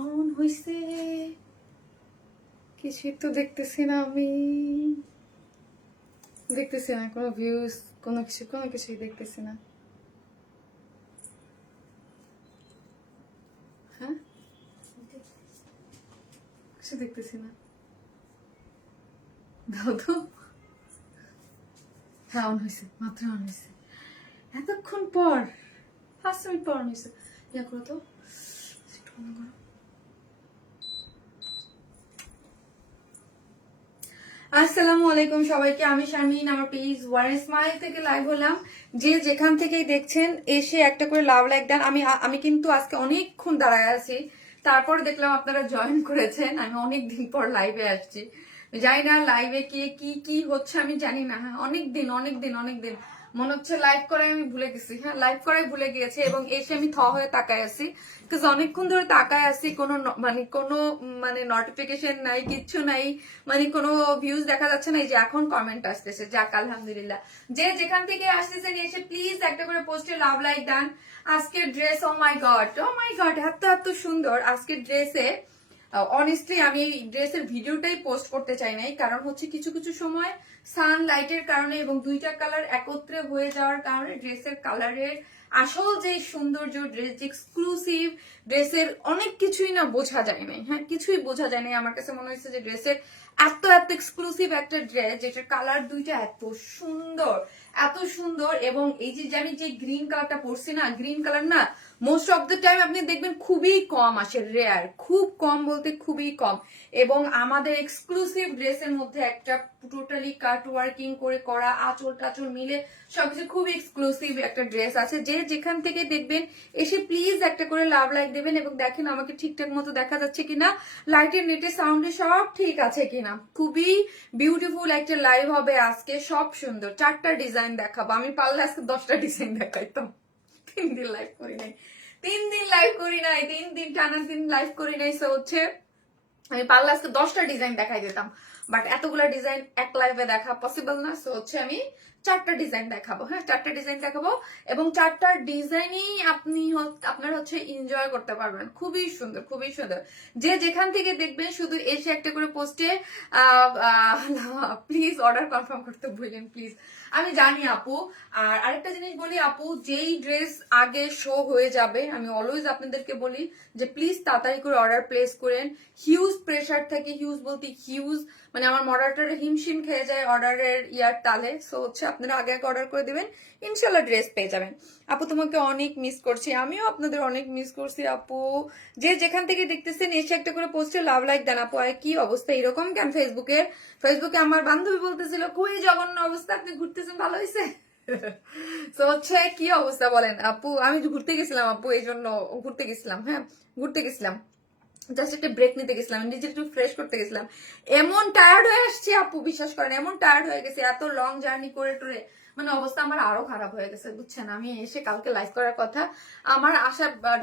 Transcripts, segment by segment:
On হইছে, কিছুই তো দেখতেছি না আমি, দেখতেছি না কোনো ভিউজ, কোনো কিছুই দেখতেছি না। হ্যাঁ, কিছু দেখতেছি না। দাও তো। হ্যাঁ, অন হয়েছে, মাত্র অন হয়েছে, এতক্ষণ পর, 5 মিনিট পর অন হয়েছে। ইয়া করো তো, একটু অন করো। আসসালামু আলাইকুম সবাইকে, আমি শারমিন, আমার পেজ ওয়ার স্মাইল থেকে লাইভ হলাম। যে যেখান থেকেই দেখছেন এসে একটা করে লাভ লাইক দেন। আমি কিন্তু আজকে অনেকক্ষণ দাঁড়ায় আছি, তারপরে দেখলাম আপনারা জয়েন করেছেন। আমি অনেকদিন পর লাইভে আসছি, জানি না লাইভে কে কি কি হচ্ছে আমি জানি না। হ্যাঁ, অনেকদিন মনে হচ্ছে লাইভ করাই আমি ভুলে গেছি। হ্যাঁ, লাইভ করাই ভুলে গিয়েছে এবং এসে আমি হয়ে তাকায় আছি, বিকজ অনেকক্ষণ ধরে তাকায় আছি, কোনো নোটিফিকেশন নাই, কিচ্ছু নাই, কোনো ভিউজ দেখা যাচ্ছে না। এই যে এখন কমেন্ট আসতেছে, যাক আলহামদুলিল্লাহ। যে যেখান থেকে আসতেছেন এসে প্লিজ একটা করে পোস্টে লাভ লাইক দেন। আজকের ড্রেস, ও মাই গড, এত এত সুন্দর আজকের ড্রেসে। অনেস্টলি আমি এই ড্রেসের ভিডিওটাই পোস্ট করতে চাই নাই, কারণ হচ্ছে কিছু কিছু সময় সানলাইটের কারণে এবং দুইটা কালার একত্রে হয়ে যাওয়ার কারণে ড্রেসের কালারের আসল যে সৌন্দর্য, ড্রেস এক্সক্লুসিভ, ড্রেসের অনেক কিছুই না বোঝা যায় নাই। হ্যাঁ, কিছুই বোঝা যায় নাই। আমার কাছে মনে হয়েছে যে ড্রেসের এত এত এক্সক্লুসিভ একটা ড্রেস, যেটার কালার দুইটা এত সুন্দর। এবং এই যে আমি যে গ্রিন কালারটা পরছি না, গ্রিন কালার না মোস্ট অফ দ্য টাইম আপনি দেখবেন খুবই কম আসে, রেয়ার, খুব কম বলতে খুবই কম। এবং আমাদের এক্সক্লুসিভ ড্রেসের মধ্যে একটা টোটালি কাট ওয়ার্কিং করে করা, আঁচল টাচল মিলে সবকিছু খুব এক্সক্লুসিভ একটা ড্রেস আছে। যে যেখান থেকে দেখবেন এসে প্লিজ একটা করে লাভ লাইক দেবেন এবং দেখেন আমাকে ঠিকঠাক মতো দেখা যাচ্ছে কিনা, লাইটের নেটে সাউন্ডে সব ঠিক আছে কিনা। খুবই বিউটিফুল একটা লাইভ হবে আজকে, সব সুন্দর। 4টা ডিজাইন দেখাবো, আমি পারলে আজকে 10টা ডিজাইন দেখাইতাম। 3 দিন লাইভ করি নাই, 3 দিন লাইভ করি নাই, 3 দিন টানা 3 লাইভ করি নাই। সো হচ্ছে আমি পারলে আজকে 10টা ডিজাইন দেখাই দিতাম, বাট এতগুলা ডিজাইন এক লাইভে দেখা পসিবল না। সো হচ্ছে আমি 4টা ডিজাইন দেখাবো। হ্যাঁ, 4টা ডিজাইন দেখাবো এবং 4টা ডিজাইনই আপনার হচ্ছে এনজয় করতে পারবেন। খুবই সুন্দর, খুবই সুন্দর। যে যেখান থেকে দেখবেন শুধু এসে একটা করে পোস্টে প্লিজ অর্ডার কনফার্ম করতে বললেন প্লিজ। আমি জানি আপু। আর আরেকটা জিনিস বলি আপু, যেই ড্রেস আগে শো হয়ে যাবে, আমি অলওয়েজ আপনাদেরকে বলি যে প্লিজ তাড়াতাড়ি করে অর্ডার প্লেস করেন। হিউজ প্রেশার থাকে, হিউজ বলতে হিউজ, আমার মডারটার হিমশিম খেয়ে যায় অর্ডারের ইয়ার তালে। সো হচ্ছে আপনারা আগে আগে অর্ডার করে দিবেন, ইনশাল্লাহ ড্রেস পেয়ে যাবেন। আপু তোমাকে অনেক মিস করছি, আমিও আপনাদের অনেক মিস করছি আপু। যে যেখান থেকে দেখতেছেন এসে একটা করে পোস্টে লাভ লাইক দেন আপু। আর কি অবস্থা এরকম কেন ফেসবুকে আমার বান্ধবী বলতেছিল খুবই জঘন্য অবস্থা, আপনি ঘুরতেছেন, ভালো হয়েছে। তো হচ্ছে কি অবস্থা বলেন আপু? আমি ঘুরতে গেছিলাম আপু, এই জন্য ঘুরতে গেছিলাম। হ্যাঁ, ঘুরতে গেছিলাম, জাস্ট একটা ব্রেক নিতে গেছিলাম, নিজে একটু ফ্রেশ করতে গেছিলাম। এমন টায়ার্ড হয়ে আসছি আপু, বিশ্বাস করেন, এমন টায়ার্ড হয়ে গেছে এত লং জার্নি করে টুরে, অবস্থা আমার আরো খারাপ হয়ে গেছে, বুঝছেন। আমি এসে কালকে লাইভ করার কথা, আমার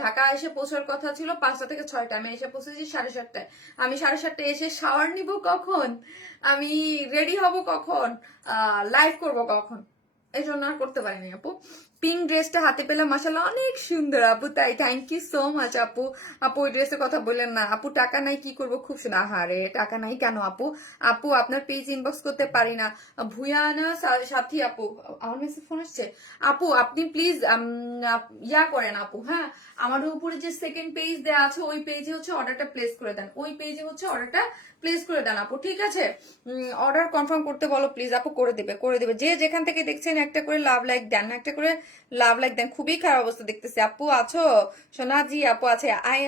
ঢাকা এসে পৌঁছার কথা ছিল 5টা থেকে 6টা, আমি এসে পৌঁছেছি 7:30টায়। আমি 7:30টায় এসে শাওয়ার নিব কখন, আমি রেডি হব কখন, লাইভ করব কখন, এই জন্য আর করতে পারিনি আপু। পিঙ্ক ড্রেসটা হাতে পেলাম, মাশাআল্লাহ অনেক সুন্দর আপু, তাই থ্যাংক ইউ সো মাচ আপু। আপু ওই ড্রেসের কথা বললেন না আপু, টাকা নাই কি করব, খুব সুন্দর। আহারে টাকা নাই কেন আপু, আপু আপনার পেজ ইনবক্স করতে পারি না। ভুয়ানা সাথী আপু, আমার মেসেজ ফোন আসছে। আপু আপনি প্লিজ ইয়া করেন আপু। হ্যাঁ, আমার উপরে যে সেকেন্ড পেজ দেওয়া আছে ওই পেজে হচ্ছে অর্ডারটা প্লেস করে দেন, ওই পেজে হচ্ছে অর্ডারটা প্লেস করে দেন আপু, ঠিক আছে। অর্ডার কনফার্ম করতে বলো প্লিজ আপু, করে দেবে। যে যেখান থেকে দেখছেন একটা করে লাভ লাইক দেন, একটা করে লাভ লাইক দেন। খুবই খারাপ অবস্থা দেখতেছি আপু, আছো সোনা? জি আপু আছে, আই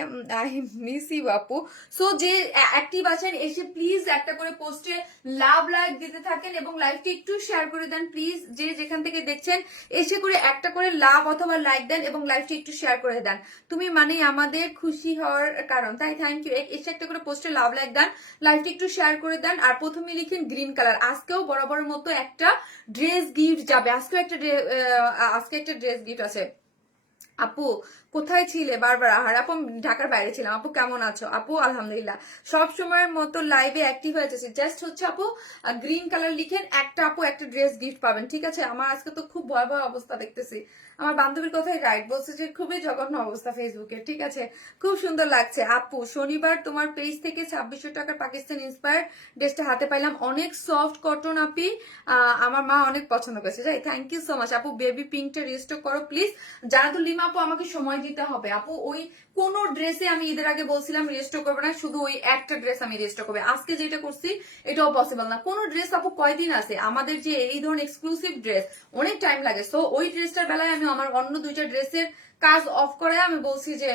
মিস ইউ আপু। সো যে অ্যাক্টিভ আছেন এসে প্লিজ একটা করে পোস্টে লাভ লাইক দিতে থাকেন এবং লাইভটি একটু শেয়ার করে দেন প্লিজ। যে যেখান থেকে দেখছেন এসে করে একটা করে লাভ অথবা লাইক দেন এবং লাইভটি একটু শেয়ার করে দেন। তুমি আমাদের খুশি হওয়ার কারণ, তাই থ্যাংক ইউ। এসে একটা করে পোস্টে লাভ লাইক দেন, লাইভটি একটু শেয়ার করে দেন। আর প্রথমে লিখেন গ্রিন কালার। আজকেও বরাবরের মতো একটা ড্রেস গিফট যাবে, আজকে একটা ড্রেস গিফট আছে আপু। কোথায় ছিলে বারবার? আর আপু আমি ঢাকার বাইরে ছিলাম। আপু কেমন আছো? আপু আলহামদুলিল্লাহ সব সময়ের মতো লাইভে অ্যাক্টিভ হয়ে যাচ্ছে। জাস্ট হচ্ছে আপু গ্রিন কালার লিখেন, একটা আপু একটা ড্রেস গিফট পাবেন, ঠিক আছে? আমার আজকে তো খুব ভয়াবহ অবস্থা দেখতেছি। আমার বান্ধবীর কথাই রাইট বলছে যে খুবই জঘন্য অবস্থা ফেসবুকে, ঠিক আছে? খুব সুন্দর লাগছে আপু। শনিবার তোমার পেজ থেকে 2600 টাকার পাকিস্তান ইন্সপায়ার ড্রেসটা হাতে পাইলাম, অনেক সফট কটন আপি, আমার মা অনেক পছন্দ করেছে। যাই, থ্যাংক ইউ সো মাচ আপু। বেবি পিঙ্কটা রিস্টক করো প্লিজ। জানাতুল লিমা আপু আমাকে সময় দিতে হবে আপু। ওই কোন ড্রেসে আমি ঈদের আগে বলছিলাম রেজিস্টার করবো না, শুধু ওই একটা ড্রেস আমি রেজিস্টার করবো। আজকে যেটা করছি এটাও পসিবল না। কোন ড্রেস আপু কয়দিন আছে আমাদের যে এই ধরনের এক্সক্লুসিভ ড্রেস, অনেক টাইম লাগে। সো ওই ড্রেসটার বেলায় আমি আমার অন্য দুইটা ড্রেসের কাজ অফ করে আমি বলছি যে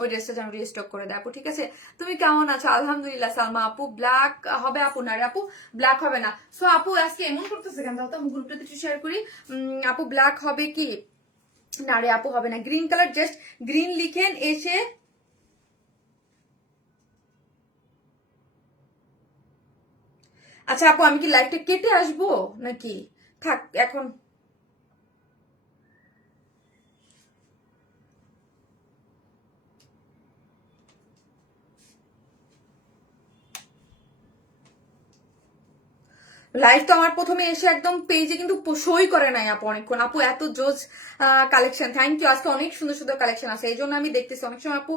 ওই ড্রেসটা যেন রিস্টক করে দেয় আপু, ঠিক আছে? তুমি কেমন আছো? আলহামদুলিল্লাহ। সালমা আপু ব্ল্যাক হবে আপু? না রে আপু, ব্ল্যাক হবে না। সো আপু আজকে এমন করতেছে কেন? তাহলে তো আমি গ্রুপটাতে একটু শেয়ার করি। আপু ব্ল্যাক হবে কি? না রে আপু হবে না। গ্রিন কালার, জাস্ট গ্রিন লিখেন এসে। আচ্ছা আপু আমি কি লাইভটা কেটে আসবো নাকি? থাক এখন। লাইভ তো আমার প্রথমে এসে একদম পেজে কিন্তু সই করে নাই আপু অনেকক্ষণ। আপু এত জোজ কালেকশন, থ্যাংক ইউ। আজকে অনেক সুন্দর সুন্দর কালেকশন আছে, এই জন্য আমি দেখতেছি। অনেক সময় আপু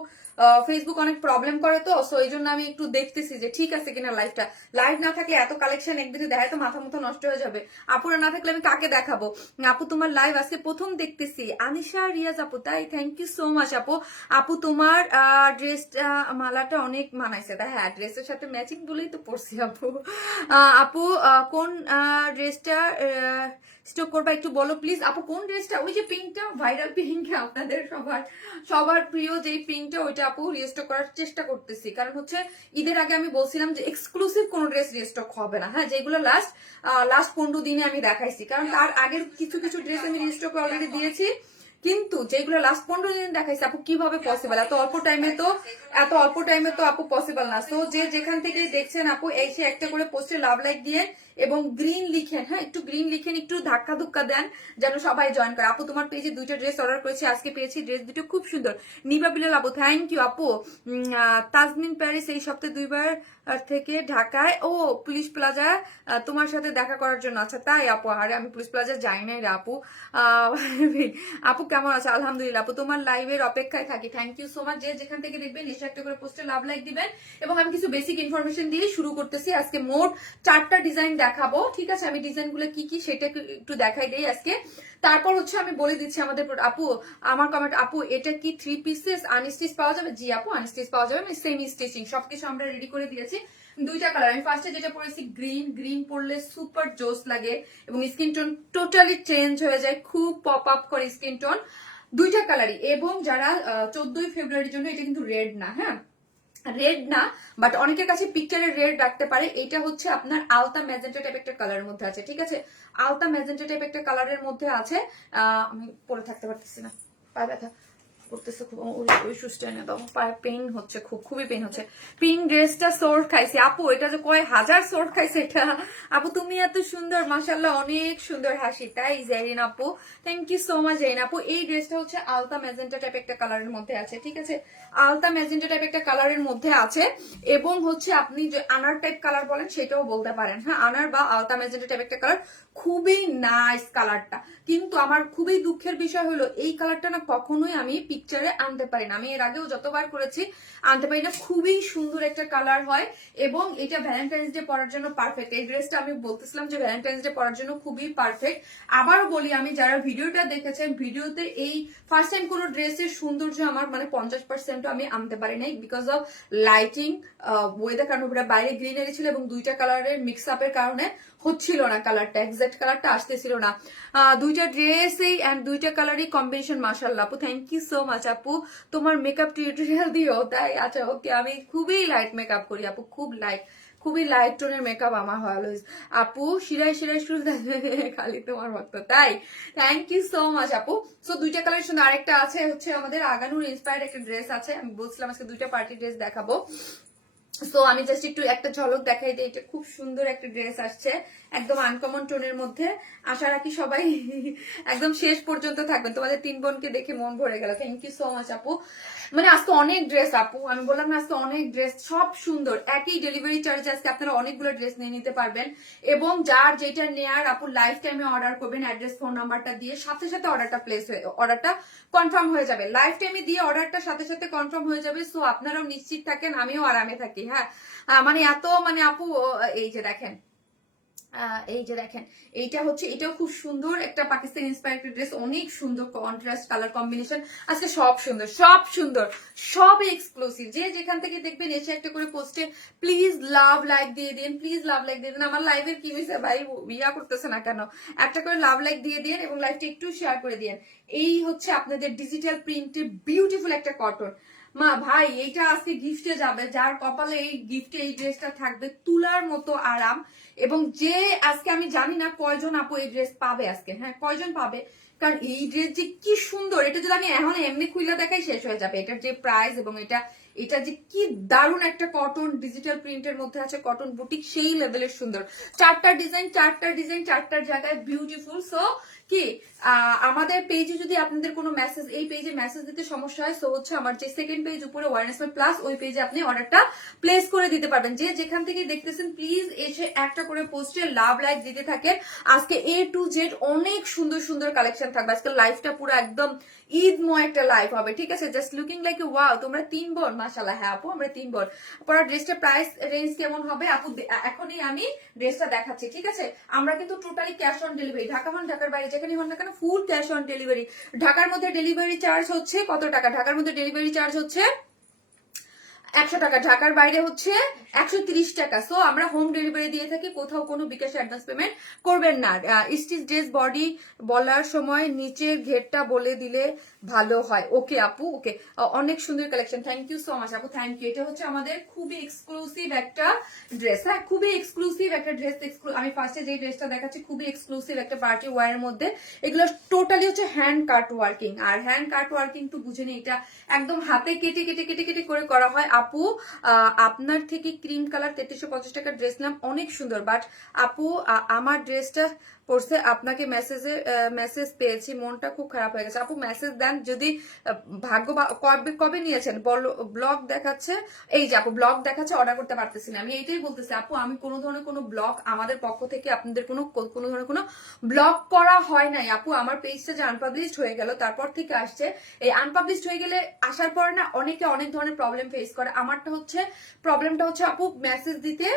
ফেসবুক অনেক প্রবলেম করে, তো সো এই জন্য আমি একটু দেখতেছি যে ঠিক আছে কিনা লাইভটা। লাইভ না থাকলে এত কালেকশন একদিনে দেখায় তো মাথা মতো নষ্ট হয়ে যাবে। আপুরা না থাকলে আমি কাকে দেখাবো? আপু তোমার লাইভ আজকে প্রথম দেখতেছি। আনিশা রিয়াজ আপু, তাই? থ্যাংক ইউ সো মাচ আপু। আপু তোমার ড্রেসটা মালাটা অনেক মানাইছে, তাই? হ্যাঁ, ড্রেসের সাথে ম্যাচিং বলেই তো পরছি আপু। আপু কোন ড্রেসটা স্টক করবা একটু বলো প্লিজ আপু। কোন ড্রেসটা? ওই যে পিঙ্কটা, ভাইরাল পিঙ্ক, আপনাদের সবার সবার প্রিয় যেই পিঙ্কটা, ওইটা আপু রিস্টক করার চেষ্টা করতেছি। কারণ হচ্ছে ঈদের আগে আমি বলছিলাম যে এক্সক্লুসিভ কোনো ড্রেস রিস্টক হবে না, হ্যাঁ, যেগুলো লাস্ট লাস্ট 15 দিনে আমি দেখাইছি। কারণ তার আগের কিছু কিছু ড্রেস আমি রিস্টক অলরেডি দিয়েছি, কিন্তু যেগুলো লাস্ট 15 দিন দেখাইছে আপু কিভাবে পসিবল? এত অল্প টাইমে তো আপু পসিবল না। তো যে যেখান থেকে দেখছেন আপু এসে একটা করে পোস্টে লাভ লাইক দিয়ে এবং গ্রিন লিখেন, হ্যাঁ, একটু গ্রিন লিখেন, একটু ধাক্কা ধুক্কা দেন যেন সবাই জয়েন করে। আপু তোমার পেজে দুইটা ড্রেস অর্ডার করেছি, আজকে পেয়েছি, ড্রেস দুটো খুব সুন্দর। নিবা বিলাল আপু, থ্যাংক ইউ আপু। তাজমিন প্যারিস এই সপ্তাহে 2বার থেকে ঢাকায়, ও পুলিশ প্লাজা তোমার সাথে দেখা করার জন্য। আচ্ছা তাই আপু? আরে আমি পুলিশ প্লাজা যাই নাই রে আপু। আপু কেমন আছে? আলহামদুলিল্লাহ আপু, তোমার লাইভের অপেক্ষায় থাকি। Thank you so much. যে যেখান থেকে দেখবেন এসে একটা করে পোস্টে লাভ লাইক দিবেন। এবং আমি কিছু বেসিক ইনফরমেশন দিয়ে শুরু করতেছি। আজকে মোট 4টা ডিজাইন দেখাবো, ঠিক আছে? আমি ডিজাইনগুলো কি কি সেটা একটু দেখাই দেই আজকে। তারপর হচ্ছে আমি বলে দিচ্ছি আমাদের আপু আমার কমেন্ট, আপু এটা কি 3 পিসেস আনস্টিচ পাওয়া যাবে? জি আপু আনস্টিচ পাওয়া যাবে, আমি সেমি স্টিচিং সবকিছু আমরা রেডি করে দিয়েছি। দুইটা কালার, আমি ফার্স্টে যেটা পরেছি গ্রিন, গ্রিন পরলে সুপার জোস লাগে এবং স্কিন টোন টোটালি চেঞ্জ হয়ে যায়, খুব পপ আপ করে স্কিন টোন। দুইটা কালারই। এবং যারা 14ই ফেব্রুয়ারির জন্য, এটা কিন্তু রেড না, হ্যাঁ, রেড না, বাট অনেকের কাছে পিকচারে রেড রাখতে পারে। এটা হচ্ছে আপনার আলতা ম্যাজেন্টা টাইপ একটা কালারের মধ্যে আছে, ঠিক আছে? আলতা ম্যাজেন্টা টাইপ একটা কালারের মধ্যে আছে। আমি পরে থাকতে পারতেছি না, পায়ে ব্যথা করতেছে খুব। ওই সুসটা এনে দাও, পায়ে পেইন হচ্ছে, খুবই পেইন হচ্ছে। পিঙ্ক ড্রেসটা সোর খাইছে আপু, এটা যে কয় হাজার সোর খাইছে এটা। আপু তুমি এত সুন্দর, মাশাআল্লাহ, অনেক সুন্দর হাসি, তাই? জেরিন আপু, thank you so much. Jerin আপু এই ড্রেসটা হচ্ছে আলতা ম্যাজেন্টা টাইপ একটা কালারের মধ্যে আছে, ঠিক আছে? আলতা ম্যাজেন্টা টাইপ একটা কালারের মধ্যে আছে। এবং হচ্ছে আপনি যে আনার টাইপ কালার বলেন সেটাও বলতে পারেন, হ্যাঁ, আনার বা আলতা ম্যাজেন্টা টাইপ একটা কালার। খুবই নাইস কালারটা। কিন্তু আমার খুবই দুঃখের বিষয় হলো এই কালারটা না কখনোই আমি পিকচারে আনতে পারি না। আমি এর আগেও যতবার করেছি আনতে পারি না। খুবই সুন্দর একটা কালার হয় এবং এটা ভ্যালেন্টাইন্স ডে পরার জন্য পারফেক্ট। এই ড্রেসটা আমি বলতেছিলাম যে ভ্যালেন্টাইন্স ডে পরার জন্য খুবই পারফেক্ট। আবারও বলি, আমি যারা ভিডিওটা দেখেছেন, ভিডিওতে এই ফার্স্ট টাইম কোনো ড্রেসের সৌন্দর্য আমার মানে 50% আমি আনতে পারি নাই, বিকজ অফ লাইটিং, ওয়েদার, কারণ ওটা বাইরে গ্রিনারি ছিল এবং দুইটা কালারের মিক্স আপের কারণে হচ্ছিল না, কালারটা এক্সাক্ট কালারটা আসতেছিল না। দুইটা ড্রেসই এন্ড দুইটা কালারই কম্বিনেশন, মাশাআল্লাহ আপু, থ্যাংক ইউ সো মাচ আপু। তোমার মেকআপ টিউটোরিয়াল দিও, তাই? আচ্ছা ওকে, আমি খুবই লাইট মেকআপ করি আপু, খুবই লাইট টোনের মেকআপ আমার হয় অলওয়েজ। আপু শিরায় শিরায় শুরু খালি তোমার ভক্ত, তাই? থ্যাংক ইউ সো মাচ আপু। সো দুইটা কালার সুন্দর। আরেকটা আছে হচ্ছে আমাদের আগানুর ইন্সপায়ার্ড একটা ড্রেস আছে, আমি বলছিলাম আজকে দুইটা পার্টি ড্রেস দেখাবো। সো আমি জাস্ট একটু একটা ঝলক দেখাই দিই, এটা খুব সুন্দর একটা ড্রেস আসছে একদম আনকমন টোনের মধ্যে। আশা রাখি সবাই একদম শেষ পর্যন্ত থাকবেন। তোমাদের 3 বোনকে দেখে মন ভরে গেল, থ্যাংক ইউ সো মাচ আপু। মানে আজকে অনেক ড্রেস আপু, আমি বললাম না আজকে অনেক ড্রেস, সব সুন্দর। একই ডেলিভারি চার্জে আজকে আপনারা অনেকগুলো ড্রেস নিয়ে নিতে পারবেন। এবং যার যেটা নেয়ার আপু লাইফ টাইমে অর্ডার করবেন, অ্যাড্রেস ফোন নাম্বারটা দিয়ে সাথে সাথে অর্ডারটা কনফার্ম হয়ে যাবে। লাইফ টাইমে দিয়ে অর্ডারটা সাথে সাথে কনফার্ম হয়ে যাবে। সো আপনারাও নিশ্চিত থাকেন, আমিও আরামে থাকি। হ্যাঁ মানে এত মানে আপু এই যে দেখেন, এই যে দেখেন, এইটা হচ্ছে, এটাও খুব সুন্দর একটা পাকিস্তান ইন্সপায়ার্ড ড্রেস, অনেক সুন্দর কন্ট্রাস্ট কালার কম্বিনেশন। আজকে সব সুন্দর, সব সুন্দর, সব এক্সক্লুসিভ। যে যেখান থেকে দেখবেন এসে একটা করে পোস্টে প্লিজ লাভ লাইক দিয়ে দিন, প্লিজ লাভ লাইক দিয়ে দিন। আমার লাইভের কি হয়েছে ভাই, ইয়া করতেছে না কেন? একটা করে লাভ লাইক দিয়ে দিন এবং লাইভটা একটু শেয়ার করে দিন। এই হচ্ছে আপনাদের ডিজিটাল প্রিন্টের বিউটিফুল একটা কটন। মা ভাই এইটা আজকে গিফটে যাবে, যার কপালে এই গিফটে এই ড্রেসটা থাকবে তুলার মতো আরাম। এবং যে আজকে আমি জানি না কয়জন আপু এই ড্রেস পাবে আজকে, হ্যাঁ কয়জন পাবে, কারণ এই ড্রেস যে কি সুন্দর, এটা যদি আমি এখন এমনি খুলে দেখাই শেষ হয়ে যাবে। এটার যে প্রাইস এবং এটা যে কি দারুণ একটা কটন ডিজিটাল প্রিন্টের মধ্যে আছে, কটন বুটিক সেই লেভেলের সুন্দর। চারটা ডিজাইন চারটার জায়গায় বিউটিফুল। সো কি আমাদের পেজে যদি আপনাদের কোনো মেসেজ, এই পেজে মেসেজ দিতে সমস্যা হয়, সো হচ্ছে আমার যে সেকেন্ড পেজ উপরে ওয়ারনেস প্লাস, ওই পেজে আপনি অর্ডারটা প্লেস করে দিতে পারবেন। যে যেখান থেকে দেখতেছেন প্লিজ এসে একটা করে পোস্টে লাভ লাইক দিতে থাকেন। আজকে A to Z অনেক সুন্দর সুন্দর কালেকশন থাকবে। আজকে লাইফটা পুরো একদম ঈদময় একটা লাইফ হবে, ঠিক আছে? Just looking like wow. তোমরা 3 বোন, মাশাআল্লাহ। হ্যাঁ আপু আমরা 3 বোন। পরে ড্রেসটা প্রাইস রেঞ্জ কেমন হবে আপু এখনই আমি ড্রেসটা দেখাচ্ছি, ঠিক আছে? আমরা কিন্তু totally cash on delivery, Dhaka হন ঢাকার বাইরে যেখানে হন না কেন ফুল ক্যাশ অন ডেলিভারি। ঢাকার মধ্যে ডেলিভারি চার্জ হচ্ছে কত টাকা? ঢাকার মধ্যে ডেলিভারি চার্জ হচ্ছে 100 টাকা, ঢাকার বাইরে হচ্ছে 130 টাকা। সো আমরা হোম ডেলিভারি দিয়ে থাকি, কোথাও কোনো বিকাশ অ্যাডভান্স পেমেন্ট করবেন না। স্টিচ ড্রেস বডি বলার সময় নিচের ঘেরটা বলে দিলে ভালো হয়। ওকে আপু, ওকে। অনেক সুন্দর collection, thank you so much আপু, থ্যাংক ইউ। এটা হচ্ছে আমাদের খুবই এক্সক্লুসিভ একটা ড্রেস, হ্যাঁ খুবই এক্সক্লুসিভ একটা ড্রেস। আমি ফার্স্টে যে ড্রেসটা দেখাচ্ছি খুবই এক্সক্লুসিভ একটা পার্টি ওয়ারের মধ্যে। এগুলো টোটালি হচ্ছে হ্যান্ড কাট ওয়ার্কিং, আর হ্যান্ড কাট ওয়ার্কিং তো বুঝেনি, এটা একদম হাতে কেটে কেটে কেটে কেটে করে করা হয়। আপু আপনার থেকে ক্রিম কালার 3350 টাকার ড্রেস নাম অনেক সুন্দর, বাট আপু আমার ড্রেসটা পড়ছে আপনাকে মেসেজ পেয়েছি, মনটা খুব খারাপ হয়ে গেছে। আপু মেসেজ দেন যদি ভাগ্য, কবে কবে নিয়েছেন বলো। ব্লগ দেখাচ্ছে, এই যে আপু ব্লগ দেখাচ্ছে, অর্ডার করতে পারতেছি না। আমি এইটাই বলতেছি আপু, আমি কোনো ধরনের কোনো ব্লগ আমাদের পক্ষ থেকে আপনাদের কোনো ধরনের কোনো ব্লগ করা হয় নাই আপু। আমার পেজটা যে আনপাবলিশড হয়ে গেল তারপর থেকে আসছে। এই আনপাবলিশড হয়ে গেলে আসার পর না অনেকে অনেক ধরনের প্রবলেম ফেস করে। আমারটা হচ্ছে প্রবলেমটা হচ্ছে আপু মেসেজ দিতে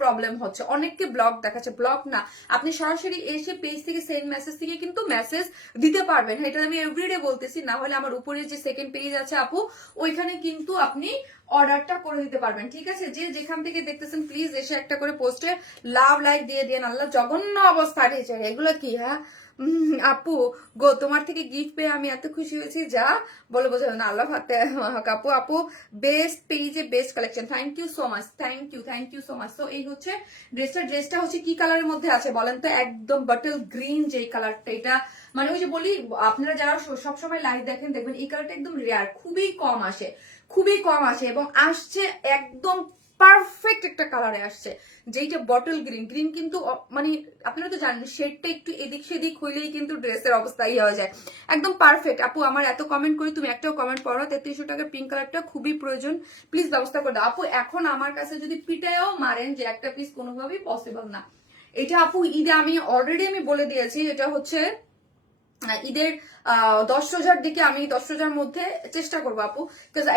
প্রবলেম হচ্ছে, অনেককে ব্লগ দেখাচ্ছে। ব্লগ না, আপনি সরাসরি এসে পেজ থেকে সেন্ড মেসেজ থেকে কিন্তু মেসেজ দিতে পারবেন। এটা আমি এভরিডে বলতেছি, না হলে আমার উপরে যে সেকেন্ড পেজ আছে আপু ওইখানে কিন্তু আপনি অর্ডারটা করে দিতে পারবেন, ঠিক আছে? যে যেখান থেকে দেখতেছেন প্লিজ এসে একটা করে পোস্টে লাভ লাইক দিয়ে দেন। আল্লাহ জঘন্য অবস্থা দিয়েছে এগুলো কি? হ্যাঁ আপু গো, তোমার থেকে গিফট পেয়ে আমি এত খুশি হয়েছি যা বলে বোঝাবে না। আল্লাহ হাতে আপু, আপু বেস্ট পেজে best collection, thank you so much, thank you so much. তো এই হচ্ছে ড্রেসটা হচ্ছে কি কালারের মধ্যে আছে বলেন তো? একদম বাটল গ্রিন যে কালারটা, এটা মানে ওই যে বলি আপনারা যারা সবসময় লাইভ দেখেন দেখবেন এই কালারটা একদম রেয়ার, খুবই কম আসে, খুবই কম আসে এবং আসছে একদম পারফেক্ট একটা কালারে আসছে, যেইটা বটল গ্রিন। গ্রিন কিন্তু মানে আপনারা তো জানেন শেডটা একটু এদিক সেদিক হইলেই কিন্তু ড্রেসের অবস্থা ইয়ে হয়ে যায়। একদম পারফেক্ট আপু, আমার এত কমেন্ট করি তুমি একটাও কমেন্ট পড়ো। 3300 টাকার পিঙ্ক কালারটা খুবই প্রয়োজন, প্লিজ ব্যবস্থা করে দাও আপু। এখন আমার কাছে যদি পিটায়ও মারেন যে একটা পিস কোনোভাবেই পসিবল না। এটা আপু ঈদে আমি অলরেডি বলে দিয়েছি, এটা হচ্ছে ঈদের 10 রোজার দিকে আমি 10 রোজার মধ্যে চেষ্টা করবো আপু।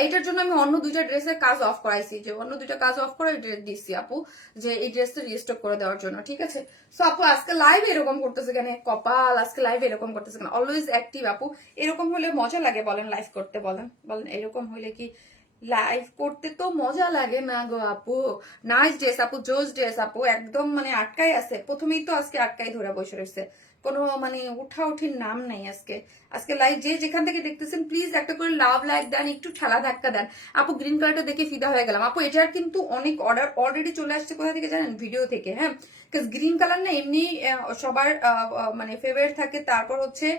এইটার জন্য আমি অন্য 2টা ড্রেসের কাজ অফ করাইছি, যে অন্য 2টা কাজ অফ করে দিচ্ছি আপু, যে এই ড্রেসটা রিস্টক করে দেওয়ার জন্য, ঠিক আছে? সো আপু আজকে লাইভ এরকম করতেছে কেন কপাল, আজকে লাইভ এরকম করতেছে কেন? অলওয়েজ অ্যাক্টিভ আপু, এরকম হলে মজা লাগে বলেন লাইভ করতে? বলেন এরকম হইলে কি লাইভ করতে তো মজা লাগে না গো আপু? নাইস ড্রেস আপু, জোস ড্রেস আপু, একদম মানে আটকাই আছে, প্রথমেই তো আজকে আটকাই ধরে বসে রয়েছে, কোনো মানে উঠাউঠির নাম নাই আজকে। আজকে লাইভ যে যেখান থেকে দেখতেছেন প্লিজ একটা করে লাভ লাইক দেন, একটু ঠেলা ধাক্কা দেন আপু। গ্রিন কালারটা দেখে ফিদা হয়ে গেলাম আপু। এটার কিন্তু অনেক অর্ডার অলরেডি চলে আসছে, কোথা থেকে জানেন? ভিডিও থেকে, হ্যাঁ। গ্রিন কালার না এমনি সবার মানে ফেভারিট থাকে, তারপর হচ্ছে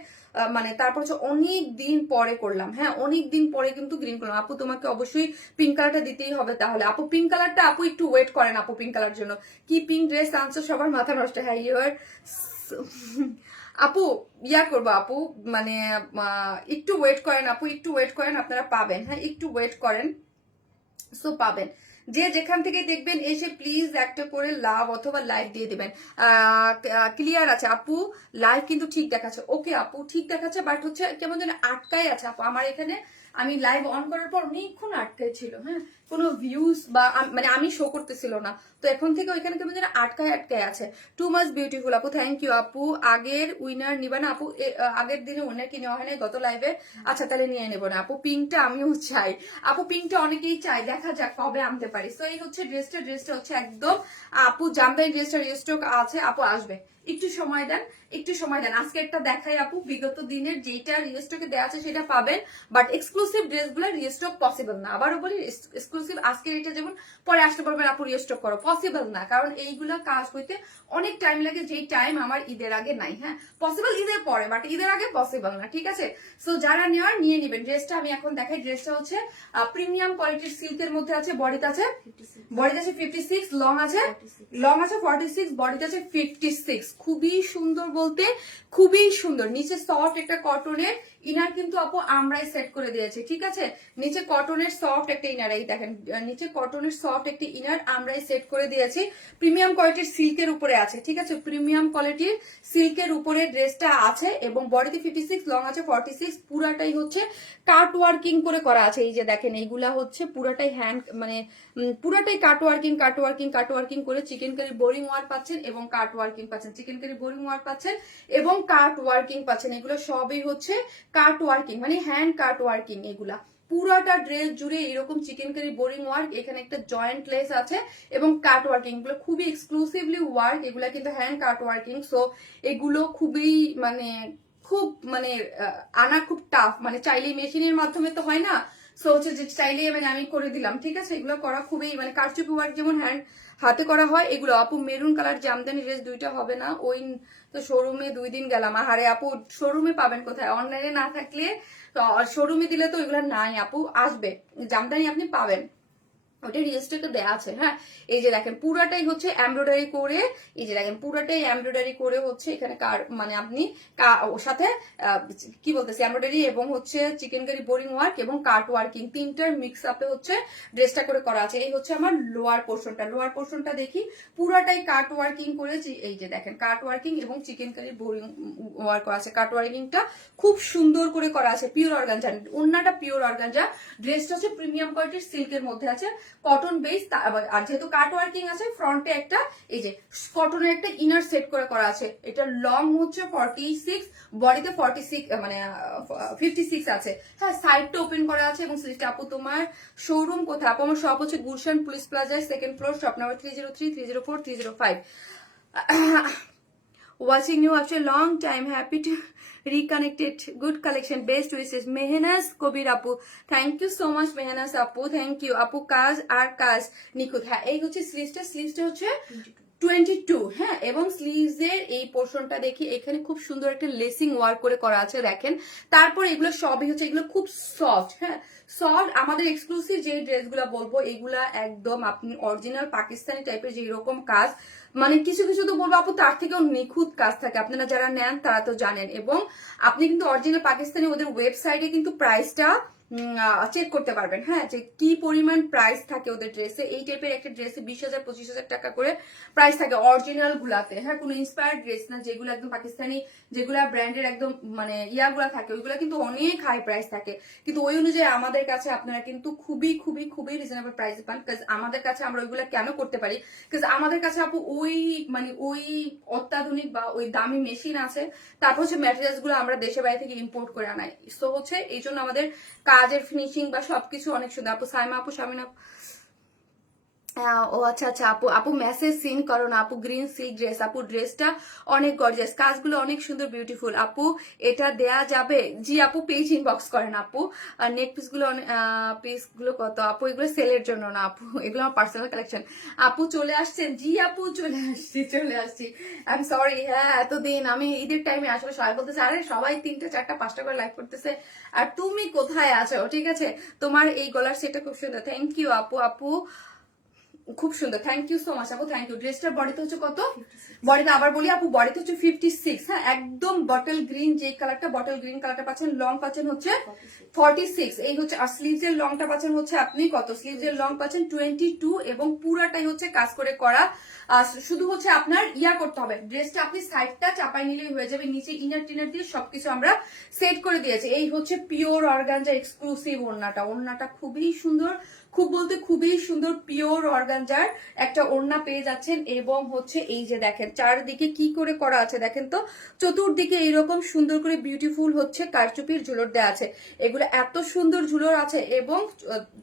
অনেক দিন পরে করলাম, হ্যাঁ অনেক দিন পরে কিন্তু গ্রিন করলাম। আপু তোমাকে অবশ্যই পিঙ্ক কালারটা দিতেই হবে তাহলে। আপু পিঙ্ক কালারটা, আপু একটু ওয়েট করেন আপু পিঙ্ক কালার জন্য। কি পিঙ্ক ড্রেস আনছো, সবার মাথা নষ্ট। হ্যাঁ ইউর আপু ইয়া করবো আপু, মানে একটু ওয়েট করেন আপু, একটু ওয়েট করেন, আপনারা পাবেন, হ্যাঁ একটু ওয়েট করেন, সো পাবেন। যে যেখান থেকে দেখবেন এসে প্লিজ একটা করে লাভ অথবা লাইক দিয়ে দিবেন। ক্লিয়ার আছে আপু, লাইভ কিন্তু ঠিক দেখাচ্ছে। ওকে আপু ঠিক দেখাচ্ছে, বাট হচ্ছে কেমন যেন আটকায় আছে আপু আমার এখানে। আমি লাইভ অন করার পর অনেকক্ষণ আটকায় ছিল, হ্যাঁ কোনো ভিউজ বা মানে আমি শো করতেছিল না, তো এখন থেকে ওইখানে কেমন যেন আটকায় আটকায় আছে। টু মাচ বিউটিফুল আপু, থ্যাংক ইউ আপু। আগের উইনার নিবা না আপু? আগের দিনে উইনার কি নেওয়া হয় না গত লাইভে? আচ্ছা তাহলে নিয়ে নেবো না আপু, পিঙ্কটা আমিও চাই আপু, পিঙ্কটা অনেকেই চাই, দেখা যাক কবে আনতে পারি। তো এই হচ্ছে ড্রেসটা হচ্ছে একদম আপু জামদানি ড্রেসটা রিস্টক আছে আপু, আসবে একটু সময় দেন, একটু সময় দেন। আজকে একটা দেখাই আপু, বিগত দিনের যেটা রিস্টকে দেওয়া আছে সেটা পাবেন, বাট এক্সক্লুসিভ ড্রেসগুলো রিস্টক পসিবল না। আবারও বলি এক্সক্লুসিভ আজকের এটা যেমন পরে আসতে পারবেন আপু রিস্টক করো, পসিবল না, কারণ এইগুলা কাজ হইতে অনেক টাইম লাগে, যেই টাইম আমার ঈদের আগে নাই। হ্যাঁ পসিবল ঈদের পরে, বাট ঈদের আগে পসিবল না, ঠিক আছে? সো যারা নেওয়ার নিয়ে নিবেন। ড্রেসটা আমি এখন দেখাই, ড্রেসটা হচ্ছে প্রিমিয়াম কোয়ালিটির সিল্কের মধ্যে আছে, বডিতে আছে 56, লং আছে 46, বডিতে আছে 56। খুবই সুন্দর বলতে খুবই সুন্দর। নিচে সফট একটা কটনের ইনার কিন্তু আপু আমরাই সেট করে দিয়েছি, ঠিক আছে? নিচে কটনের সফট একটা ইনার, এই দেখেন নিচে কটনের সফট একটা ইনার আমরাই সেট করে দিয়েছি। প্রিমিয়াম কোয়ালিটির সিল্কের উপরে আছে, ঠিক আছে? প্রিমিয়াম কোয়ালিটির সিল্কের উপরে ড্রেসটা আছে এবং বডিতে 56, লং আছে 46। পুরাটাই হচ্ছে কাট ওয়ার্কিং করে করা আছে। এই যে দেখেন এইগুলা হচ্ছে পুরাটাই হ্যান্ড, মানে পুরাটাই কাট ওয়ার্কিং করে চিকেন কারি বোরিং ওয়ার পাচ্ছেন এবং কাট ওয়ার্কিং পাচ্ছেন, চিকেন কারি বোরিং ওয়ার পাচ্ছেন এবং কাট ওয়ার্কিং পাচ্ছেন। এগুলো সবই হচ্ছে কাট ওয়ার্কিং, মানে হ্যান্ড কাট ওয়ার্কিং। এগুলা পুরাটা ড্রেস জুড়ে এরকম চিকেন কারি বোরিং ওয়ার্ক, এখানে একটা জয়েন্ট লেস আছে এবং কাট ওয়ার্কিং। এগুলো খুবই এক্সক্লুসিভলি ওয়ার্ক, এগুলা কিন্তু হ্যান্ড কাট ওয়ার্কিং। সো এগুলো খুবই মানে আনা খুব টাফ, মানে চাইলেই মেশিনের মাধ্যমে তো হয় না, সো হচ্ছে যে চাইলেই মানে আমি করে দিলাম, ঠিক আছে? এগুলো করা খুবই মানে কারচুপি ওয়ার্ক যেমন হ্যান্ড হাতে করা হয় এগুলো। আপু মেরুন কালার জামদানি ড্রেস দুইটা হবে না? ওই তো শোরুমে 2 দিন গেলাম। আহারে আপু শোরুমে পাবেন কোথায়? অনলাইনে না থাকলে তো শোরুমে দিলে তো এগুলো নাই আপু, আসবে জামদানি আপনি পাবেন, ওটা রিস্টকে দেয়া আছে। হ্যাঁ এই যে দেখেন পুরাটাই হচ্ছে এমব্রয়ডারি করে, এই যে দেখেন পুরাটাই এমব্রয়ডারি করে হচ্ছে এখানে মানে আপনি ওর সাথে কি বলতেছি এমব্রয়ডারি এবং হচ্ছে চিকেন কারি বোরিং ওয়ার্ক এবং কাট ওয়ার্কিং তিনটার মিক্স আপে হচ্ছে ড্রেসটা করে করা আছে। এই হচ্ছে আমার লোয়ার পোর্শনটা দেখি পুরাটাই কাট ওয়ার্কিং করেছি। এই যে দেখেন কাট ওয়ার্কিং এবং চিকেন কারি বোরিং ওয়ার্ক করা আছে। কাট ওয়ার্কিংটা খুব সুন্দর করে করা আছে, পিওর অর্গানজা, ওন্নাটা পিওর অর্গানজা, ড্রেসটা হচ্ছে প্রিমিয়াম কোয়ালিটির সিল্কের মধ্যে আছে, কটন বেস। আর যেহেতু কাট ওয়ার্কিং আছে ফ্রন্টে একটা এই যে কটনের একটা ইনার সেট করে করা আছে। এটা লং হচ্ছে 46, বডিতে 46 মানে 56 আছে। হ্যাঁ সাইডটা ওপেন করা আছে এবং স্লিভটা। আপু তোমার শোরুম কোথায়? আপু আমার শপ হচ্ছে গুলশান পুলিশ প্লাজায়, 2nd floor, shop number 303, 304, 305। Watching you after a long time, happy to reconnected, good collection, best wishes. Mehanas Kobir Apu, thank you so much Mehanas Apu, thank you Apu। কাজ আর কাজ নিখুঁত। হ্যাঁ এই হচ্ছে স্লিভসটা হচ্ছে 22। হ্যাঁ এবং স্লিভস এর এই পোর্শনটা দেখি এখানে খুব সুন্দর একটা লেসিং ওয়ার্ক করে করা আছে দেখেন। তারপর এগুলো সবই হচ্ছে এগুলো খুব সফট, হ্যাঁ সফট। আমাদের এক্সক্লুসিভ যে ড্রেসগুলো বলবো এগুলা একদম আপনি অরিজিনাল পাকিস্তানি টাইপের যে এরকম কাজ, মানে কিছু কিছু তো বলবো আপু তার থেকেও নিখুঁত কাজ থাকে, আপনারা যারা নেন তারা তো জানেন। এবং আপনি কিন্তু অরিজিনাল পাকিস্তানি ওদের ওয়েবসাইটে কিন্তু প্রাইসটা চেক করতে পারবেন, হ্যাঁ যে কি পরিমাণ প্রাইস থাকে ওদের ড্রেসে। এই টাইপের একটা ড্রেসে 20,000 25,000 টাকা করে প্রাইস থাকে অরিজিনাল গুলাতে। হ্যাঁ কোনো ইন্সপায়ার্ড ড্রেস না, যেগুলো একদম পাকিস্তানি যেগুলা ব্র্যান্ডের একদম মানে ইয়াগুলা থাকে ওইগুলা কিন্তু অনেক হাই প্রাইস থাকে, কিন্তু ওই অনুযায়ী আমাদের কাছে আপনারা কিন্তু খুবই খুবই খুবই রিজনেবল প্রাইস পান। কাজ আমাদের কাছে আমরা ওইগুলা কেন করতে পারি, কাজ আমাদের কাছে আপু ওই মানে ওই অত্যাধুনিক বা ওই দামি মেশিন আছে, তারপর হচ্ছে ম্যাটেরিয়ালস গুলো আমরা দেশের বাইরে থেকে ইম্পোর্ট করে আনাই। সো হচ্ছে এই জন্য আমাদের কাজের ফিনিশিং বা সবকিছু অনেক সুন্দর। আপু সাইমা আপু, শামিনা ও আচ্ছা আচ্ছা আপু, আপু মেসেজ সিন করো না আপু। গ্রিন সিল্ক ড্রেস আপু, ড্রেসটা অনেক গর্জিয়াস, কাজগুলো অনেক সুন্দর বিউটিফুল আপু, এটা দেয়া যাবে? জি আপু, পেজ ইনবক্স করেন আপু। আর নেক পিস গুলো পিস গুলো কত আপু? এগুলো সেলের জন্য না আপু, এগুলো আমার পার্সোনাল কালেকশন। আপু চলে আসছেন? জি আপু চলে আসছি। আই এম সরি, হ্যাঁ এতদিন আমি ঈদের টাইমে আসলে সবাই বলতেছে আরে সবাই 3টা 4টা 5টা করে লাইভ করতেছে আর তুমি কোথায় আছো। ঠিক আছে, তোমার এই গলার সেটটা খুব সুন্দর, থ্যাংক ইউ আপু। আপু খুব সুন্দর, থ্যাংক ইউ সো মাচ আপু, থ্যাংক ইউ। ড্রেসটার বডিতে হচ্ছে কত? বডিতে আবার বলি আপু, বডিতে হচ্ছে 56। হ্যাঁ একদম বটল গ্রিন, যে কালারটা বটল গ্রিন কালারটা পাচ্ছেন, লং পাচ্ছেন হচ্ছে 46। এই হচ্ছে, আর স্লিভস এর লংটা পাচ্ছেন হচ্ছে আপনি কত? স্লিভস এর লং পাচ্ছেন 22 এবং পুরাটাই হচ্ছে কাজ করে করা। শুধু হচ্ছে আপনার ইয়া করতে হবে, ড্রেসটা আপনি সাইডটা চাপাই নিলেই হয়ে যাবে, নিচে ইনার টিনার দিয়ে সবকিছু আমরা সেট করে দিয়েছি। এই হচ্ছে পিওর অর্গানজা এক্সক্লুসিভ ওড়নাটা, ওড়নাটা খুবই সুন্দর, খুব বলতে খুবই সুন্দর, পিওর অর্গানজার একটা ওড়না পেয়ে যাচ্ছেন। এবং হচ্ছে এই যে দেখেন চারদিকে কি করে করা আছে দেখেন তো, চতুর্দিকে এইরকম সুন্দর করে বিউটিফুল হচ্ছে কারচুপির ঝুলর দেওয়া আছে, এগুলো এত সুন্দর ঝুলর আছে। এবং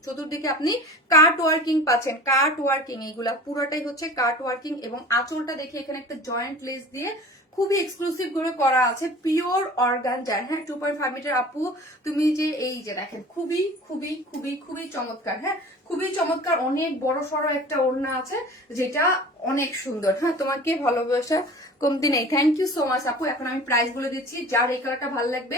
চতুর্দিকে আপনি কাট ওয়ার্কিং পাচ্ছেন, কাট ওয়ার্কিং, এইগুলা পুরোটাই হচ্ছে কাট ওয়ার্কিং। এবং আঁচলটা দেখে এখানে একটা জয়েন্ট লেস দিয়ে খুবই এক্সক্লুসিভ করে করা আছে, পিওর অর্গানজার। হ্যাঁ 2.5 মিটার আপু, তুমি যে এই যে দেখেন খুবই খুবই খুবই খুবই চমৎকার। হ্যাঁ খুবই চমৎকার, অনেক বড় সড়ো একটা ওড়না আছে যেটা অনেক সুন্দর। হ্যাঁ তোমাকে ভালোবাসা কমতি নেই, থ্যাংক ইউ সো মাচ আপু। এখন আমি প্রাইস বলে দিচ্ছি, যার এই কালারটা ভালো লাগবে,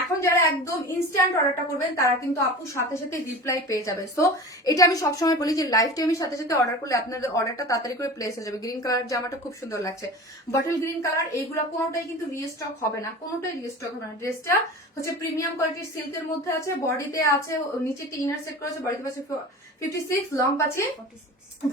এখন যারা একদম ইনস্ট্যান্ট অর্ডারটা করবেন তারা কিন্তু আপু সাথে সাথে রিপ্লাই পেয়ে যাবে। সো এটা আমি সবসময় বলি যে লাইভ টাইমের সাথে সাথে অর্ডার করলে আপনাদের অর্ডারটা তাড়াতাড়ি করে প্লেস হয়ে যাবে। গ্রিন কালার জামাটা খুব সুন্দর লাগছে, বটল গ্রিন কালার, এইগুলা কোনোটাই কিন্তু রিস্টক হবে না, কোনোটাই রিস্টক হবে না। ড্রেসটা হচ্ছে প্রিমিয়াম কোয়ালিটির সিল্কের মধ্যে আছে, বডিতে আছে নিচে একটা ইনার সেট করা আছে, বডিতে পাচ্ছে 56, লং পাচ্ছে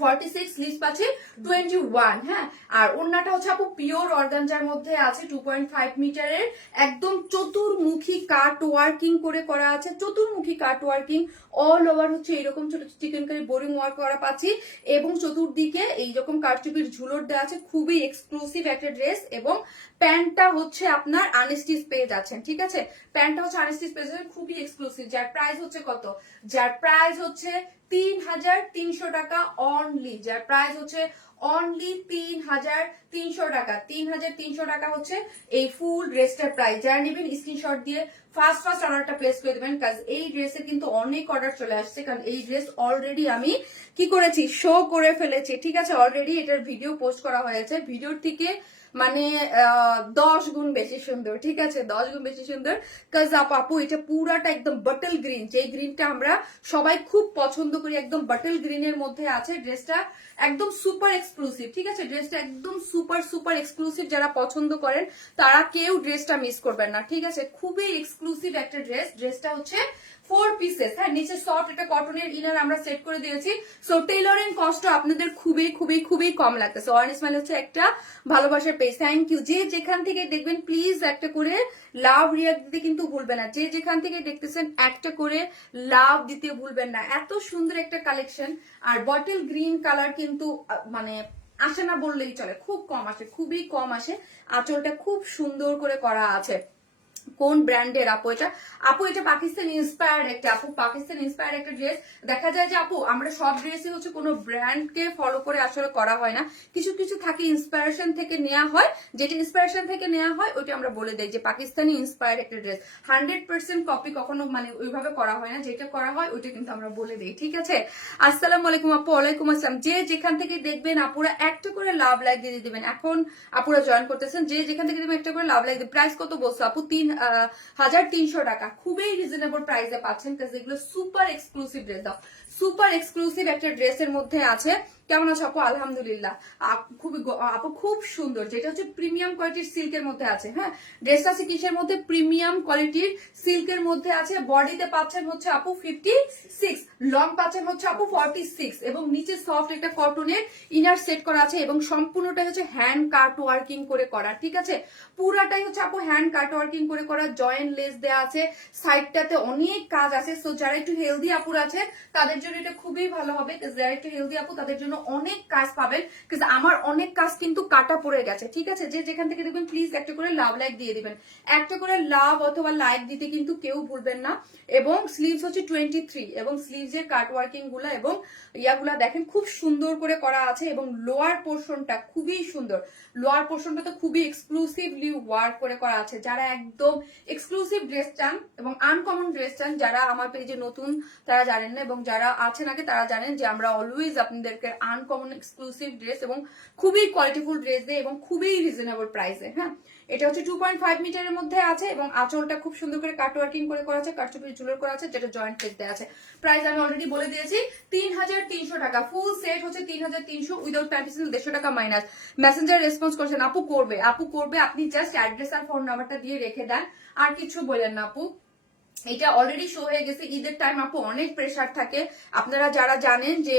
46, স্লিভস পাচ্ছে 21। হ্যাঁ আর ওড়নাটা হচ্ছে আপু পিওর অর্গানজার মধ্যে আছে, 2.5 মিটারের, একদম চতুর্মুখী কাট ওয়ার্কিং করে করা আছে, চতুর্মুখী কাট ওয়ার্কিং অল ওভার হচ্ছে এরকম ছোট চিকেনকারি বোরিং ওয়ার্ক করা পাচ্ছি। এবং চতুর্দিকে এইরকম কারচুপির ঝুলর দেওয়া আছে, খুবই এক্সক্লুসিভ একটা ড্রেস। এবং প্যান্টটা হচ্ছে আপনার আনস্টিচ পেয়ে যাচ্ছেন, ঠিক আছে, প্যান্টটা হচ্ছে আনস্টিচ পেয়ে যাচ্ছেন, খুবই এক্সক্লুসিভ। যার প্রাইস হচ্ছে কত? যার প্রাইস হচ্ছে 3,300 টাকা অনলি, যার প্রাইস হচ্ছে অনলি 3,300 টাকা। 3,300 টাকা হচ্ছে এই ফুল ড্রেসটার প্রাইস। যারা নেবেন স্ক্রিনশট দিয়ে ফার্স্ট অর্ডারটা প্লেস করে দেবেন, কারণ এই ড্রেসের কিন্তু অনেক অর্ডার চলে আসছে, কারণ এই ড্রেস অলরেডি আমি কি করেছি, শো করে ফেলেছি। ঠিক আছে, অলরেডি এটার ভিডিও পোস্ট করা হয়েছে, ভিডিওর থেকে মানে 10 গুণ বেশি সুন্দর। ঠিক আছে, 10 গুণ বেশি সুন্দর, কাজ আপু এটা পুরাটা একদম বটল গ্রিন, যে গ্রিনটা আমরা সবাই খুব পছন্দ করি, একদম বটল গ্রিনের মধ্যে আছে ড্রেসটা, একদম সুপার এক্সক্লুসিভ। ঠিক আছে, ড্রেসটা একদম সুপার সুপার এক্সক্লুসিভ, যারা পছন্দ করেন তারা কেউ ড্রেসটা মিস করবেন না। ঠিক আছে, খুবই এক্সক্লুসিভ একটা ড্রেস, ড্রেসটা হচ্ছে 4 পিসেস। হ্যাঁ নিচে সফট একটা কটনের ইনার আমরা সেট করে দিয়েছি। সো টেইলরিং কস্ট আপনাদের খুবই খুবই খুবই কম লাগতেছে। ওয়ান স্মাইল হচ্ছে একটা ভালোবাসার পেজ, থ্যাংক ইউ। যে যেখান থেকে দেখবেন প্লিজ একটা করে লাভ রিয়াক্ট দিতে কিন্তু ভুলবেন না, যে যেখান থেকে দেখতেছেন একটা করে লাভ দিতে ভুলবেন না। এত সুন্দর একটা কালেকশন, আর বটল গ্রিন কালার কিন্তু মানে আসে না বললেই চলে, খুব কম আসে, খুবই কম আসে। আঁচলটা খুব সুন্দর করে করা আছে। কোন ব্র্যান্ডের আপু এটা? আপু এটা পাকিস্তান ইন্সপায়ার্ড একটা, আপু পাকিস্তান ইন্সপায়ার্ড একটা ড্রেস। দেখা যায় যে আপু আমরা সব ড্রেসই হচ্ছে কোনো ব্র্যান্ডকে ফলো করে আসলে করা হয় না, কিছু কিছু থাকে ইন্সপায়ারেশন থেকে নেওয়া হয়, যেটা ইন্সপায়ারেশন থেকে নেওয়া হয় ওইটা আমরা বলে দেই যে পাকিস্তানি ইন্সপায়ার্ড একটা ড্রেস। 100% কপি কখনো মানে ওইভাবে করা হয় না, যেটা করা হয় ওইটা কিন্তু আমরা বলে দিই। ঠিক আছে, আসসালামু আলাইকুম আপু। ওয়ালাইকুম আসসালাম। যে যেখান থেকে দেখবেন আপুরা একটা করে লাভ লাইক দিয়ে দিবেন। এখন আপুরা জয়েন করতেছেন, যে যেখান থেকে দেখবেন একটা করে লাভ লাইক দিবেন। প্রাইস কত বলছো আপু? 3,300 টাকা, খুবই রিজনেবল প্রাইসে পাচ্ছেন, কারণ এগুলো সুপার এক্সক্লুসিভ ড্রেস। দাও সুপার এক্সক্লুসিভ একটা ড্রেসের মধ্যে আছে। কেমন আছো আপু? আলহামদুলিল্লাহ খুবই আপু খুব সুন্দর, যেটা হচ্ছে প্রিমিয়াম কোয়ালিটির সিল্কের মধ্যে আছে। হ্যাঁ ড্রেসটা আছে কিসের মধ্যে? প্রিমিয়াম কোয়ালিটির সিল্কের মধ্যে আছে। বডিতে পাচ্ছেন হচ্ছে আপু 56, লং পাচ্ছেন হচ্ছে আপু 46, এবং নিচে সফট একটা কটনের ইনার সেট করা আছে, এবং সম্পূর্ণটাই হচ্ছে হ্যান্ড কাট ওয়ার্কিং করে করা। ঠিক আছে, পুরাটাই হচ্ছে আপু হ্যান্ড কাট ওয়ার্কিং করে করা, জয়েন্ট লেস দেওয়া আছে, সাইডটাতে অনেক কাজ আছে। সো যারা একটু হেলদি আপুর আছে তাদের জন্য এটা খুবই ভালো হবে, যারা একটু হেলদি আপু তাদের জন্য অনেক কাজ পাবেন, কিন্তু আমার অনেক কাজ কিন্তু কাটা পড়ে গেছে, ঠিক আছে? যে যেখান থেকে দেখবেন প্লিজ একটা করে লাভ লাইক দিয়ে দিবেন, একটা করে লাভ অথবা লাইক দিতে কিন্তু কেউ ভুলবেন না। এবং স্লিভস হচ্ছে 23 এবং স্লিভস এর কাট ওয়ার্কিং গুলা এবং ইয়াগুলা দেখেন খুব সুন্দর করে করা আছে, এবং লোয়ার পোর্শনটা খুবই সুন্দর, লোয়ার পোর্শনটা তো খুবই এক্সক্লুসিভলি ওয়ার্ক করে করা আছে। যারা একদম এক্সক্লুসিভ ড্রেস চান এবং আনকমন ড্রেস চান, যারা আমার পেজে নতুন তারা জানেন না, এবং যারা আছেন আগে তারা জানেন যে আমরা অলওয়েজ আপনাদেরকে আনকমন এক্সক্লুসিভ ড্রেস এবং খুবই কোয়ালিটিফুল ড্রেস দেয় এবং খুবই রিজনেবল প্রাইসে। হ্যাঁ, এটা হচ্ছে 2.5 মিটারের মধ্যে আছে এবং আঁচলটা খুব সুন্দর করে কাট ওয়ার্কিং করে করা আছে, কাটচুপি ঝুলের করা আছে, যেটা জয়েন্ট পেজ দেওয়া আছে। প্রাইস আমি অলরেডি বলে দিয়েছি 3300 টাকা, ফুল সেট হচ্ছে 3300 উইদাউট প্যান্টিসেল 150 টাকা মাইনাস। মেসেঞ্জার রেসপন্স করছেন আপু করবে, আপু করবে, আপনি জাস্ট অ্যাড্রেস আর ফোন নাম্বারটা দিয়ে রেখে দেন, আর কিছু বলেন না আপু। এটা অলরেডি শো হয়ে গেছে, ঈদের টাইম আপু অনেক প্রেসার থাকে, আপনারা যারা জানেন যে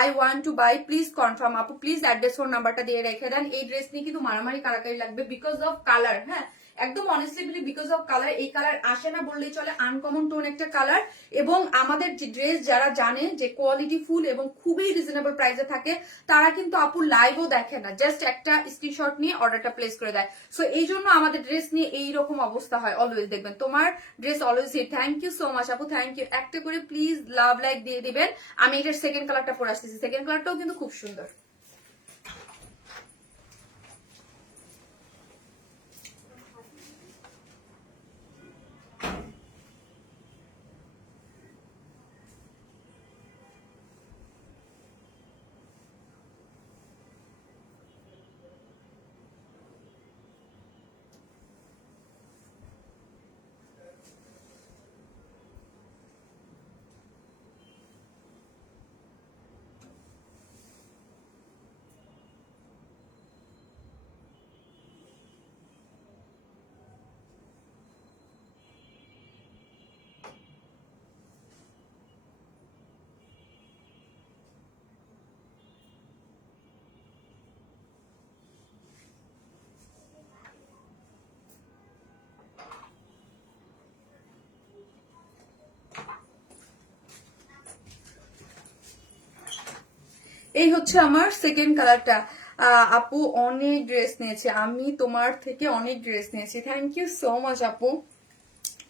I want to buy please confirm আপু, প্লিজ অ্যাড্রেস ফোন নাম্বারটা দিয়ে রেখে দেন। এই ড্রেস নিয়ে কিন্তু মারামারি কারাকারি লাগবে বিকজ অফ কালার। হ্যাঁ, একদম অনেস্টলি বলি বিকজ অফ কালার, এই কালার আসে না বললেই চলে, আনকমন টোন একটা কালার। এবং আমাদের যে ড্রেস যারা জানে যে কোয়ালিটি ফুল এবং খুবই রিজনেবল প্রাইসে থাকে, তারা কিন্তু আপু লাইভও দেখে না, জাস্ট একটা স্ক্রিনশট নিয়ে অর্ডারটা প্লেস করে দেয়। সো এই জন্য আমাদের ড্রেস নিয়ে এইরকম অবস্থা হয়, অলওয়েজ দেখবেন তোমার dress always hit. Thank you so much আপু, থ্যাংক ইউ। একটা করে প্লিজ লাভ লাইক দিয়ে দিবেন। আমি এটার সেকেন্ড কালারটা পরে আসতেছি, সেকেন্ড কালারটাও কিন্তু খুব সুন্দর। এই হচ্ছে আমার সেকেন্ড কালারটা। আপু অনেক ড্রেস নিয়েছে, আমি তোমার থেকে অনেক ড্রেস নিয়েছি, থ্যাংক ইউ সো মাচ আপু,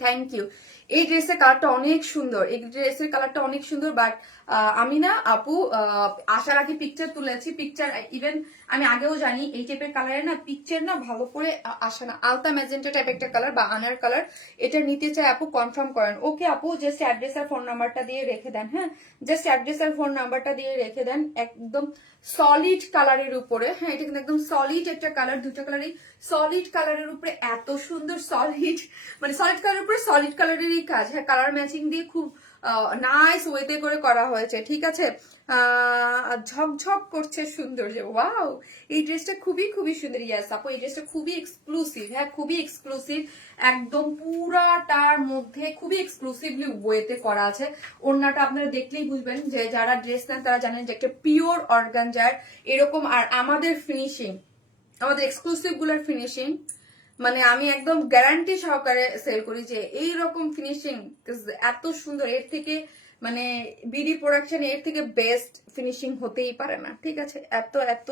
থ্যাংক ইউ। এই ড্রেসের কালারটা অনেক সুন্দর, এই ড্রেসের কালারটা অনেক সুন্দর, বাট আমি না আপু আসার আগে পিকচার তুলেছি, পিকচার ইভেন আমি আগেও জানি এই টাইপের কালারে না পিকচার না ভালো করে আসে না, আলতা ম্যাজেন্টা টাইপ একটা কালার বা আনার কালার, এটা নিতে চাই আপু কনফার্ম করেন। ওকে আপু, জাস্ট অ্যাড্রেস আর ফোন নাম্বারটা দিয়ে রেখে দেন। হ্যাঁ, জাস্ট অ্যাড্রেস আর ফোন নাম্বারটা দিয়ে রেখে দেন, একদম সলিড কালারের উপরে। হ্যাঁ, এটা কিন্তু একদম সলিড একটা কালার, দুটো কালারই সলিড কালারের উপরে এত সুন্দর সলিড, মানে সলিড কালারের উপরে সলিড কালারেরই কাজ। হ্যাঁ, কালার ম্যাচিং দিয়ে খুব নাইস ওয়েতে করে করা হয়েছে, ঠিক আছে? ঝকঝক করছে সৌন্দর্য, ওয়াও! এই ড্রেসটা খুবই খুবই সুন্দর। ইয়াস আপু, এই ড্রেসটা খুবই এক্সক্লুসিভ, হ্যাঁ খুবই এক্সক্লুসিভ, একদম পুরাটার মধ্যে খুবই এক্সক্লুসিভলি ওয়েতে করা আছে। ওড়নাটা আপনারা দেখলেই বুঝবেন, যে যারা ড্রেস নেন তারা জানেন যে একটা পিওর অর্গানজার এরকম। আর আমাদের ফিনিশিং, আমাদের এক্সক্লুসিভ গুলোর ফিনিশিং, মানে আমি একদম গ্যারান্টি সহকারে সেল করি যে এইরকম ফিনিশিং এত সুন্দর, এর থেকে মানে বিডি প্রোডাকশন এর থেকে বেস্ট ফিনিশিং হতেই পারে না, ঠিক আছে? এত এত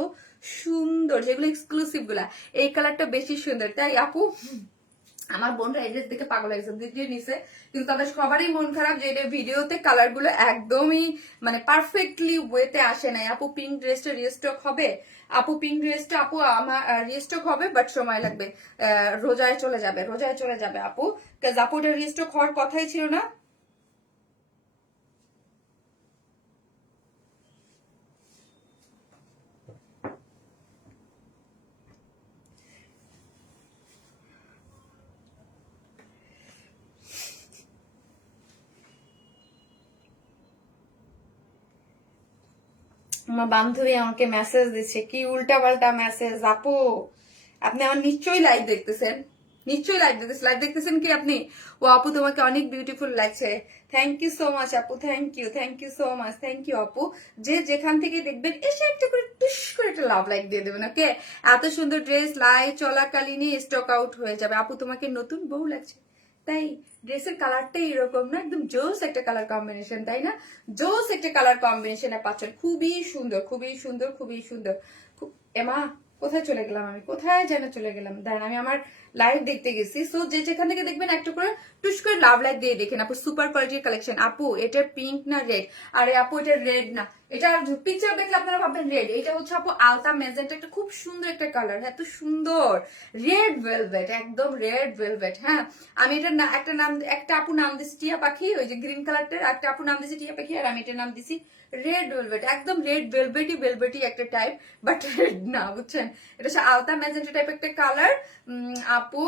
সুন্দর, যেগুলো এক্সক্লুসিভ গুলা, এই কালারটা বেশি সুন্দর। তাই আপু আমার বোনরা এই ড্রেস দেখে পাগল হয়েছে, দ্বিতীয় নিছে, কিন্তু তাদের সবারই মন খারাপ যে এটা ভিডিওতে কালার গুলো একদমই মানে পারফেক্টলি ওয়েতে আসে নাই। আপু পিঙ্ক ড্রেসটা রিস্টক হবে, আপু পিঙ্ক ড্রেসটা আপু আমার রিস্টক হবে, বাট সময় লাগবে, রোজায় চলে যাবে, রোজায় চলে যাবে আপু, কাজ আপু এটা রিস্টক হওয়ার কথাই ছিল না। আমার বান্ধবী আমাকে মেসেজ দিচ্ছে, কি উল্টা পাল্টা মেসেজ! আপু আপনি আমার নিশ্চয়ই লাইভ দেখতেছেন, নিশ্চয়ই লাইভ দেখতেছেন, লাইভ দেখতেছেন কি আপনি? ও আপু তোমাকে অনেক বিউটিফুল লাগছে, থ্যাংক ইউ সো মাচ আপু, thank you so much, thank you আপু। যে যেখান থেকে দেখবেন এসে একটা করে টুস করে একটা লাভ লাইক দিয়ে দেবেন, ওকে? এত সুন্দর ড্রেস লাইভ চলাকালীনই স্টক আউট হয়ে যাবে। আপু তোমাকে নতুন বউ লাগছে, তাই ড্রেসের কালারটাই এরকম না, একদম জোস একটা কালার কম্বিনেশন, তাই না? জোস একটা কালার কম্বিনেশনে পাচ্ছেন, খুবই সুন্দর খুবই সুন্দর খুবই সুন্দর। এমা কোথায় চলে গেলাম, আমি কোথায় যেন চলে গেলাম, দাঁড়ান আমি আমার লাইভ দেখতে গেছি। সো যে যেখান থেকে দেখবেন একটু করে টুস করে লাভ লাইক দিয়ে দেখেন আপু, সুপার কোয়ালিটির কালেকশন। আপু এটা পিঙ্ক না রেড? আরে আপু এটা রেড না, এটা পিকচার দেখলে আপনারা ভাববেন রেড, এটা হচ্ছে আপু আলতা ম্যাজেন্টা, একটা খুব সুন্দর একটা কালার, এত সুন্দর রেড ভেলভেট, একদম রেড ভেলভেট। হ্যাঁ আমি এটার একটা আপু নাম দিছি টিয়া পাখি, ওই যে গ্রিন কালারটার একটা আপু নাম দিছি টিয়া পাখি, আর আমি এটার নাম দিছি রেড ভেলভেট, একদম রেড ভেলভেটি ভেলভেটি একটা টাইপ, বাট রেড না, বুঝছেন? এটা হচ্ছে আলতা ম্যাজেন্টা টাইপ একটা কালার। আপু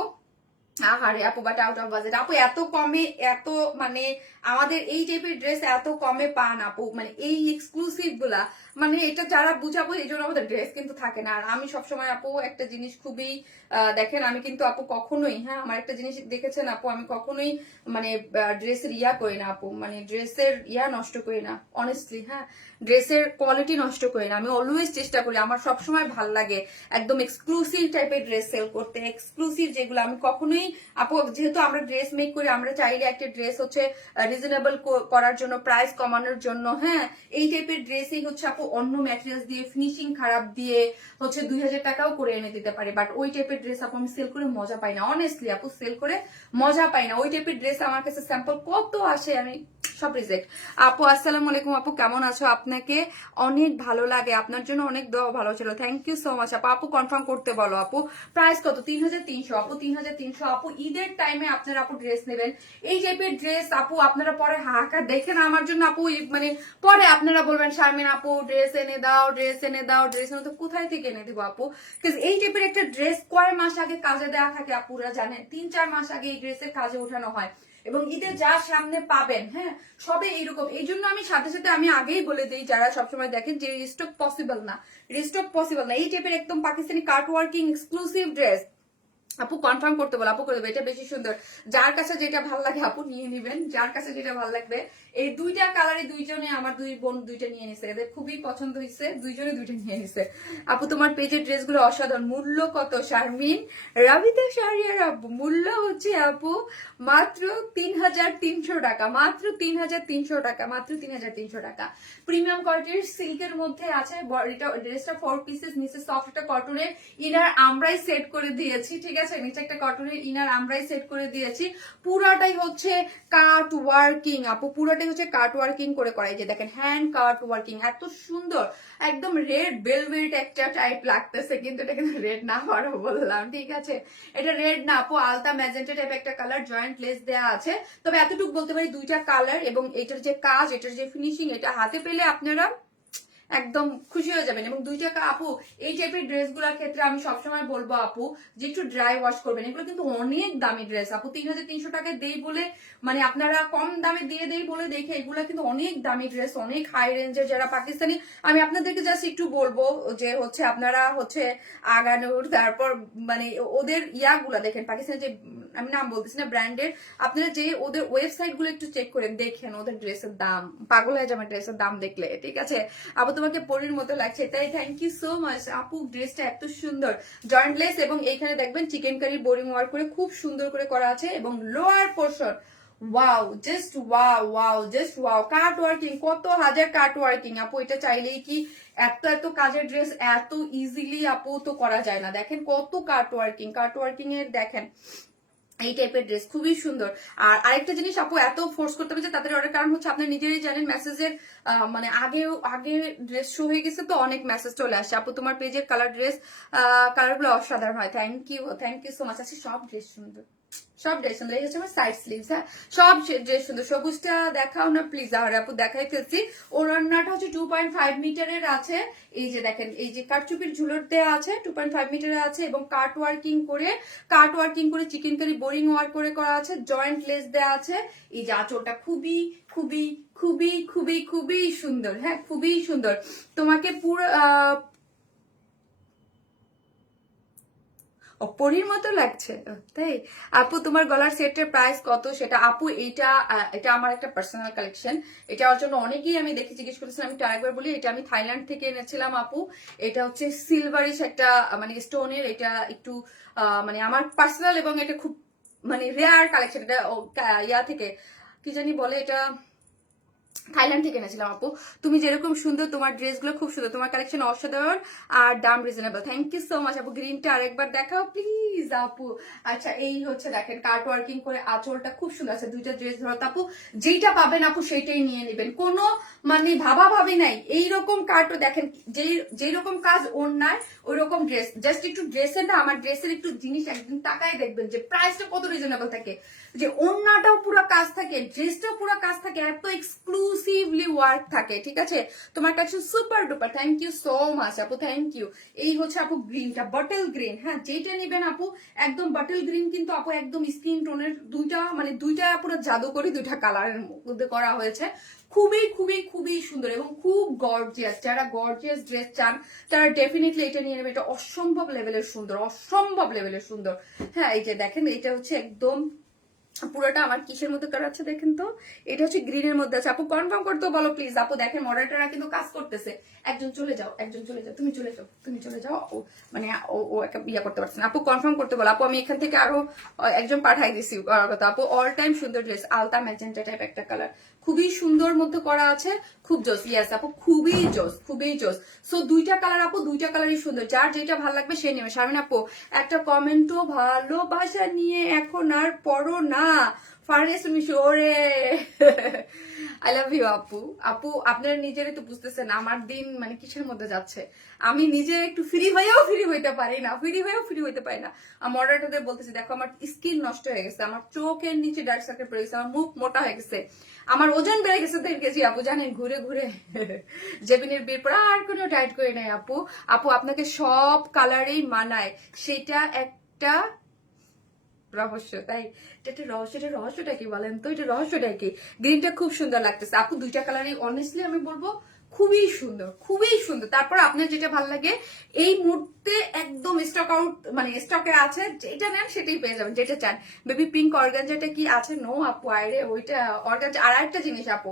আহারে আপু বাট আউট অফ বাজেট আপু, এত কমে এত মানে আমাদের এই টাইপের ড্রেস এত কমে পান আপু, মানে এই এক্সক্লুসিভ গুলা, মানে এটা যারা বুঝাবো এই জন্য আমাদের ড্রেস কিন্তু থাকে না। আর আমি সবসময় আপু একটা জিনিস খুবই দেখেন, আমি কিন্তু আপু কখনোই, হ্যাঁ আমার একটা জিনিস দেখেছেন আপু, আমি কখনোই মানে ড্রেসের ইয়া করি না আপু, মানে ড্রেসের ইয়া নষ্ট করি না অনেস্টলি, হ্যাঁ ড্রেসের কোয়ালিটি নষ্ট করি না, আমি অলওয়েজ চেষ্টা করি, আমার সবসময় ভাল লাগে একদম এক্সক্লুসিভ টাইপের ড্রেস সেল করতে, এক্সক্লুসিভ যেগুলো আমি কখনোই আপু, যেহেতু আমরা ড্রেস মেক করি, আমরা চাইলে একটা ড্রেস হচ্ছে রিজনেবল করার জন্য, প্রাইস কমানোর জন্য, হ্যাঁ এই টাইপের ড্রেসই হচ্ছে আপু অন্য ম্যাটেরিয়ালস দিয়ে, ফিনিশিং খারাপ দিয়ে হচ্ছে 2000 টাকাও করে এনে দিতে পারে, বাট ওই টাইপের ড্রেস আপু আমি সেল করে মজা পাই না, অনেস্টলি আপু সেল করে মজা পাই না। ওই টাইপের ড্রেস আমার কাছে স্যাম্পল কত আসে, আমি সব রিজেক্ট। আপু আসসালামু আলাইকুম আপু, কেমন আছো? আপনাকে অনেক ভালো লাগে, আপনার জন্য অনেক দোয়া ভালো ছিল, থ্যাংক ইউ সো মাচ আপু। আপু কনফার্ম করতে বলো আপু, প্রাইস কত? 3300 আপু, 3300 আপু। ঈদের টাইমে আপনারা আপু ড্রেস নেবেন, এই টাইপের ড্রেস আপু আপনারা পরে হাহাকার দেখেন আমার জন্য আপু, মানে পরে আপনারা বলবেন শারমিন আপু ড্রেস এনে দাও, ড্রেস এনে দাও, ড্রেস এনে তো কোথায় থেকে এনে দিব আপু? এই টাইপের একটা ড্রেস কয় মাস আগে কাজে দেওয়া থাকে আপুরা জানেন, 3-4 মাস আগে এই ড্রেসের কাজে ওঠানো হয়, এবং ঈদের যা সামনে পাবেন, হ্যাঁ সবে এইরকম। এই জন্য আমি সাথে সাথে আমি আগেই বলে দিই, যারা সবসময় দেখেন যে রিস্টক পসিবল না, রিস্টক পসিবল না, এই টাইপের একদম পাকিস্তানি কাট ওয়ার্কিং এক্সক্লুসিভ ড্রেস আপু কনফার্ম করতে বলো আপু, করে দেবে, এটা বেশি সুন্দর। যার কাছে যেটা ভালো লাগে আপু নিয়ে নিবেন, যার কাছে যেটা ভালো লাগবে। এই দুইটা কালারে দুইজনে, আমার দুই বোন দুইটা নিয়ে নিছে, এদের খুবই পছন্দ হয়েছে, দুইজনে দুইটা নিয়ে নিছে। আপু তোমার পেজের ড্রেসগুলো অসাধারণ, মূল্য কত শারমিন? রাবিতা শাহরিয়ার আপু মূল্য হচ্ছে আপু মাত্র 3300 টাকা, মাত্র 3300 টাকা, মাত্র 3300 টাকা। প্রিমিয়াম কোয়ালিটির সিল্কের মধ্যে আছে, এটা ড্রেসটা 4 পিসেস, নিচে সফট একটা কটনের ইনার আমরাই সেট করে দিয়েছি, ঠিক আছে? নিচে একটা কটনের ইনার আমরাই সেট করে দিয়েছি, পুরাটাই হচ্ছে কাট ওয়ার্কিং আপু, পুরাটাই হচ্ছে কাট ওয়ার্কিং করে করা, এই যে দেখেন হ্যান্ড কাট ওয়ার্কিং, এত সুন্দর, একদম রেড ভেলভেট একটা টাইপ লাগতেছে, কিন্তু এটা কিন্তু রেড না, আরো বললাম, ঠিক আছে এটা রেড না আপু, আলতা ম্যাজেন্টা টাইপ একটা কালার, জয়েন্ট লেস দেওয়া আছে। তবে এতটুকু বলতে পারি দুইটা কালার এবং এটার যে কাজ, এটার যে ফিনিশিং, এটা হাতে পেলে আপনারা একদম খুশি হয়ে যাবেন। এবং 2 টাকা আপু এই টাইপের ড্রেসগুলোর ক্ষেত্রে আমি সবসময় বলবো আপু যে একটু ড্রাই ওয়াশ করবেন, এগুলো কিন্তু অনেক দামি ড্রেস আপু, 3300 টাকায় দেই বলে, মানে আপনারা কম দামে দিয়ে দেই বলে দেখে, এগুলো কিন্তু অনেক দামি ড্রেস, অনেক হাই রেঞ্জের। যারা পাকিস্তানি, আমি আপনাদেরকে জাস্ট একটু বলবো যে হচ্ছে আপনারা হচ্ছে আগানোর, তারপর মানে ওদের ইয়াগুলা দেখেন, পাকিস্তানি যে আমি নাম বলতেছি না ব্র্যান্ডের, আপনারা যে ওদের ওয়েবসাইট গুলো একটু চেক করেন, দেখেন ওদের ড্রেসের দাম, পাগল হয়ে যাবে ড্রেসের দাম দেখলে, ঠিক আছে আপু? তোমাকে পরীর মতো লাগছে, তাই থ্যাংক ইউ সো মাচ আপু, ড্রেসটা এত সুন্দর, জয়েন্টলেস, এবং এইখানে দেখবেন চিকেন কারি বোরিং ওয়ার্ক করে খুব সুন্দর করে করা আছে, এবং lower portion wow, just wow wow, just wow, cut working, কত হাজার কাট ওয়ার্কিং আপু, এটা চাইলেই কি এত এত কাজের ড্রেস এত ইজিলি আপু তো করা যায় না, দেখেন কত কাট ওয়ার্কিং, কাট ওয়ার্কিং এর দেখেন এই টাইপের ড্রেস খুবই সুন্দর। আর আরেকটা জিনিস আপু, এত ফোর্স করতে হবে যে তাদের অর্ডার, কারণ হচ্ছে আপনার নিজেরই জানেন মেসেজের মানে আগে ড্রেস শো হয়ে গেছে, তো অনেক মেসেজ চলে আসে আপু, তোমার পেজের কালার ড্রেস কালারগুলো অসাধারণ হয়, থ্যাংক ইউ সো মাচ। আছে সব ড্রেস সুন্দর, সব ড্রেস সুন্দর, এই হচ্ছে আমার সাইড স্লিভস, হ্যাঁ সব ড্রেস সুন্দর। সবুজটা দেখাও না প্লিজ, আর আপু দেখাই ফেলছি। ওড়নাটা হচ্ছে 2.5 মিটারের আছে, এই যে দেখেন এই যে কাটচুপির ঝুলর দেওয়া আছে, 2.5 মিটারের আছে, এবং কাট ওয়ার্কিং করে চিকেন কারি বোরিং ওয়ার্ক করে করা আছে, জয়েন্ট লেস দেওয়া আছে। এই যে আঁচলটা খুবই খুবই খুবই খুবই খুবই সুন্দর, হ্যাঁ খুবই সুন্দর। তোমাকে পুরো পরীর মতো লাগছে, তাই আপু? তোমার গলার সেটের প্রাইস কত সেটা আপু? এটা আমার একটা পার্সোনাল কালেকশন, এটার জন্য অনেকেই আমি দেখে জিজ্ঞেস করেছিলাম, আমি আরেকবার বলি, এটা আমি থাইল্যান্ড থেকে এনেছিলাম আপু। এটা হচ্ছে সিলভারিশ একটা মানে স্টোনের, এটা একটু মানে আমার পার্সোনাল, এবং এটা খুব মানে রেয়ার কালেকশন, এটা ইয়া থেকে কি জানি বলে এটা, থাইল্যান্ড থেকে এনেছিলাম আপু। তুমি যেরকম সুন্দর, তোমার ড্রেসগুলো খুব সুন্দর, তোমার কালেকশন অসাধারণ আর দাম reasonable. Thank you so much আপু। গ্রিনটা আরেকবার দেখাও প্লিজ আপু। আচ্ছা এই হচ্ছে দেখেন কার্ট ওয়ার্কিং করে আঁচলটা খুব সুন্দর আছে। দুইটা ড্রেস ধরো আপু, যেইটা পাবেন আপু সেইটাই নিয়ে নেবেন, কোনো মানে ভাবা ভাবি নাই। এইরকম কার্টও দেখেন, যেই রকম কাজ ওড়নার ওই রকম ড্রেস, জাস্ট একটু ড্রেসের না, আমার ড্রেসের একটু জিনিস একদিন তাকায় দেখবেন যে প্রাইসটা কত রিজনেবল থাকে, যে ওড়নাটাও পুরো কাজ থাকে, ড্রেসটাও পুরো কাজ থাকে, এত এক্সক্লুসিভলি ওয়ার্ক থাকে, ঠিক আছে। তোমার কাছে super duper. Thank you so much আপু, থ্যাংক ইউ। এই হচ্ছে আপু গ্রিনটা, বটল গ্রিন, হ্যাঁ যেটা নেবেন আপু একদম বটল গ্রিন, কিন্তু আপু একদম স্কিন টোনের দুইটা, মানে দুইটা পুরো জাদুকরি দুইটা কালারের মধ্যে করা হয়েছে। খুবই খুবই খুবই সুন্দর এবং খুব গর্জিয়াস। যারা গর্জিয়াস ড্রেস চান তারা ডেফিনেটলি এটা নিয়ে নেবে। এটা অসম্ভব লেভেলের সুন্দর, অসম্ভব লেভেলের সুন্দর। হ্যাঁ এই যে দেখেন, এটা হচ্ছে একদম পুরোটা আমার কিসের মধ্যে করা আছে দেখেন তো, এটা হচ্ছে গ্রিনের মধ্যে আছে। আপু কনফার্ম করতে বলো প্লিজ আপু। দেখেন মডারেটররা কিন্তু কাজ করতেছে। একজন চলে যাও, একজন চলে যাও, তুমি চলে যাও, তুমি চলে যাও। ও মানে ও একটা ইয়া করতে পারছে না। আপু কনফার্ম করতে বলো আপু। আমি এখান থেকে আরো একজন পাঠাই দিছি কথা। আপু অল টাইম সুন্দর ড্রেস, আলতা ম্যাজেন্টা টাইপ একটা কালার, খুবই সুন্দর মধ্যে করা আছে, খুব জোস। ইয়েস আপু খুবই জোস, খুবই জোস। সো দুইটা কালার আপু, দুইটা কালারই সুন্দর, যার যেটা ভালো লাগবে সে নেবে। শারমিন আপু একটা কমেন্টও ভালোবাসা নিয়ে এখন আর পড়ো না, ফারহাস মিশু ওরে আই লাভ ইউ আপু। আপু আপনারা নিজেরাই তো বুঝতেছেন আমার দিন মানে কিসের মধ্যে যাচ্ছে। আমি নিজে একটু ফ্রি হয়েও ফ্রি হইতে পারি না, ফ্রি হইতে পারি না। মডারেটরদের বলতেছি দেখো আমার স্কিন নষ্ট হয়ে গেছে, আমার চোখের নিচে ডার্ক সার্কেল পড়ে গেছে, আমার মুখ মোটা হয়ে গেছে, আমার ওজন বেড়ে গেছে 3 কেজি আপু জানেন, ঘুরে ঘুরে জেবিনের বিয়ের পর আর কোনো ডায়েট করে নাই আপু। আপু আপনাকে সব কালারেই মানায়, সেটা একটা রহস্য। তাই এটা রহস্যটা কি বলেন তো, এটা রহস্যটা কি? গ্রিনটা খুব সুন্দর লাগতেছে আপু, দুইটা কালারই অনেস্টলি আমি বলবো খুবই সুন্দর, খুবই সুন্দর। তারপর আপনার যেটা ভালো লাগে এই মুহূর্তে একদম স্টক আউট, মানে স্টকে আছে, যেটা নেন সেটাই পেয়ে যাবেন, যেটা চান। বেবি পিঙ্ক অর্গানজাটা কি আছে? নো আপু, আরে ওইটা অর্গানজা। আর একটা জিনিস আপু,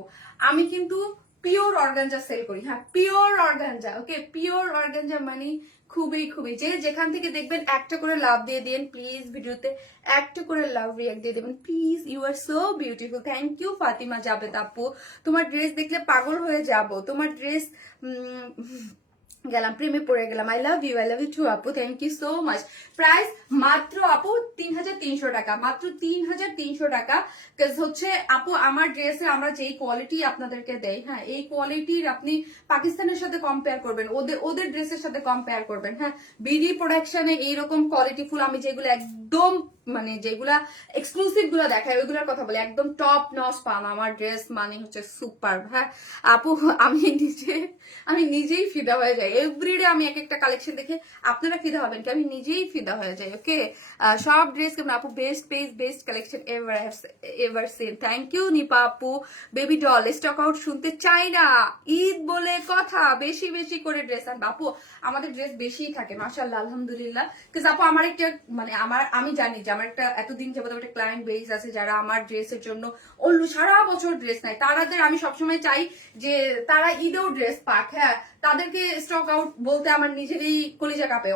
আমি কিন্তু পিওর অর্গানজা সেল করি, হ্যাঁ পিওর অর্গানজা, ওকে পিওর অর্গানজা মানে খুবই খুবই, যে যেখান থেকে দেখবেন একটা করে লাভ দিয়ে দিন প্লিজ, ভিডিওতে একটা করে লাভ রিয়াক্ট দিয়ে দেবেন please. You are so beautiful. Thank you Fatima Jabed আপু, তোমার ড্রেস দেখলে পাগল হয়ে যাব, তোমার ড্রেস গেলাম প্রেমে পড়ে গেলাম। আই লাভ ইউ টু আপু, thank you so much. Price মাত্র আপু 3300 টাকা, মাত্র 3300 টাকা। হচ্ছে আপু আমার ড্রেসে আমরা যেই কোয়ালিটি আপনাদেরকে দেই, হ্যাঁ এই কোয়ালিটির আপনি পাকিস্তানের সাথে কম্পেয়ার করবেন, ওদের ড্রেসের সাথে কম্পেয়ার করবেন। হ্যাঁ বিডি প্রোডাকশনে এইরকম কোয়ালিটি ফুল, আমি যেগুলো একদম মানে যেগুলা এক্সক্লুসিভ গুলো দেখায় ওইগুলোর কথা বলে, একদম টপ নচ পাম আমার ড্রেস মানে হচ্ছে সুপার। হ্যাঁ আপু আমি নিজেই ফিদা হয়ে যাই, এভরিডে আমি এক একটা কালেকশন দেখে আপনারা ফিদা হবেন কি, আমি নিজেই ফিদা হয়ে যাই। ওকে সব ড্রেস কেমন আপু? Best page, best collection ever seen. Thank you Nipa আপু। বেবি ডল স্টক আউট শুনতে চাই না, ঈদ বলে কথা, বেশি বেশি করে ড্রেস আনবে আপু। আমাদের ড্রেস বেশিই থাকে মাশাআল্লাহ আলহামদুলিল্লাহ। আপু আমার একটা মানে আমি জানি যে আমার একটা এতদিন যাবত একটা ক্লায়েন্ট বেস আছে যারা আমার ড্রেসের জন্য সারা বছর ড্রেস নেয়, তাদের আমি সবসময় চাই যে তারা ঈদেও ড্রেস পাক। হ্যাঁ তাদেরকে স্টক আউট বলতে আমার নিজেরই কলিজা কাঁপে।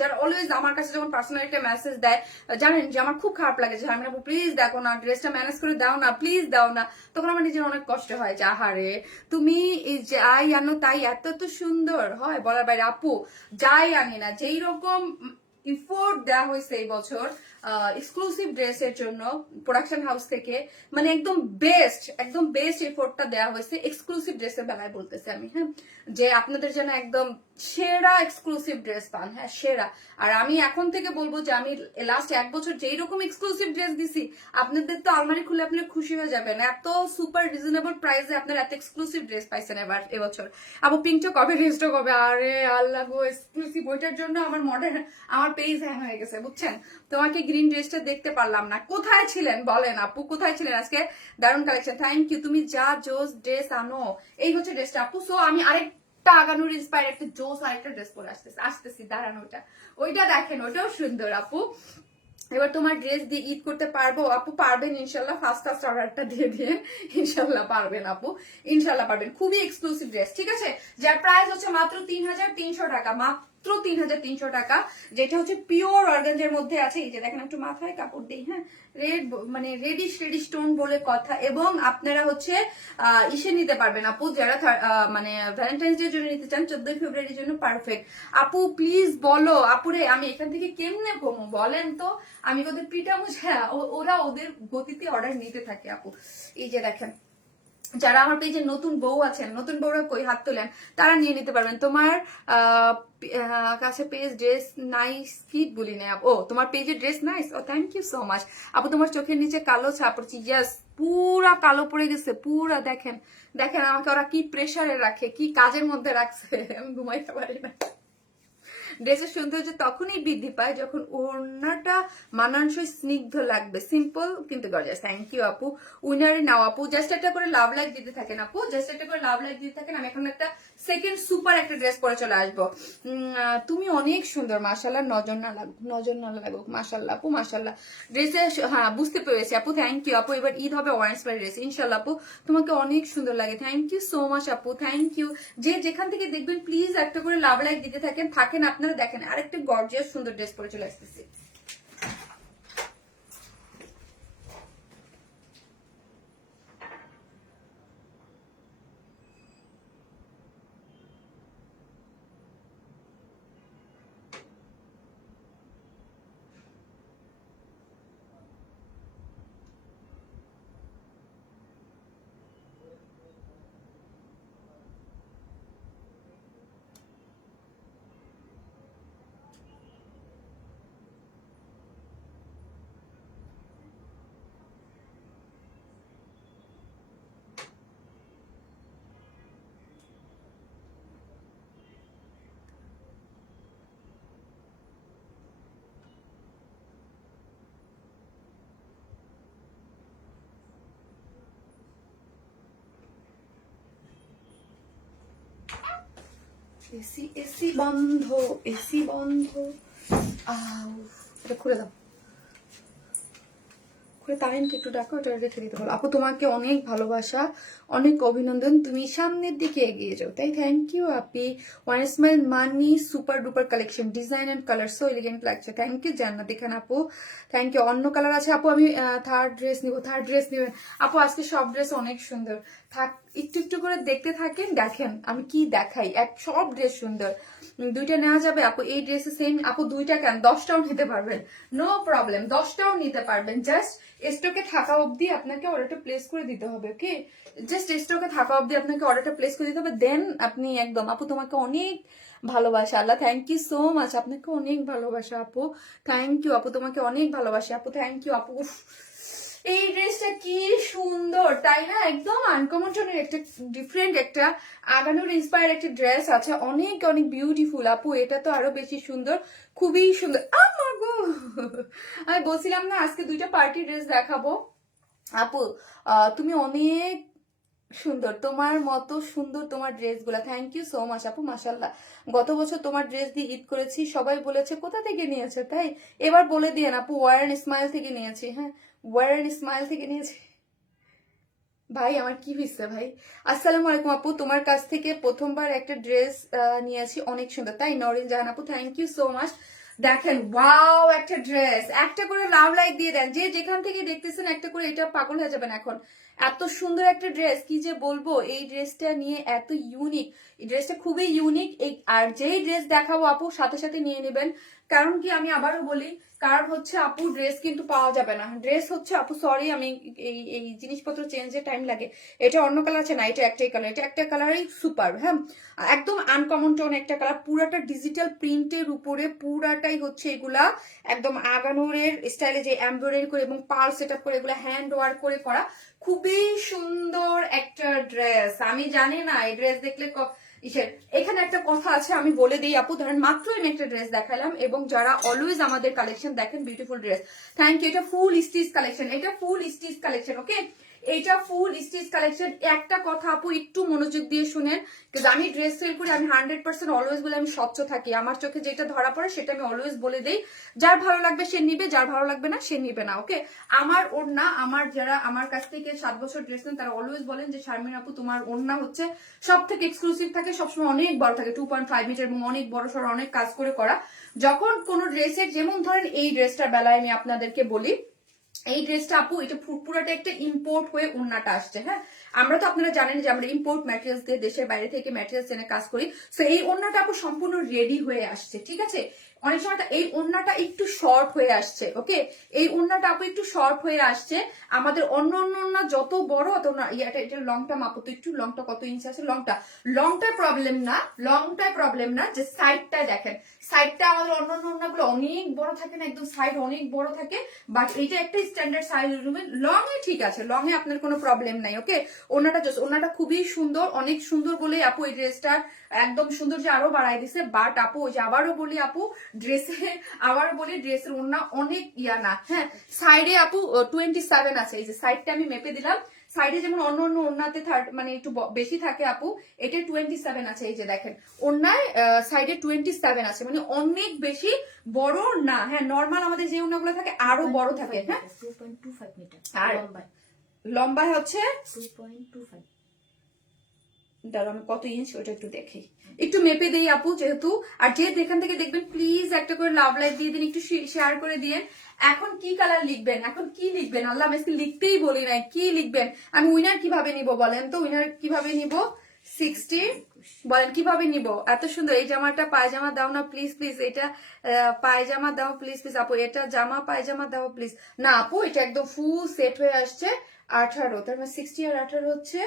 যারা অলওয়েজ আমার কাছে যখন পার্সোনাল একটা মেসেজ দেয়, জানেন যে আমার খুব খারাপ লাগে যে আমি আপু প্লিজ দেখো না, ড্রেসটা ম্যানেজ করে দাও না, প্লিজ দাও না। তখন আমার নিজের অনেক কষ্ট হয় যে আহারে তুমি যাই আনো তাই এত এত সুন্দর হয় বলার বাইরে। আপু যাই আনি না, যেই রকম ইফোর্ট দেওয়া হয়েছে এই বছর এক্সক্লুসিভ ড্রেসের জন্য প্রোডাকশন হাউস থেকে, মানে একদম বেস্ট এফোর্টটা দেওয়া হয়েছে এক্সক্লুসিভ ড্রেসের বেলায় বলতেছি আমি। হ্যাঁ যে আপনাদের যেন একদম সেরা এক্সক্লুসিভ ড্রেস পান, হ্যাঁ সেরা। আর আমি এখন থেকে বলবো যে আমি লাস্ট 1 বছর যেই রকম এক্সক্লুসিভ ড্রেস দিছি, আপনাদের তো আলমারি খুলে আপনি খুশি হয়ে যাবেন, এত সুপার রিজনেবল প্রাইসে আপনারা এত এক্সক্লুসিভ ড্রেস পাইছেন এবছর। আপু পিঙ্কটা কবে রেজিস্টার করবে? আরে আল্লাহ গো, এক্সক্লুসিভ ওইটার জন্য আমার পেজ হ্যাং হয়ে গেছে বুঝছেন। তোমাকে গ্রিন ড্রেসটা দেখতে পারলাম না, কোথায় ছিলেন বলেন আপু, কোথায় ছিলেন? আজকে দারুণ কালেকশন, থ্যাংক ইউ। তুমি যা জোস ড্রেস আনো, এই হচ্ছে ড্রেসটা আপু। সো আমি আরেকটা আগানোর ইন্সপায়ার একটা জোস আরেকটা ড্রেস পরে আসতেছি দাঁড়ানো, ওইটা দেখেন, ওটাও সুন্দর আপু। এবার তোমার ড্রেস দিয়ে ঈদ করতে পারবো আপু? পারবেন ইনশাল্লাহ, ফার্স্ট অর্ডারটা দিয়ে দিয়ে ইনশাল্লাহ পারবেন আপু, ইনশাল্লাহ পারবেন। খুবই এক্সক্লুসিভ ড্রেস, ঠিক আছে, যার প্রাইস হচ্ছে মাত্র 3300 টাকা, মাত্র 3300 টাকা, যেটা হচ্ছে পিওর অর্গানজার মধ্যে আছে। এই যে দেখেন, একটু মাথায় কাপড় দিই, হ্যাঁ, রেড মানে রেডিশ টোন বলে কথা। এবং আপনারা হচ্ছে ইসে নিতে পারবেন আপু, যারা মানে ভ্যালেন্টাইন্স ডে জন্য নিতে চান, 14 ফেব্রুয়ারির জন্য পারফেক্ট। আপু প্লিজ বলো, আপুরে আমি এখান থেকে কেমনে কমো বলেন তো, আমি ওদের পিটা মুছে, ওরা ওদের গতিতে অর্ডার নিতে থাকে আপু। এই যে দেখেন, যারা আমার পেজে নতুন বউ আছেন, নতুন বউরা কই হাত তোলেন, তারা নিয়ে নিতে পারবেন। তোমার কাছে পেজ ড্রেস নাইস কি বলি না, ও তোমার পেজে ড্রেস নাইস, ও থ্যাংক ইউ সো মাচ আপু। তোমার চোখের নিচে কালো ছাপ পড়ছে, ইয়াস, পুরা কালো পড়ে গেছে পুরা। দেখেন দেখেন আমাকে ওরা কি প্রেসারে রাখে, কি কাজের মধ্যে রাখছে, আমি ঘুমাইতে পারি না। ড্রেসের সৌন্দর্য তখনই বৃদ্ধি পায় যখন ওড়নাটা মানানসই স্নিগ্ধ লাগবে, সিম্পল কিন্তু গর্জিয়াস। থ্যাংক ইউ আপু। উইনারে নাও আপু, জাস্ট একটা করে লাভ লাইক দিতে থাকেন আপু, জাস্ট একটা করে লাভ লাইক দিতে থাকেন। আমি এখন একটা সেকেন্ড সুপার একটা ড্রেস পরে চলে আসবো। তুমি অনেক সুন্দর, মাশাল্লাহ, নজর না লাগুক, মাশাল্লাহ আপু, মাশাল্লাহ। ড্রেসে হ্যাঁ বুঝতে পেরেছি আপু, থ্যাংক ইউ আপু। এবার ঈদ হবে ওয়ান্স বাই ড্রেস, ইনশাল্লাহ আপু তোমাকে অনেক সুন্দর লাগে। থ্যাংক ইউ সো মাচ আপু, থ্যাংক ইউ। যে যেখান থেকে দেখবেন প্লিজ একটা করে লাভ লাইক দিতে থাকেন আপনারা। দেখেন আরেকটা গর্জিয়াস সুন্দর ড্রেস পরে চলে আসতেছি। এসি এসি বন্ধ, এসি বন্ধ। এটা খুলে দাও, তারিনকে একটু ডাকো, এটা রেখে দিতে বলো। আপু তোমাকে অনেক ভালোবাসা, অনেক অভিনন্দন, তুমি সামনের দিকে এগিয়ে যাও। তাই থ্যাংক ইউ আপি। ওয়ান স্মাইল মানি super duper collection, design and colour so elegant লাগছে। থ্যাংক ইউ জান্নাত খান আপু, থ্যাংক ইউ। অন্য কালার আছে আপু, আমি থার্ড ড্রেস নিব। থার্ড ড্রেস নিবেন আপু, আজকে সব ড্রেস অনেক সুন্দর। থাক একটু একটু করে দেখতে থাকেন, দেখেন আমি কি দেখাই, সব ড্রেস সুন্দর। দুইটা নেওয়া যাবে আপু, এই ড্রেসে সেম আপু, দুইটা কেন 10টাও নিতে পারবেন, নো প্রবলেম, 10টাও নিতে পারবেন। জাস্ট স্টকে থাকা অবধি আপনাকে অর্ডারটা প্লেস করে দিতে হবে, ওকে? জাস্ট স্টকে থাকা অবধি আপনাকে অর্ডারটা প্লেস করে দিতে হবে, দেন আপনি একদম। আপু তোমাকে অনেক ভালোবাসা, আল্লাহ থ্যাংক ইউ সো মাচ, আপনাকে অনেক ভালোবাসা আপু, থ্যাংক ইউ আপু, তোমাকে অনেক ভালোবাসা আপু, থ্যাংক ইউ আপু। এই ড্রেসটা কি সুন্দর তাই না, একদম আনকমন টনের একটা ডিফারেন্ট একটা আগানোর ইন্সপায়ার একটা ড্রেস আছে, অনেক অনেক বিউটিফুল আপু। এটা তো আরো বেশি সুন্দর, খুবই সুন্দর। আমার গো, আমি বলছিলাম না আজকে দুইটা পার্টি ড্রেস দেখাবো আপু, তুমি অনেক সুন্দর, তোমার মতো সুন্দর তোমার ড্রেসগুলা। থ্যাংক ইউ সো মাচ আপু, মাশাল্লাহ। গত বছর তোমার ড্রেস দিয়ে ঈদ করেছি, সবাই বলেছে কোথা থেকে নিয়েছে, তাই এবার বলে দিয়েন আপু, ওয়ার এন্ড স্মাইল থেকে নিয়েছি। হ্যাঁ, ওয়ার এন্ড স্মাইল থেকে নিয়েছি। ভাই আমার কি হয়েছে ভাই? আসসালামু আলাইকুম আপু, তোমার কাছ থেকে প্রথমবার একটা ড্রেস নিয়েছি, অনেক সুন্দর। তাই নরিন জাহান আপু, থ্যাংক ইউ সো মাচ। দেখেন ওয়াও, একটা ড্রেস, একটা করে লাভ লাইক দিয়ে দেন, যে যেখান থেকে দেখতেছেন একটা করে, এটা পাগল হয়ে যাবেন এখন। এত সুন্দর একটা ড্রেস, কি যে বলবো, এই ড্রেসটা নিয়ে এত ইউনিক, এই ড্রেসটা খুবই ইউনিক। আর যেই ড্রেস দেখাবো আপু সাথে সাথে নিয়ে নেবেন, কারণ কি আমি আবারও বলি, কারণ হচ্ছে আপু ড্রেস কিন্তু পাওয়া যাবে না। ড্রেস হচ্ছে আপু, সরি আমি এই এই জিনিসপত্র চেঞ্জের টাইম লাগে। এটা অন্য কালার আছে না, এটা একটাই কালার, এটা একটা কালারই সুপার। হ্যাঁ, একদম আনকমন টোন একটা কালার, পুরাটা ডিজিটাল প্রিন্টের উপরে, পুরাটাই হচ্ছে এগুলা একদম আগানোরের স্টাইলে, যে এমব্রয়ডারি করে এবং পার্ল সেট আপ করে, এগুলা হ্যান্ড ওয়ার্ক করে করা, খুবই সুন্দর একটা ড্রেস। আমি জানি না এই ড্রেস দেখলে এখানে একটা কথা আছে, আমি বলে দিই আপু, ধরেন মাত্র আমি একটা ড্রেস দেখালাম, এবং যারা অলওয়েজ আমাদের কালেকশন দেখেন, বিউটিফুল ড্রেস, থ্যাংক ইউ। এটা ফুল স্টিচ কালেকশন, এটা ফুল স্টিচ কালেকশন, ওকে? এইটা ফুল স্টিচ কালেকশন। একটা কথা আপু একটু মনোযোগ দিয়ে শুনেন, কিন্তু আমি ড্রেস সেল করি, আমি 100% অলওয়েজ বলে আমি স্বচ্ছ থাকি। আমার চোখে যেটা ধরা পড়ে সেটা আমি অলওয়েজ বলে দেই। যার ভালো লাগবে সে নিবে, যার ভালো লাগবে না সে নিবে না। ওকে, আমার ওড়না, আমার যারা আমার কাছ থেকে 7 বছর ড্রেস নেন তারা অলওয়েজ বলেন যে শারমিন আপু তোমার ওড়না হচ্ছে সব থেকে এক্সক্লুসিভ থাকে, সবসময় অনেক বড় থাকে, 2.5 মিটার এবং অনেক বড় সড়, অনেক কাজ করে করা। যখন কোন ড্রেসের, যেমন ধরেন এই ড্রেসটার বেলায় আমি আপনাদেরকে বলি, এই ড্রেসটা আপু এটা পুরাটা একটা ইম্পোর্ট হয়ে ওড়নাটা আসছে। হ্যাঁ, আমরা তো আপনারা জানেন যে আমরা ইম্পোর্ট ম্যাটেরিয়ালস দিয়ে, দেশের বাইরে থেকে ম্যাটেরিয়ালস এনে কাজ করি। সো এই ওড়নাটা আপু সম্পূর্ণ রেডি হয়ে আসছে, ঠিক আছে। অনেক সময় এই ওড়নাটা একটু শর্ট হয়ে আসছে। ওকে, এই ওড়নাটা আপু একটু শর্ট হয়ে আসছে। আমাদের অন্য অন্য ওড়না যত বড় অত না, এটা লংটা মাপো তো একটু, লংটা কত ইঞ্চি আছে? লংটা প্রবলেম না, লংটা প্রবলেম না, যে সাইডটা দেখেন, সাইডটা আমাদের অন্য অন্য ওড়নাগুলো অনেক বড় থাকে না, একদম সাইড অনেক বড় থাকে, বাট এটা একটা স্ট্যান্ডার্ড সাইজ। লং এ ঠিক আছে, লং এ আপনার কোনো প্রবলেম নাই। ওকে, ওড়নাটা খুবই সুন্দর, অনেক সুন্দর বলে আপু এই ড্রেসটা একদম সুন্দর যে আরো বাড়াই দিছে। বাট আপু ওই যে আবারও বলি আপু, ড্রেসের ওড়না অনেক ইয়া না। হ্যাঁ, সাইডে আপু 27 আছে। এই যে সাইডটা আমি মেপে দিলাম, সাইডে যেমন অন্য অন্য ওড়নাতে মানে একটু বেশি থাকে আপু, এটা 27 আছে। এই যে দেখেন ওড়নায় সাইডে 27 আছে, মানে অনেক বেশি বড় না। হ্যাঁ, নর্মাল আমাদের যে ওড়নাগুলো থাকে আরো বড় থাকে। হ্যাঁ, 2.25 মিটার আর লম্বায় হচ্ছে 2.25। দাঁড়াও আমি কত ইঞ্চ ওটা একটু দেখি, একটু মেপে দেই আপু যেহেতু। আর যে যেখান থেকে দেখবেন প্লিজ একটা করে লাভ লাইক দিয়ে দিন, একটু শেয়ার করে দিন। এখন কি কালার লিখবেন, এখন কি লিখবেন? আল্লাহ, আমি লিখতেই বলি নাই, কি লিখবেন? আমি উইনার কিভাবে নিব বলেন তো, উইনার কিভাবে নিব? 60 বলেন কিভাবে নিব? এত সুন্দর এই জামাটা, পায়জামা দাও না প্লিজ প্লিজ, এটা পায়জামা দাও প্লিজ প্লিজ আপু, এটা জামা পায়জামা দাও প্লিজ। না আপু, এটা একদম ফুল সেট হয়ে আসছে। 18, তার মানে 60 আর 18 হচ্ছে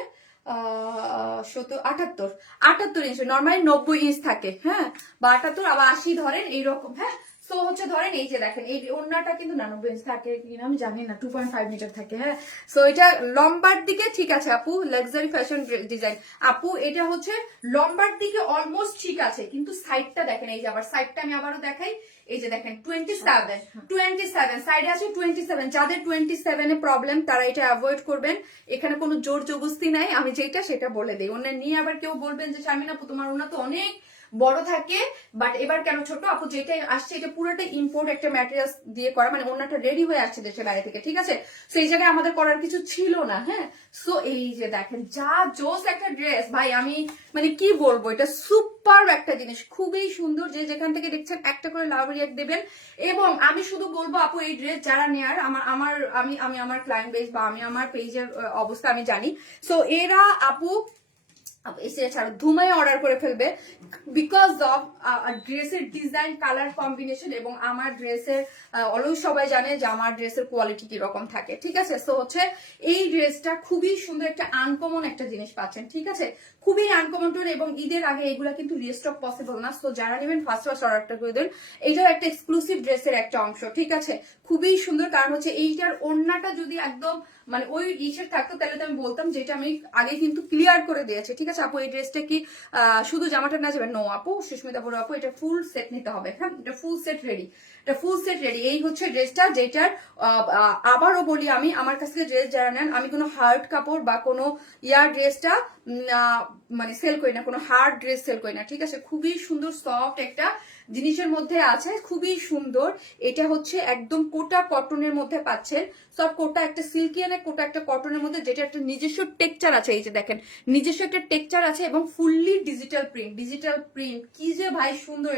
78 ইঞ্চ। নর্মালি 90 ইঞ্চ থাকে। হ্যাঁ, বা 78 আবার 80 ধরেন এইরকম। হ্যাঁ, সো হচ্ছে ধরেন এই যে দেখেন এই ওড়নাটা কিন্তু 90 ইঞ্চ থাকে কিনা আমি জানি না, 2.5 মিটার থাকে। হ্যাঁ, সো এটা লম্বার দিকে ঠিক আছে আপু, লাক্সারি ফ্যাশন ডিজাইন আপু, এটা হচ্ছে লম্বার দিকে অলমোস্ট ঠিক আছে, কিন্তু সাইডটা দেখেন, এই যে আবার সাইডটা আমি আবারও দেখাই, এই যে দেখেন 27 সাইডে আছে 27। যাদের 27 এ প্রবলেম তারা এটা অ্যাভয়েড করবেন, এখানে কোনো জোর জবস্তি নাই, আমি যেটা সেটা বলে দিই। ওনার নিয়ে আবার কেউ বলবেন যে শারমিন আপু তোমার ওনা তো অনেক বড় থাকে, বাট এবার কেন ছোট? আপু যেটা আসছে এটা পুরোটা ইম্পোর্ট একটা ম্যাটেরিয়ালস দিয়ে করা, মানে ওনাটা রেডি হয়ে আসছে দেশের বাইরে থেকে, ঠিক আছে। সেই জায়গায় আমাদের করার কিছু ছিল না। হ্যাঁ, সো এই যে দেখেন যা জোস একটা ড্রেস ভাই, আমি মানে কি বলবো, এটা সুপার একটা জিনিস, খুবই সুন্দর। যে যেখান থেকে দেখছেন একটা করে লাভ রিয়াক্ট দেবেন। এবং আমি শুধু বলবো আপু, এই ড্রেস যারা নেয়ার, আমি আমার ক্লায়েন্ট বেস বা আমি আমার পেজের অবস্থা আমি জানি। সো এরা আপু এসে ছাড়ো ধুমায় অর্ডার করে ফেলবে, বিকজ অফ ড্রেসের ডিজাইন, কালার কম্বিনেশন, এবং আমার ড্রেসের অলওয়েজ সবাই জানে যে আমার ড্রেসের কোয়ালিটি কিরকম থাকে, ঠিক আছে। সো হচ্ছে এই ড্রেসটা খুবই সুন্দর, একটা আনকমন একটা জিনিস পাচ্ছেন, ঠিক আছে, খুবই আনকমন টোন। এবং ঈদের আগে এগুলা কিন্তু রিস্টক পসিবল না। সো যারা নেবেন ফার্স্ট অর্ডারটা করে দেন, এইটার একটা এক্সক্লুসিভ ড্রেসের একটা অংশ, ঠিক আছে, খুবই সুন্দর। কারণ হচ্ছে এইটার ওড়নাটা যদি একদম মানে ওই ইসের থাকতো তাহলে তো আমি বলতাম, যেটা আমি আগে কিন্তু ক্লিয়ার করে দিয়েছি, ঠিক আছে আপু। এই ড্রেসটা কি শুধু জামাটা না যাবে? নো আপু, সুস্মিতা বড় আপু, এটা ফুল সেট নিতে হবে। হ্যাঁ, এটা ফুল সেট রেডি, এটা ফুল সেট রেডি। এই হচ্ছে ড্রেসটা, যেটার আবারও বলি আমি, আমার কাছ থেকে ড্রেস যারা নেন, আমি কোনো হার্ড কাপড় বা কোনো ড্রেসটা মানে সেল করি না, কোনো হার্ড ড্রেস সেল করি না, ঠিক আছে। খুবই সুন্দর সফট একটা জিনিসের মধ্যে আছে, খুবই সুন্দর। এটা হচ্ছে একদম কোটা কটনের মধ্যে পাচ্ছেন, সব কোটা একটা সিল্কিয়ান, কোটা একটা কটনের মধ্যে, যেটা একটা নিজস্ব টেক্সচার আছে। এই যে দেখেন নিজস্ব একটা টেক্সচার আছে, এবং ফুললি ডিজিটাল প্রিন্ট কি যে ভাই সুন্দর।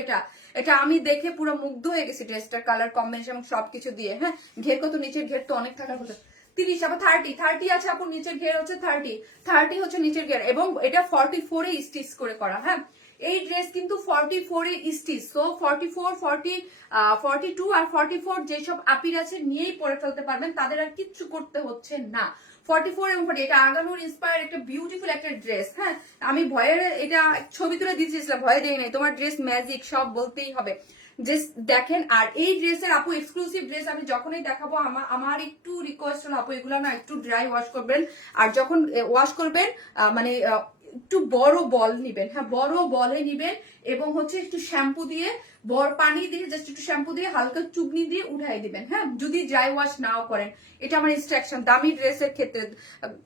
এটা আমি দেখে পুরো মুগ্ধ হয়ে গেছি ড্রেসটার কালার কম্বিনেশন এবং সবকিছু দিয়ে। হ্যাঁ, ঘের কত, নিচের ঘের তো অনেক থাকার কথা, 30 আবার 30 আছে আপু, নিচের ঘের হচ্ছে 30 হচ্ছে নিচের ঘের, এবং এটা 44 এ স্টিচ করে করা। হ্যাঁ, এই ড্রেস কিন্তু 44 এ স্টিচ। সো 44, 42 আর 44 যেসব আপির আছে নিয়েই পরে ফেলতে পারবেন, তাদের আর কিচ্ছু করতে হচ্ছে না। 44 এবং 40 এটা আগানোর ইন্সপায়ার একটা বিউটিফুল একটা ড্রেস। হ্যাঁ, আমি ভয়ের এটা ছবি তুলে দিয়েছিলাম, ভয় দেই নাই, তোমার ড্রেস ম্যাজিক সব বলতেই হবে। জাস্ট দেখেন। আর এই ড্রেসের আপু এক্সক্লুসিভ ড্রেস আমি যখনই দেখাবো, আমার একটু রিকোয়েস্ট হলো আপু, এগুলো না একটু ড্রাই ওয়াশ করবেন। আর যখন ওয়াশ করবেন মানে একটু বড় বল নিবেন। হ্যাঁ, বড় বলে নিবেন, এবং হচ্ছে একটু শ্যাম্পু দিয়ে পানি দিয়ে জাস্ট একটু শ্যাম্পু দিয়ে হালকা চুগনি দিয়ে উঠাই দিবেন, হ্যাঁ, যদি ড্রাই ওয়াশ নাও করেন। এটা আমার ইনস্ট্রাকশন দামি ড্রেসের ক্ষেত্রে।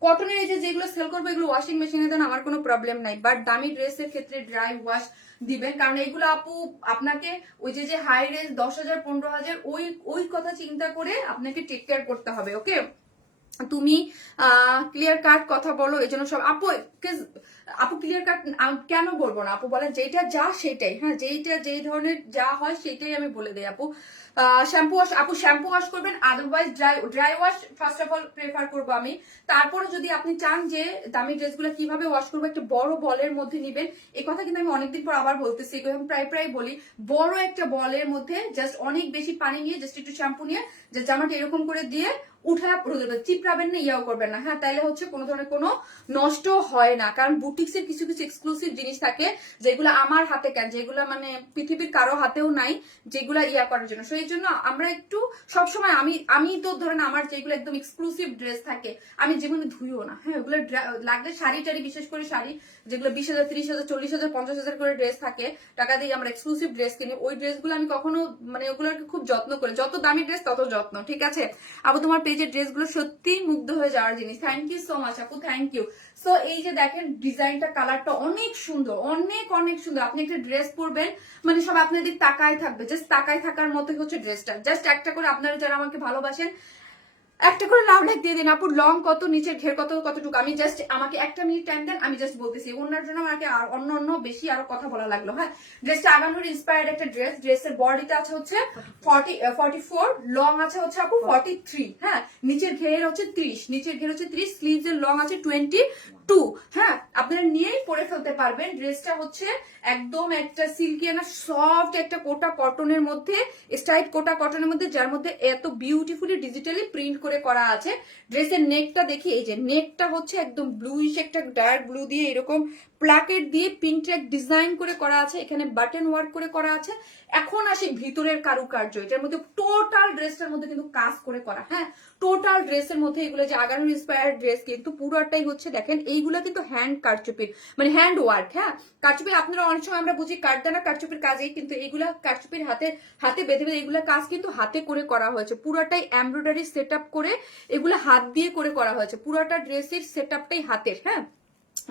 কটনের এই যে যেগুলো সেল করবো এগুলো ওয়াশিং মেশিনে দেন, আমার কোনো প্রবলেম নাই, বাট দামি ড্রেসের ক্ষেত্রে ড্রাই ওয়াশ দিবেন, কারণ এগুলো আপু আপনাকে ওই যে হাই রেঞ্জ 10,000 15,000 ওই কথা চিন্তা করে আপনাকে টেক কেয়ার করতে হবে। ওকে, তুমি ক্লিয়ার কাট কথা বলো, এই জন্য সব আপু আপু ক্লিয়ার কাট কেন বলবো না আপু, বলেন যেটা যা সেটাই, হ্যাঁ, যেই ধরনের যা হয় সেটাই আমি বলে দিই আপু। শ্যাম্পু ওয়াশ আপু, শ্যাম্পু ওয়াশ করবেন, otherwise dry wash first of all prefer করবো আমি। তারপরে যদি আপনি চান যে দামি ড্রেসগুলো কিভাবে ওয়াশ করবো, একটা বড় বলের মধ্যে নিবেন। এই কথা কিন্তু আমি অনেকদিন পর আবার বলতেছি, প্রায় বলি, বড় একটা বলের মধ্যে জাস্ট অনেক বেশি পানি নিয়ে জাস্ট একটু শ্যাম্পু নিয়ে জাস্ট জামাটা এরকম করে দিয়ে উঠায় চিপড়াবেন না, ইয়াও করবেন না, হ্যাঁ, তাইলে হচ্ছে কোনো ধরনের কোনো নষ্ট হয় না। কারণ বুটিক্সের কিছু কিছু এক্সক্লুসিভ জিনিস থাকে যেগুলো আমার হাতে কেন, যেগুলো মানে পৃথিবীর কারো হাতেও নাই, যেগুলো ইয়া করার জন্য। সেই জন্য আমরা একটু সবসময় আমি তো ধরেন আমার যেগুলো একদম এক্সক্লুসিভ ড্রেস থাকে আমি জীবনে ধুইও না, হ্যাঁ, ওগুলো লাগলে শাড়ি টাড়ি, বিশেষ করে শাড়ি যেগুলো 20,000 30,000 40,000 50,000 করে ড্রেস থাকে, টাকা দিয়ে আমরা এক্সক্লুসিভ ড্রেস কিনি, ওই ড্রেসগুলো আমি কখনো মানে ওগুলোকে খুব যত্ন করে, যত দামি ড্রেস তত যত্ন, ঠিক আছে আপু। তোমার পেজের ড্রেসগুলো সত্যি মুগ্ধ হয়ে যাওয়ার জিনিস। থ্যাংক ইউ সো মাচ আপু, থ্যাংক ইউ। সো এই যে দেখেন ডিজাইনটা, কালারটা অনেক সুন্দর, অনেক সুন্দর। আপনি একটা ড্রেস পরবেন মানে সব আপনাদের তাকায় থাকবে, জাস্ট তাকায় থাকার মতোই হচ্ছে ড্রেসটা। জাস্ট একটা করে আপনারা যারা আমাকে ভালোবাসেন একটা করে লাভ লাইক দিয়ে দিন আপু। লং কত, নিচের ঘের কতটুকু, আমি জাস্ট আমাকে 1 মিনিট টাইম দেন, আমি জাস্ট বলতেছি। ওনার জন্য আমাকে আর অন্য বেশি আরো কথা বলা লাগলো, হ্যাঁ। ড্রেসটা আগানোর ইন্সপায়ার্ড একটা ড্রেস। ড্রেসের বডিতে আছে হচ্ছে 44, লং আছে হচ্ছে আপু 43, হ্যাঁ, নিচের ঘের হচ্ছে 30, স্লিভস এর লং আছে 22, হ্যাঁ, আপনারা নিয়েই পরে ফেলতে পারবেন। ড্রেসটা হচ্ছে একদম একটা সিল্কি না সফট একটা কোটা কটনের মধ্যে, স্ট্রাইপ কোটা কটনের মধ্যে, যার মধ্যে এত বিউটিফুলি ডিজিটালি প্রিন্ট করে করা আছে। ড্রেসের নেকটা দেখি, এই যে নেকটা হচ্ছে একদম ব্লুইশ একটা ডার্ক ব্লু দিয়ে এরকম প্লাকেট দিয়ে পিনট্রাক ডিজাইন করে করা আছে, এখানে বাটন ওয়ার্ক করে করা আছে। এখন আসি ভিতরের কারুকার্য, এটার মধ্যে টোটাল ড্রেসটার মধ্যে কিন্তু কাজ করে করা, হ্যাঁ, টোটাল ড্রেসের মধ্যে এগুলো যে আগানোর ইন্সপায়ার্ড ড্রেস কিন্তু পুরোটাই হচ্ছে দেখেন এইগুলো কিন্তু হ্যান্ড কারচুপির মানে হ্যান্ড ওয়ার্ক, হ্যাঁ। কারচুপি আপনারা অনেক সময় আমরা বুঝি কাঠদানা কারচুপির কাজেই, কিন্তু এইগুলা কারচুপির হাতে বেঁধে এগুলা কাজ কিন্তু হাতে করে করা হয়েছে, পুরোটাই এমব্রয়ডারি সেট আপ করে এগুলো হাত দিয়ে করে করা হয়েছে, পুরোটা ড্রেসের সেট আপটাই হাতের, হ্যাঁ,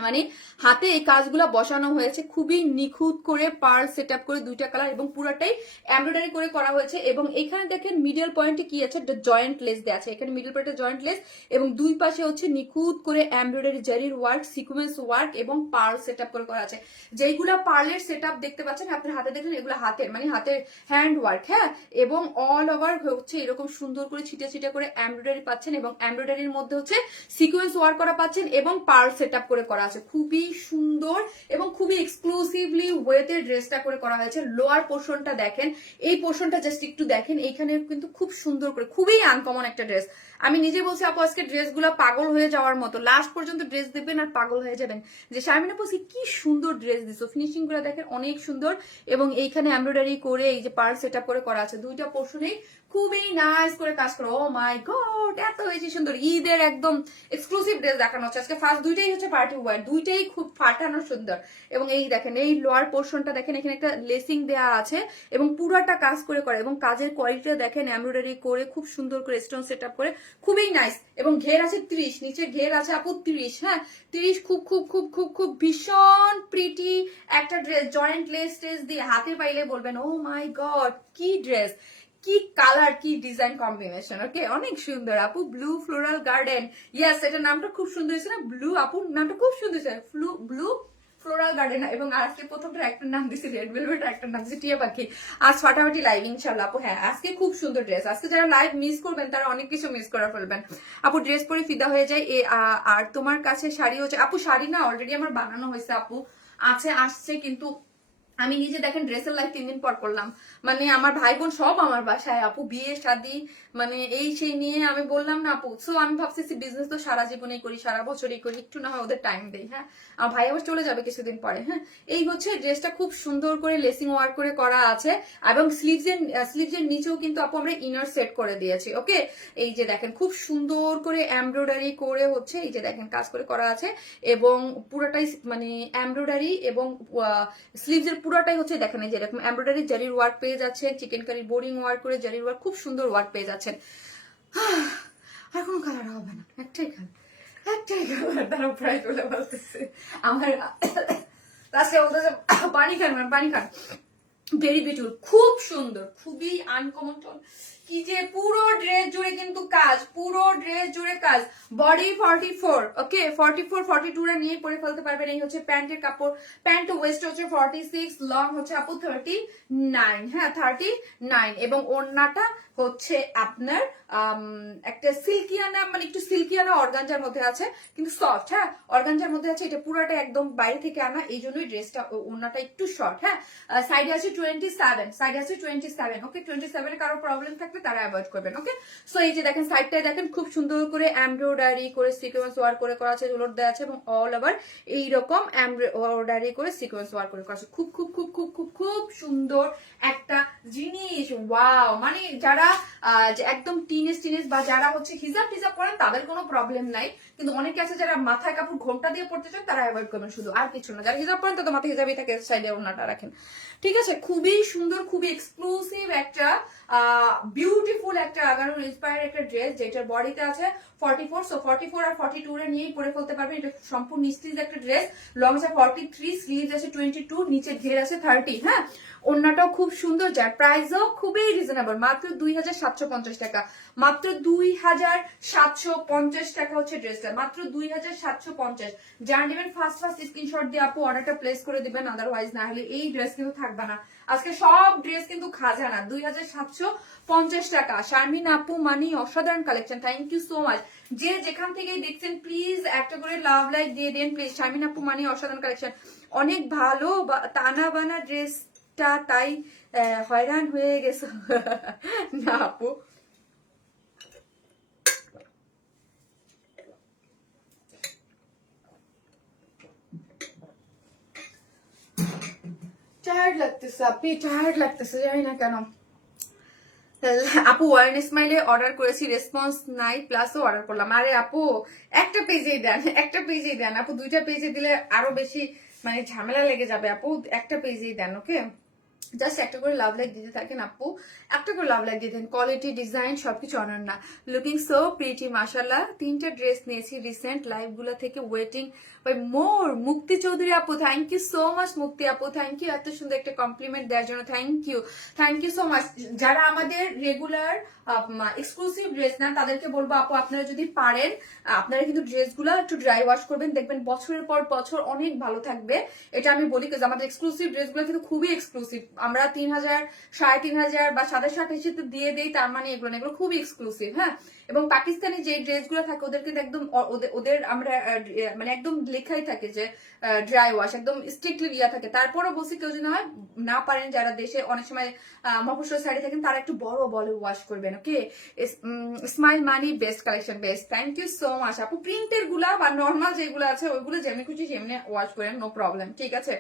মানে হাতে এই কাজগুলো বসানো হয়েছে খুবই নিখুঁত করে, পার্ল সেট আপ করে 2টা কালার এবং পুরাটাই এমব্রয়ডারি করে করা হয়েছে। এবং এখানে দেখেন মিডল পয়েন্টে কি আছে, একটা জয়েন্ট লেস দেওয়া আছে, এখানে মিডল পয়েন্টে জয়েন্ট লেস এবং দুই পাশে হচ্ছে নিখুঁত করে এমব্রয়ডারি জারির ওয়ার্ক, সিকোয়েন্স ওয়ার্ক এবং পার্ল সেট আপ করে করা আছে। যেইগুলা পার্লের সেট আপ দেখতে পাচ্ছেন আপনার হাতে দেখলেন, এগুলো হাতের মানে হাতের হ্যান্ড ওয়ার্ক, হ্যাঁ, এবং অল ওভার হচ্ছে এরকম সুন্দর করে ছিটে করে এমব্রয়ডারি পাচ্ছেন এবং এমব্রয়ডারির মধ্যে হচ্ছে সিকোয়েন্স ওয়ার্ক করা পাচ্ছেন এবং পার্ল সেট আপ করে করা আছে। খুবই সুন্দর এবং খুবই এক্সক্লুসিভলি ওয়েতে ড্রেসটা করে করা হয়েছে। লোয়ার পোর্শনটা দেখেন, এই পোর্শনটা জাস্ট একটু দেখেন, এইখানে কিন্তু খুব সুন্দর করে, খুবই আনকমন একটা ড্রেস। আমি নিজে বলছি আপু আজকে ড্রেসগুলো পাগল হয়ে যাওয়ার মতো, লাস্ট পর্যন্ত ড্রেস দেবেন আর পাগল হয়ে যাবেন যে শারমিনা আপু কি সুন্দর ড্রেস দিছো, ফিনিশিং গুলো দেখেন অনেক সুন্দর। এবং এইখানে এমব্রয়ডারি করে এই যে পার্ল সেট আপ করে করা আছে, 2টা পোর্শনেই খুবই নাইস করে কাজ করো। ও মাই গড, এত বেশি সুন্দর, ঈদের একদম এক্সক্লুসিভ ড্রেস দেখানো হচ্ছে আজকে। ফার্স্ট 2টাই হচ্ছে পার্টি ওয়্যার, 2টাই খুব ফাটানো সুন্দর। এবং এই দেখেন এই লোয়ার পোর্শনটা দেখেন, এখানে একটা লেসিং দেওয়া আছে এবং পুরাটা কাজ করে এবং কাজের কোয়ালিটিটা দেখেন, এমব্রয়ডারি করে খুব সুন্দর করে স্টোন সেট আপ করে খুবই নাইস। এবং ঘের আছে 30, নিচে ঘের আছে আপু 30, হ্যাঁ, 30 খুব খুব খুব খুব খুব ভীষণ প্রিটি একটা ড্রেস, জয়েন্ট লেস টেস দিয়ে হাতে পাইলে বলবেন ও মাই গড কি ড্রেস, কি কালার, কি ডিজাইন কম্বিনেশন। ওকে, অনেক সুন্দর আপু। ব্লু ফ্লোরাল গার্ডেন, ইয়েস, এটা নামটা খুব সুন্দর হয়েছে না, ব্লু আপু নামটা খুব সুন্দর হয়েছে, ব্লু ফ্লোরাল গার্ডেন। এবং আজকে প্রথমটা একটা নাম দিয়েছি রেড ভেলভেট, একটা নাম দিয়েছি টিয়া পাখি। আজ ফাটাফাটি লাইভ ইনশাল্লাহ আপু। হ্যাঁ, আজকে খুব সুন্দর ড্রেস, আজকে যারা লাইভ মিস করবেন তারা অনেক কিছু মিস করে ফেলবেন আপু। ড্রেস পরে ফিদা হয়ে যায়। আর তোমার কাছে শাড়ি হচ্ছে আপু, শাড়ি না অলরেডি আমার বানানো হয়েছে আপু, আছে আসছে, কিন্তু আমি নিজে দেখেন ড্রেসের লাইফ 3 দিন পর করলাম, মানে আমার ভাই বোন সব আমার বাসায় আপু, বিয়ে শাদী মানে এই সেই নিয়ে আমি বললাম না আপু। সো আমি ভাবছি বিজনেস তো সারা জীবনেই করি, সারা বছরই করি, একটু না হয় ওদের টাইম দেই, হ্যাঁ। আমার ভাই আবার চলে যাবে কিছুদিন পরে, হ্যাঁ। এই হচ্ছে ড্রেসটা খুব সুন্দর করে লেসিং ওয়ার্ক করে করা আছে এবং স্লিভস এর নিচেও কিন্তু আপু আমরা ইনার সেট করে দিয়েছি। ওকে, এই যে দেখেন খুব সুন্দর করে এমব্রয়ডারি করে হচ্ছে এই যে দেখেন কাজ করে করা আছে এবং পুরোটাই মানে এমব্রয়ডারি এবং স্লিভস এর পুরোটাই হচ্ছে দেখেন এই যে এরকম এমব্রয়ডারি জারির ওয়ার্ক পেয়ে যাচ্ছেন, চিকেন কারি বোরিং ওয়ার্ক করে জারির ওয়ার্ক, খুব সুন্দর ওয়ার্ক পেয়ে যাচ্ছেন। আর কোনো কালার হবে না, একটাই কালার তারা প্রায় বলে বলতেছে আমার লাস্টে বলতেছে পানি খান। ভেরি বিউটিফুল, খুব সুন্দর, খুবই আনকমন টোন। কি যে পুরো ড্রেস জুড়ে কিন্তু কাজ, পুরো ড্রেস জুড়ে কাজ। বডি 44, ওকে 44 42 রা নিয়ে পরে ফেলতে পারবেন। এই হচ্ছে প্যান্টের কাপড়, প্যান্ট ওয়েস্ট হচ্ছে 46, লং হচ্ছে আপু 39, হ্যাঁ 39, এবং ওড়নাটা হচ্ছে আপনার একটা সিল্কিয়ানা, মানে একটু সিল্কিয়ানা অর্গানজার মধ্যে আছে, কিন্তু সফট, হ্যাঁ অর্গানজার মধ্যে আছে। এটা পুরোটা একদম বাইরে থেকে আনা, এই জন্যই ড্রেসটা ওড়নাটা একটু শর্ট, হ্যাঁ। সাইডে আছে 27, ওকে 27 কারো প্রবলেম থাকলে তারা অ্যাভয়েড করবেন, ওকে। সো এই যে দেখেন সাইডটায় দেখেন খুব সুন্দর করে এমব্রয়ডারি করে সিকোয়েন্স ওয়ার্ক করে করা আছে, উলট দেওয়া আছে, এবং অল ওভার এইরকম এমব্রয়ডারি করে সিকোয়েন্স ওয়ার্ক করে করা আছে। খুব খুব খুব খুব খুব খুব সুন্দর একটা জিনিস, ওয়াও। মানে যারা একদম টিনেজ বা যারা হচ্ছে হিজাব টিজাব পরেন তাদের কোনো প্রবলেম নাই, কিন্তু অনেকে আছে যারা মাথায় কাপড় ঘোমটা দিয়ে পড়তে চান তারা অ্যাভয়েড করবেন শুধু, আর কিছু না। যারা হিজাব পরেন তাদের মাথায় হিজাবই থাকে, সাইডে ওড়নাটা রাখেন, ঠিক আছে। খুবই সুন্দর, খুবই এক্সক্লুসিভ একটা বিউটিফুল একটা আগানোর ইন্সপায়ার একটা ড্রেস, যেটার বডিতে আছে 44, সো 44 আর 42 এর নিয়েই পরে ফেলতে পারবেন। এটা সম্পূর্ণ স্টিচ একটা ড্রেস, লং আছে 43, স্লিভস আছে 22, নিচে ঘের আছে 30, হ্যাঁ। ওড়নাটাও খুব সুন্দর, যার প্রাইসও খুবই রিজনেবল, মাত্র 2750 টাকা, মাত্র 2750 টাকা হচ্ছে ড্রেসটা, মাত্র 2750। যারা নেবেন ফার্স্ট স্ক্রিনশট দিয়ে আপু অর্ডারটা প্লেস করে দিবেন, আদারওয়াইজ না হলে এই ড্রেস কিন্তু থাকবে না। আজকে সব ড্রেস কিন্তু খাজানা, 2750 টাকা। শারমিন আপু মানি অসাধারণ collection, thank you so much. যে যেখান থেকে দেখছেন প্লিজ একটা করে লাভ লাইক দিয়ে দেন প্লিজ। শারমিন আপু মানি অসাধারণ কালেকশন, অনেক ভালো টানা বানা ড্রেসটা, তাই হয়রান হয়ে গেছে না আপু। টায়ার্ড লাগতেছে জানি না কেন। আপু ওয়ার্ন স্মাইলে অর্ডার করেছি, রেসপন্স নাই, প্লাসও অর্ডার করলাম। আরে আপু একটা পেজেই দেন আপু, 2টা পেজে দিলে আরো বেশি মানে ঝামেলা লেগে যাবে আপু, একটা পেজেই দেন, ওকে। জাস্ট একটা করে লাভ লাইক দিতে থাকেন আপু, একটা করে লাভ লাইক দিতেন। কোয়ালিটি, ডিজাইন সবকিছু অনন্য, লুকিং সো প্রিটি মাশাআল্লাহ। 3টা ড্রেস নিয়েছি রিসেন্ট লাইভ গুলো থেকে, ওয়েটিং বাই মোর। মুক্তি চৌধুরী আপু, থ্যাংক ইউ সো মাচ। মুক্তি আপু থ্যাংক ইউ এত সুন্দর একটা কমপ্লিমেন্ট দেওয়ার জন্য, থ্যাংক ইউ সো মাচ। যারা আমাদের রেগুলার এক্সক্লুসিভ ড্রেস না তাদেরকে বলবো আপু আপনারা যদি পারেন আপনারা কিন্তু ড্রেসগুলো একটু ড্রাই ওয়াশ করবেন, দেখবেন বছরের পর বছর অনেক ভালো থাকবে। এটা আমি বলি কাজ আমাদের এক্সক্লুসিভ ড্রেসগুলো কিন্তু খুবই এক্সক্লুসিভ। আমরা 3000, 3500 বা 2700 দিয়ে দেই, তার মানে এগুলো খুবই এক্সক্লুসিভ, হ্যাঁ। এবং পাকিস্তানি যে ড্রেসগুলো থাকে ওদের কিন্তু একদম ওদের আমরা মানে একদম লেখাই থাকে যে ড্রাই ওয়াশ, একদম স্ট্রিক্টলি ইয়া থাকে। তারপরও বলছি কেউ যদি হয় না পারেন, যারা দেশে অনেক সময় মফস্বল সাইডে থাকেন তারা একটু বড় বলে ওয়াশ করবেন, okay. Smile money best collection, best, thank you so much আপু। প্রিন্টের গুলা বা নর্মাল যেগুলো আছে ওইগুলো যেমনি খুশি সেমনি ওয়াশ করেন, নো প্রবলেম, ঠিক আছে।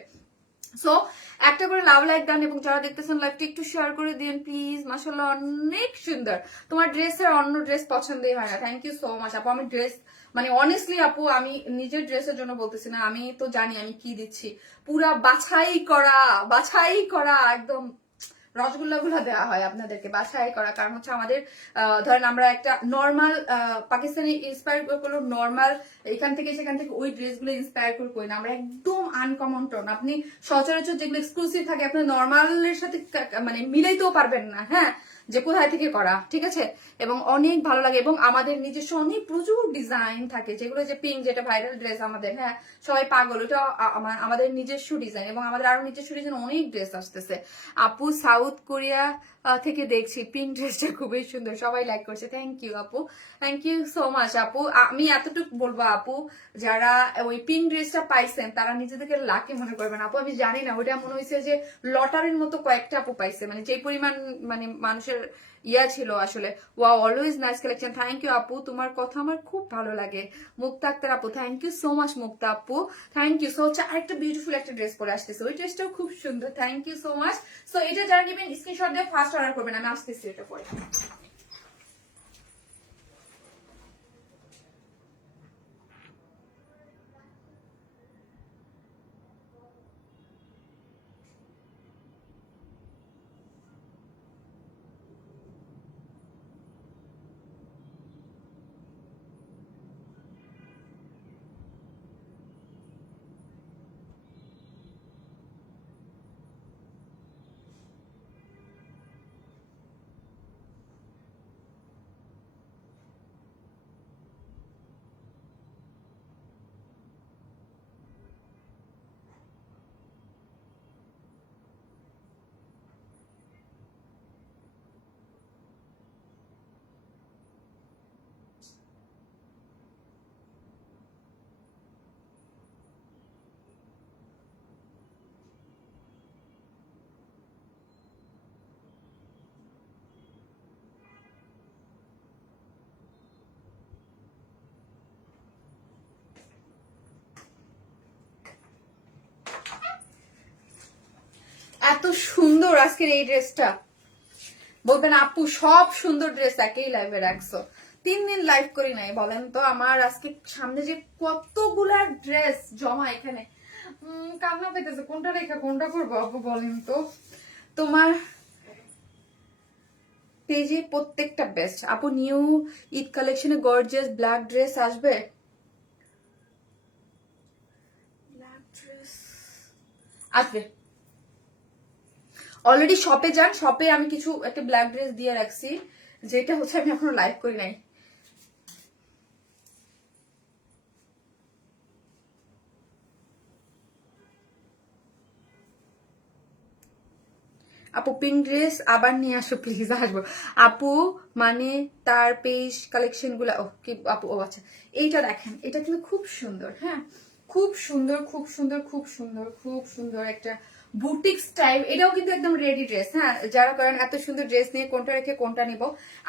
সো একটা করে লাভ লাইক দেন, এবং যারা দেখতেছেন লাইভটা একটু শেয়ার করে দিন প্লিজ। মাশাআল্লাহ অনেক সুন্দর, তোমার ড্রেসের অন্য ড্রেস পছন্দই হয় না। থ্যাংক ইউ সো মাচ আপু। আমি ড্রেস মানে অনেস্টলি আপু আমি নিজের ড্রেসের জন্য বলতেছি না, আমি তো জানি আমি কি দিচ্ছি, পুরা বাছাই করা একদম রসগোল্লা গুলা দেওয়া হয় আপনাদেরকে, বাছাই করা। কারণ হচ্ছে আমাদের ধরেন আমরা একটা নর্মাল পাকিস্তানি ইন্সপায়ার করলো, নর্মাল এখান থেকে সেখান থেকে ওই ড্রেসগুলো ইন্সপায়ার করে করি না, আমরা একদম আনকমন টোন। আপনি সচরাচর যেগুলো এক্সক্লুসিভ থাকে আপনার নর্মালের সাথে মানে মিলাইতেও পারবেন না, হ্যাঁ, যে কোথায় থেকে করা, ঠিক আছে। এবং অনেক ভালো লাগে, এবং আমাদের নিজস্ব অনেক প্রচুর ডিজাইন থাকে, যেগুলো যে পিঙ্ক যেটা ভাইরাল ড্রেস আমাদের, হ্যাঁ সবাই পাগল, ওটা আমাদের নিজস্ব ডিজাইন, এবং আমাদের আরো নিজস্ব ডিজাইন অনেক ড্রেস আসতেছে। আপু সাউথ কোরিয়া থেকে দেখছি, পিঙ্ক ড্রেসটা খুবই সুন্দর, সবাই লাইক করছে, থ্যাংক ইউ আপু, থ্যাংক ইউ সো মাচ আপু। আমি এতটুকু বলবো আপু, যারা ওই পিঙ্ক ড্রেসটা পাইছেন তারা নিজেদেরকে লাকি মনে করবেন আপু। আমি জানি না ওটা মনে হয়েছে যে লটারির মতো কয়েকটা আপু পাইছে, মানে যে পরিমাণ মানে মানুষের ইয়া ছিল আসলে। Wow, always nice collection, thank you আপু, তোমার কথা আমার খুব ভালো লাগে। মুক্তা আক্তার আপু, থ্যাংক ইউ সো মাচ মুক্তা আপু, থ্যাংক ইউ। সো হচ্ছে আরেকটা বিউটিফুল একটা ড্রেস পরে আসতেছে, ওই ড্রেসটাও খুব সুন্দর, thank you so much. So এটা যারা নেবেন স্ক্রিনশট দিয়ে ফার্স্ট অর্ডার করবেন, আমি আসতেছি এটা পরে। এত সুন্দর আজকের এই ড্রেসটা, বলবেন আপু সব সুন্দর ড্রেস একই লাইভে রাখছো। 3 দিন লাইভ করি নাই, বলেন তো আমার আজকে সামনে যে কতগুলা ড্রেস জমা এখানে, কান্না পেতেছে কোনটা রেখে কোনটা করবো আপু বলেন তো। তোমার পেজে প্রত্যেকটা বেস্ট আপু। নিউ ঈদ কালেকশনে গর্জিয়াস ব্ল্যাক ড্রেস আসবে। ব্ল্যাক ড্রেস আসবে, অলরেডি শপে যান, শপে আমি কিছু একটা ব্ল্যাক ড্রেস দিয়ে রাখছি, যেটা হচ্ছে আমি এখনো লাইভ করি নাই। আপু পিঙ্ক ড্রেস আবার নিয়ে আসো প্লিজ, আসবো আপু। মানে তার পেজ কালেকশন গুলা, ও কি আপু, ও আচ্ছা এইটা দেখেন, এটা কিন্তু খুব সুন্দর, হ্যাঁ খুব সুন্দর খুব সুন্দর খুব সুন্দর খুব সুন্দর একটা বুটিক স্টাইল। এটাও কিন্তু একদম রেডি ড্রেস, হ্যাঁ যারা করেন এত সুন্দর ড্রেস নিয়ে কোনটা রেখে কোনটা নিব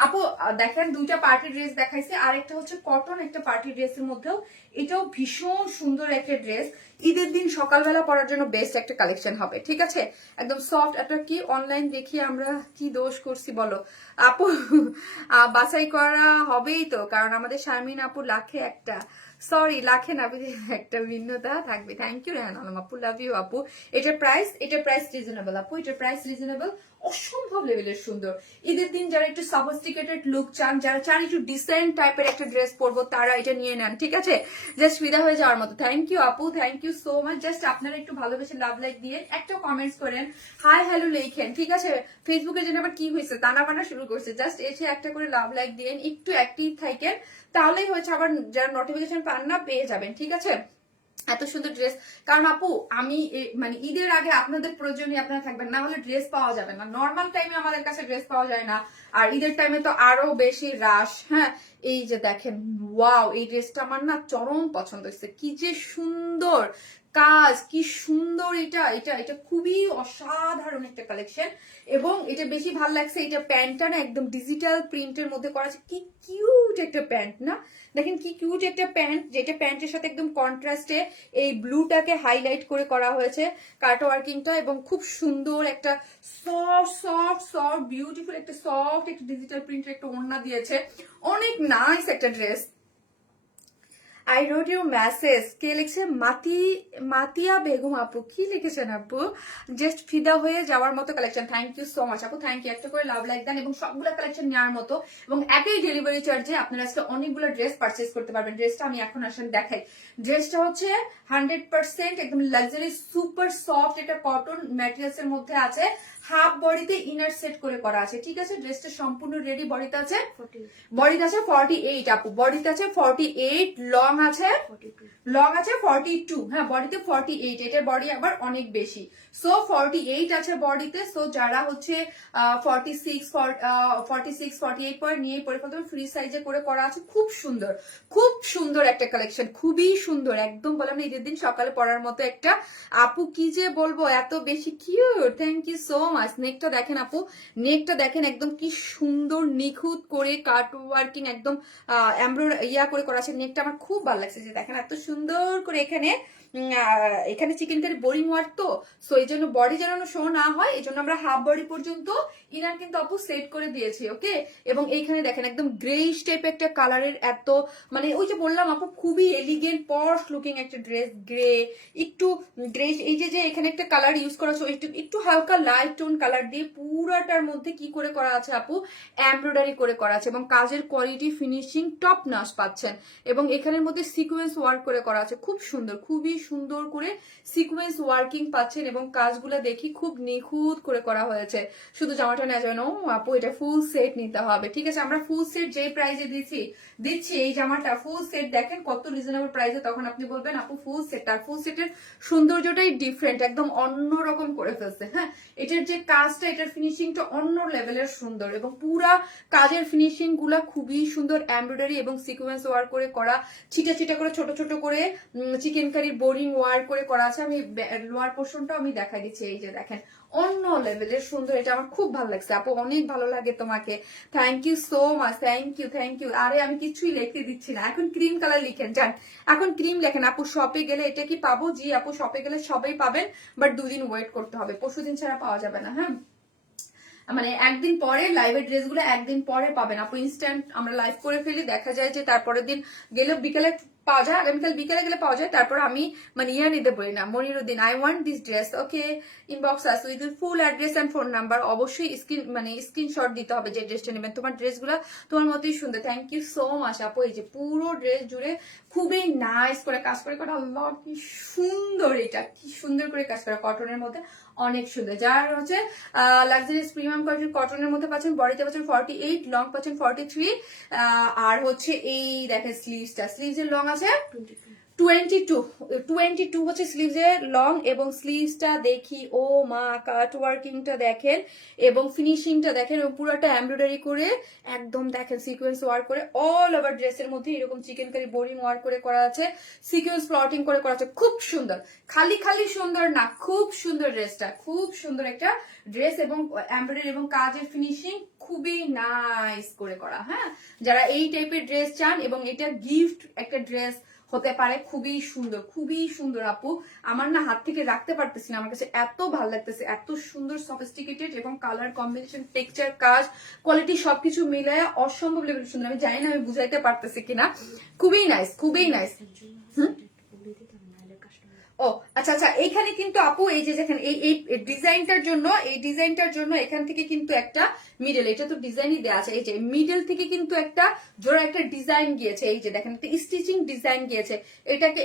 আপু। দেখেন দুইটা পার্টি ড্রেস দেখাইছে, আর একটা হচ্ছে কটন একটা পার্টি ড্রেসের মধ্যেও, এটাও ভীষণ সুন্দর একটা ড্রেস। ঈদের দিন সকালবেলা পরার জন্য বেস্ট একটা কালেকশন হবে, ঠিক আছে একদম সফট। একটা কি অনলাইন দেখি আমরা কি দোষ করছি বলো আপু, বাছাই করা হবেই তো, কারণ আমাদের শারমিন আপু লাখে একটা, সরি লাখে না, একটা ভিন্নতা থাকবে। থ্যাংক ইউ রেহান আলম আপু, লাভ ইউ আপু। এটার প্রাইস রিজনেবল আপু, এটার প্রাইস রিজনেবল, অসম্ভব লেভেলের সুন্দর। ঈদের দিন যারা একটু সফিস্টিকেটেড লুক চান, যারা চান একটু ডিসেন্ট টাইপের একটা ড্রেস পরবো, তারা এটা নিয়ে নেন, ঠিক আছে জাস্ট ফিদা হয়ে যাওয়ার মতো। থ্যাংক ইউ আপু, thank you so much. Just আপনারা একটু ভালোবেসে লাভ লাইক দিয়ে একটা কমেন্টস করেন, হাই হ্যালো লেখেন, ঠিক আছে। ফেসবুকে যেন আবার কি হয়েছে, টানা বানা শুরু করছে, জাস্ট এসে একটা করে লাভ লাইক দিয়ে একটু অ্যাক্টিভ থাকেন, তাহলেই হচ্ছে আবার যারা নোটিফিকেশন পান না পেয়ে যাবেন, ঠিক আছে। এত সুন্দর ড্রেস, কারণ আপু আমি মানে ঈদের আগে আপনাদের প্রয়োজনীয় আপনারা থাকবেন, না হলে ড্রেস পাওয়া যাবে না। নর্মাল টাইমে আমাদের কাছে ড্রেস পাওয়া যায় না, আর ঈদের টাইমে তো আরো বেশি রাশ। হ্যাঁ এই যে দেখেন, ওয়াও এই ড্রেসটা আমার না চরম পছন্দ হয়েছে, কি যে সুন্দর কাজ, কি সুন্দর এটা এটা এটা খুবই অসাধারণ একটা কালেকশন। এবং এটা বেশি ভালো লাগছে, এটা প্যান্টটা না একদম ডিজিটাল প্রিন্টের মধ্যে করা আছে, কি কিউট একটা প্যান্ট না, দেখেন কি কিউট একটা প্যান্ট, যেটা প্যান্টের সাথে একদম কন্ট্রাস্টে এই ব্লুটাকে হাইলাইট করে করা হয়েছে কাট ওয়ার্কিংটা, এবং খুব সুন্দর একটা সফট সফট সফট বিউটিফুল একটা সফট একটা ডিজিটাল প্রিন্টের একটা ওড়না দিয়েছে, অনেক নাইস একটা dress. I read you message, কে লিখছে? মাতিয়া বেগম আপু, কি লিখেছেন আপু? জাস্ট ফিদা হয়ে যাওয়ার মতো collection, thank you so much আপু, থ্যাংক ইউ। একটা করে লাভ লাইক দেন এবং সবগুলো কালেকশন নেওয়ার মতো, এবং একই ডেলিভারি চার্জে আপনারা আজকে অনেকগুলো ড্রেস পারচেস করতে পারবেন। ড্রেসটা আমি এখন আসেন দেখাই। ড্রেসটা হচ্ছে 100% একদম লাক্সারি সুপার সফট, এটা কটন ম্যাটেরিয়ালস এর মধ্যে আছে, হাফ বডিতে ইনার সেট করে করা আছে, ঠিক আছে। ড্রেসটা সম্পূর্ণ রেডি, বডিতে আছে 48 আপু, বডিতে আছে 48, লং আছে 42, হ্যাঁ বডিতে 48, এটার বডি আবার অনেক বেশি, সো 48 আছে বডিতে। সো যারা হচ্ছে 46 48 পরে নিয়ে পরে ফেলতে ফ্রি সাইজে করে করা আছে, খুব সুন্দর একটা কালেকশন, খুবই সুন্দর একদম, বললাম না ঈদের দিন সকালে পরার মতো একটা। আপু কি যে বলবো, এত বেশি cute, thank you so much. নেকটা দেখেন আপু, নেকটা দেখেন একদম কি সুন্দর নিখুঁত করে কাট ওয়ার্কিং একদম ইয়া করে করা আছে। নেকটা আমার খুব ভালো লাগছে, যে দেখেন এত সুন্দর করে এখানে চিকেন কারি বোরিং ওয়ার্ক তো, সো এই জন্য বডি যেন শো না হয়, এই জন্য আমরা হাফ বডি পর্যন্ত ইনার কিন্তু আপু সেট করে দিয়েছি, ওকে। এবং এইখানে দেখেন একদম গ্রেইশ টাইপ একটা কালারের, এত মানে ওই যে বললাম আপু খুবই এলিগেন্ট পশ লুকিং একটা ড্রেস, গ্রে একটু গ্রেইশ, এই যে এখানে একটা কালার ইউজ করা আছে একটু হালকা লাইট টোন কালার দিয়ে, পুরাটার মধ্যে কি করে করা আছে আপু, এমব্রয়ডারি করে করা আছে, এবং কাজের কোয়ালিটি ফিনিশিং টপ নচ পাচ্ছেন। এবং এখানের মধ্যে সিকোয়েন্স ওয়ার্ক করে করা আছে, খুব সুন্দর, খুবই সুন্দর করে সিকোয়েন্স ওয়ার্কিং পাচ্ছেন, এবং কাজগুলো দেখি খুব নিখুঁত করে করা হয়েছে। শুধু জামাটা নেওয়া যায় না আপু, এটা ফুল সেট নিতে হবে, ঠিক আছে। আমরা ফুল সেট যে প্রাইজে দিচ্ছি এই জামাটা ফুল সেট দেখেন কত রিজনেবল প্রাইসে, তখন আপনি বলবেন আপু ফুল সেট, আর ফুল সেটের সৌন্দর্যটাই ডিফারেন্ট, একদম অন্যরকম করে ফেলছে। হ্যাঁ এটার যে কাজটা, এটার ফিনিশিংটা অন্য লেভেলের সুন্দর, এবং পুরা কাজের ফিনিশিং গুলা খুবই সুন্দর, এমব্রয়ডারি এবং সিকোয়েন্স ওয়ার্ক করে করা, ছিটা ছিটা করে ছোট ছোট করে চিকেন কারির বড়ি বোরিং ওয়ার করে করা আছে। আমি লোয়ার পোর্শনটা আমি দেখাই দিচ্ছি, এই যে দেখেন অন্য লেভেলের সুন্দর, এটা আমার খুব ভালো লাগছে আপু, অনেক ভালো লাগে তোমাকে, thank you so much, thank you. আরে আমি কিছুই লিখতে দিচ্ছি না, এখন ক্রিম কালার লিখেন যান, এখন ক্রিম লেখেন আপু। শপে গেলে এটা কি পাবো? জি আপু, শপে গেলে সবাই পাবেন, বাট 2 দিন ওয়েট করতে হবে, পরশুদিন ছাড়া পাওয়া যাবে না। হ্যাঁ, মানে একদিন পরে লাইভের ড্রেসগুলো একদিন পরে পাবেন আপু। ইনস্ট্যান্ট আমরা লাইভ করে ফেলি, দেখা যায় যে তারপরের দিন গেলে বিকেলে পাওয়া যায়, আগামীকাল বিকেলে গেলে পাওয়া যায়। তারপর আমি মানে নিতে বলি না, Moniruddin I want this dress, okay inbox us with full address and phone number. অবশ্যই স্ক্রিনশট দিতে হবে যে ড্রেসটা নেবেন। তোমার ড্রেসগুলো তোমার মতোই সুন্দর, থ্যাংক ইউ সো মাচ আপু। এই যে পুরো ড্রেস জুড়ে খুবই নাইস করে কাজ করে করা, আল্লাহ কি সুন্দর, এটা কি সুন্দর করে কাজ করা, কটনের মধ্যে অনেক সুন্দর। যার হচ্ছে লাক্সারিয়াস প্রিমিয়াম কোয়ালিটির কটনের মধ্যে পাচ্ছেন, বডিতে পাচ্ছেন 48, লং পাচ্ছেন 43, আর হচ্ছে এই দেখেন স্লিভস এর লং আছে 22 হচ্ছে স্লিভস এর লং, এবং স্লিভসটা দেখি ও মা, কাট ওয়ার্কিংটা দেখেন এবং ফিনিশিংটা দেখেন, এবং পুরোটা এমব্রয়ডারি করে একদম দেখেন সিকোয়েন্স ওয়ার্ক করে অল ওভার ড্রেসের মধ্যে এরকম চিকেন কারি বোরিং ওয়ার্ক করে করা আছে, সিকোয়েন্স প্লটিং করে করা আছে, খুব সুন্দর। খালি সুন্দর না, খুব সুন্দর ড্রেসটা, খুব সুন্দর একটা ড্রেস, এবং এমব্রয়ডারি এবং কাজের ফিনিশিং খুবই নাইস করে করা। হ্যাঁ, যারা এই টাইপের ড্রেস চান এবং এটা গিফট একটা ড্রেস হতে পারে, খুবই সুন্দর আপু। আমার না হাত থেকে রাখতে পারতেছি না, আমার কাছে এত ভালো লাগতেছে, এত সুন্দর সফিস্টিকেটেড, এবং কালার কম্বিনেশন, টেক্সচার, কাজ, কোয়ালিটি সবকিছু মিলে অসম্ভব লেভেল সুন্দর। আমি জানি না আমি বুঝাইতে পারতেছি কিনা, খুবই নাইস। ও আচ্ছা, এইখানে কিন্তু আপু এই যে দেখেন এই ডিজাইনটার জন্য এখান থেকে কিন্তু একটা মিডল, এটা তো ডিজাইনই দেওয়া আছে, এই যে মিডল থেকে কিন্তু একটা জোড়া একটা ডিজাইন গিয়েছে, এই যে দেখেন একটা স্টিচিং ডিজাইন গিয়েছে,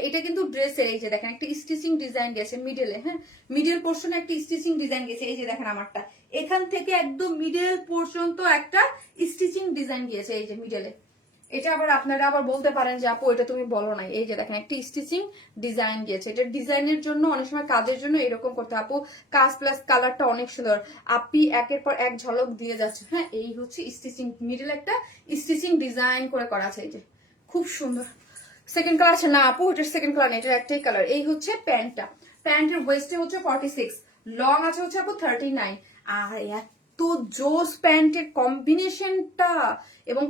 এটা কিন্তু ড্রেসের, এই যে দেখেন একটা স্টিচিং ডিজাইন গেছে মিডলে। হ্যাঁ, মিডল পোর্শনে একটা স্টিচিং ডিজাইন গেছে, এই যে দেখেন আমারটা এখান থেকে একদম মিডল পর্যন্ত একটা স্টিচিং ডিজাইন গিয়েছে, এই যে মিডলে। এটা আবার আপনারা আবার বলতে পারেন যে আপু এটা তুমি বলো না, এই যে দেখেন একটা স্টিচিং ডিজাইন গিয়েছে, এটা ডিজাইনের জন্য অনেক সময় কাজের জন্য এরকম করতে, আপু কাজ প্লাস কালারটা অনেক সুন্দর, আপনি একের পর এক ঝলক দিয়ে যাচ্ছে। হ্যাঁ, এই হচ্ছে স্টিচিং, মিডল একটা স্টিচিং ডিজাইন করে করা আছে, এই যে খুব সুন্দর। সেকেন্ড কালার আছে না আপু, এটার সেকেন্ড কালার নেই, এটার একটাই কালার। এই হচ্ছে প্যান্টটা, প্যান্টের ওয়েস্টে হচ্ছে 46, লং আছে হচ্ছে আপু 39, আর এত জোস প্যান্টের কম্বিনেশনটা, এবং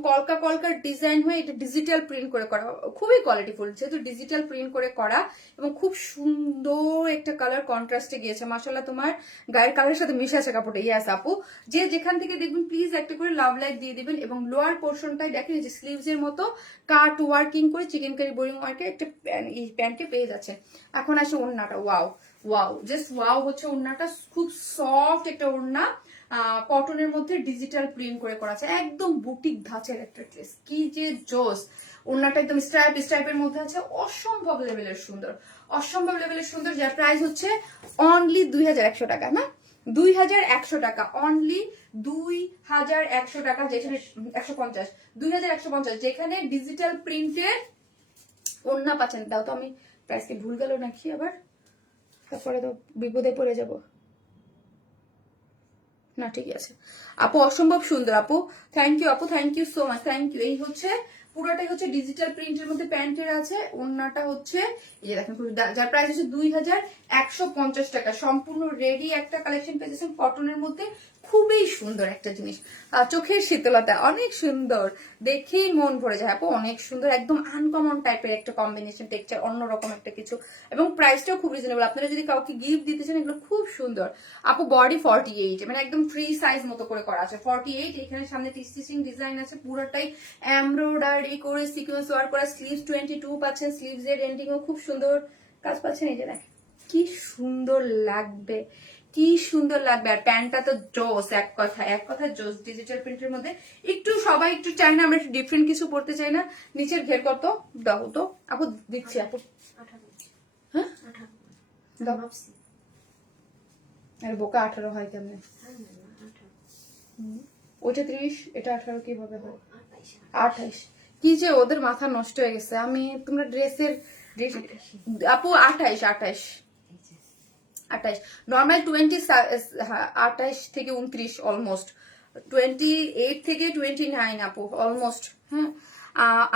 কলকার ডিজাইন হয়ে এটা ডিজিটাল প্রিন্ট করে করা, খুবই কোয়ালিটিফুল, যেহেতু ডিজিটাল প্রিন্ট করে করা, এবং খুব সুন্দর একটা কালার কন্ট্রাস্টে গিয়েছে। মাশাআল্লাহ, তোমার গায়ের কালারের সাথে মিশে আছে কাপড়টা। ইয়াস আপু, যে যেখান থেকে দেখবেন প্লিজ একটা করে লাভ লাইক দিয়ে দিবেন, এবং লোয়ার পোর্শনটাই দেখেন যে স্লিভস এর মতো কাট ওয়ার্কিং করে চিকেন কারি বোরিং ওয়ার্কে একটা প্যান্টকে পেয়ে যাচ্ছে। এখন আসে ওড়নাটা, ওয়াও জাস্ট ওয়াও হচ্ছে ওড়নাটা, খুব সফট একটা ওড়না, কটনের মধ্যে ডিজিটাল প্রিন্ট করে করা আছে, একদম বুটিক ধাঁচের একটা ড্রেস, কি যে জোস। ওড়নাটা একদম স্ট্রাইপের মধ্যে আছে, অসম্ভব লেভেলের সুন্দর, যার প্রাইস হচ্ছে অনলি 2100 টাকা, না 2100 টাকা, অনলি 2100 টাকা, যেখানে 2150 যেখানে ডিজিটাল প্রিন্টের ওড়না পাচ্ছেন। দাও তো, আমি প্রাইসকে ভুল গেল নাকি আবার, তারপরে তো বিপদে পড়ে যাব না। ঠিক আছে আপু, অসম্ভব সুন্দর আপু, থ্যাংক ইউ আপু, thank you so much, thank you. এই হচ্ছে পুরোটাই হচ্ছে ডিজিটাল প্রিন্টের মধ্যে প্যান্টের আছে, ওড়নাটা হচ্ছে এই যে দেখেন, যার প্রাইস হচ্ছে 2150 টাকা। সম্পূর্ণ রেডি একটা কালেকশন পেয়েছেন কটনের মধ্যে, খুবই সুন্দর একটা জিনিস, চোখের শীতলতা, অনেক সুন্দর, দেখেই মন ভরে যায় আপু, অনেক সুন্দর, একদম আনকমন টাইপের একটা কম্বিনেশন, টেক্সচার অন্যরকম একটা কিছু, এবং প্রাইসটাও খুব রিজনেবল। আপনারা যদি কাউকে গিফট দিতে চান, এগুলো খুব সুন্দর আপু। বডি 48, মানে একদম ফ্রি সাইজ মতো করে করা আছে, 48। এখানে সামনে স্টিচিং ডিজাইন আছে, পুরোটাই এমব্রয়ডারি করে সিকোয়েন্স ওয়ার্ক করা, স্লিভস 22 পাচ্ছেন, স্লিভস এর এন্ডিংও খুব সুন্দর কাজ পাচ্ছেন, এই যে দেখেন কি সুন্দর লাগবে, আর প্যান্টটা তো জোস, এক কথা জোস, ডিজিটাল প্রিন্টের মধ্যে। সবাই একটু চাই না আমরা একটু ডিফারেন্ট কিছু পড়তে চাই না, নিচের ঘের কত দাও তো আপু, দিচ্ছি আপু। হ্যাঁ, আর বোকা 18 হয় কেমনে, ওইটা 30, এটা 18 কিভাবে হয়, 28। কি যে ওদের মাথা নষ্ট হয়ে গেছে। আমি তোমরা ড্রেসের আপু 28 নর্মাল 28 থেকে 29, অলমোস্ট 28 থেকে 29 আপু, অলমোস্ট। হ্যাঁ,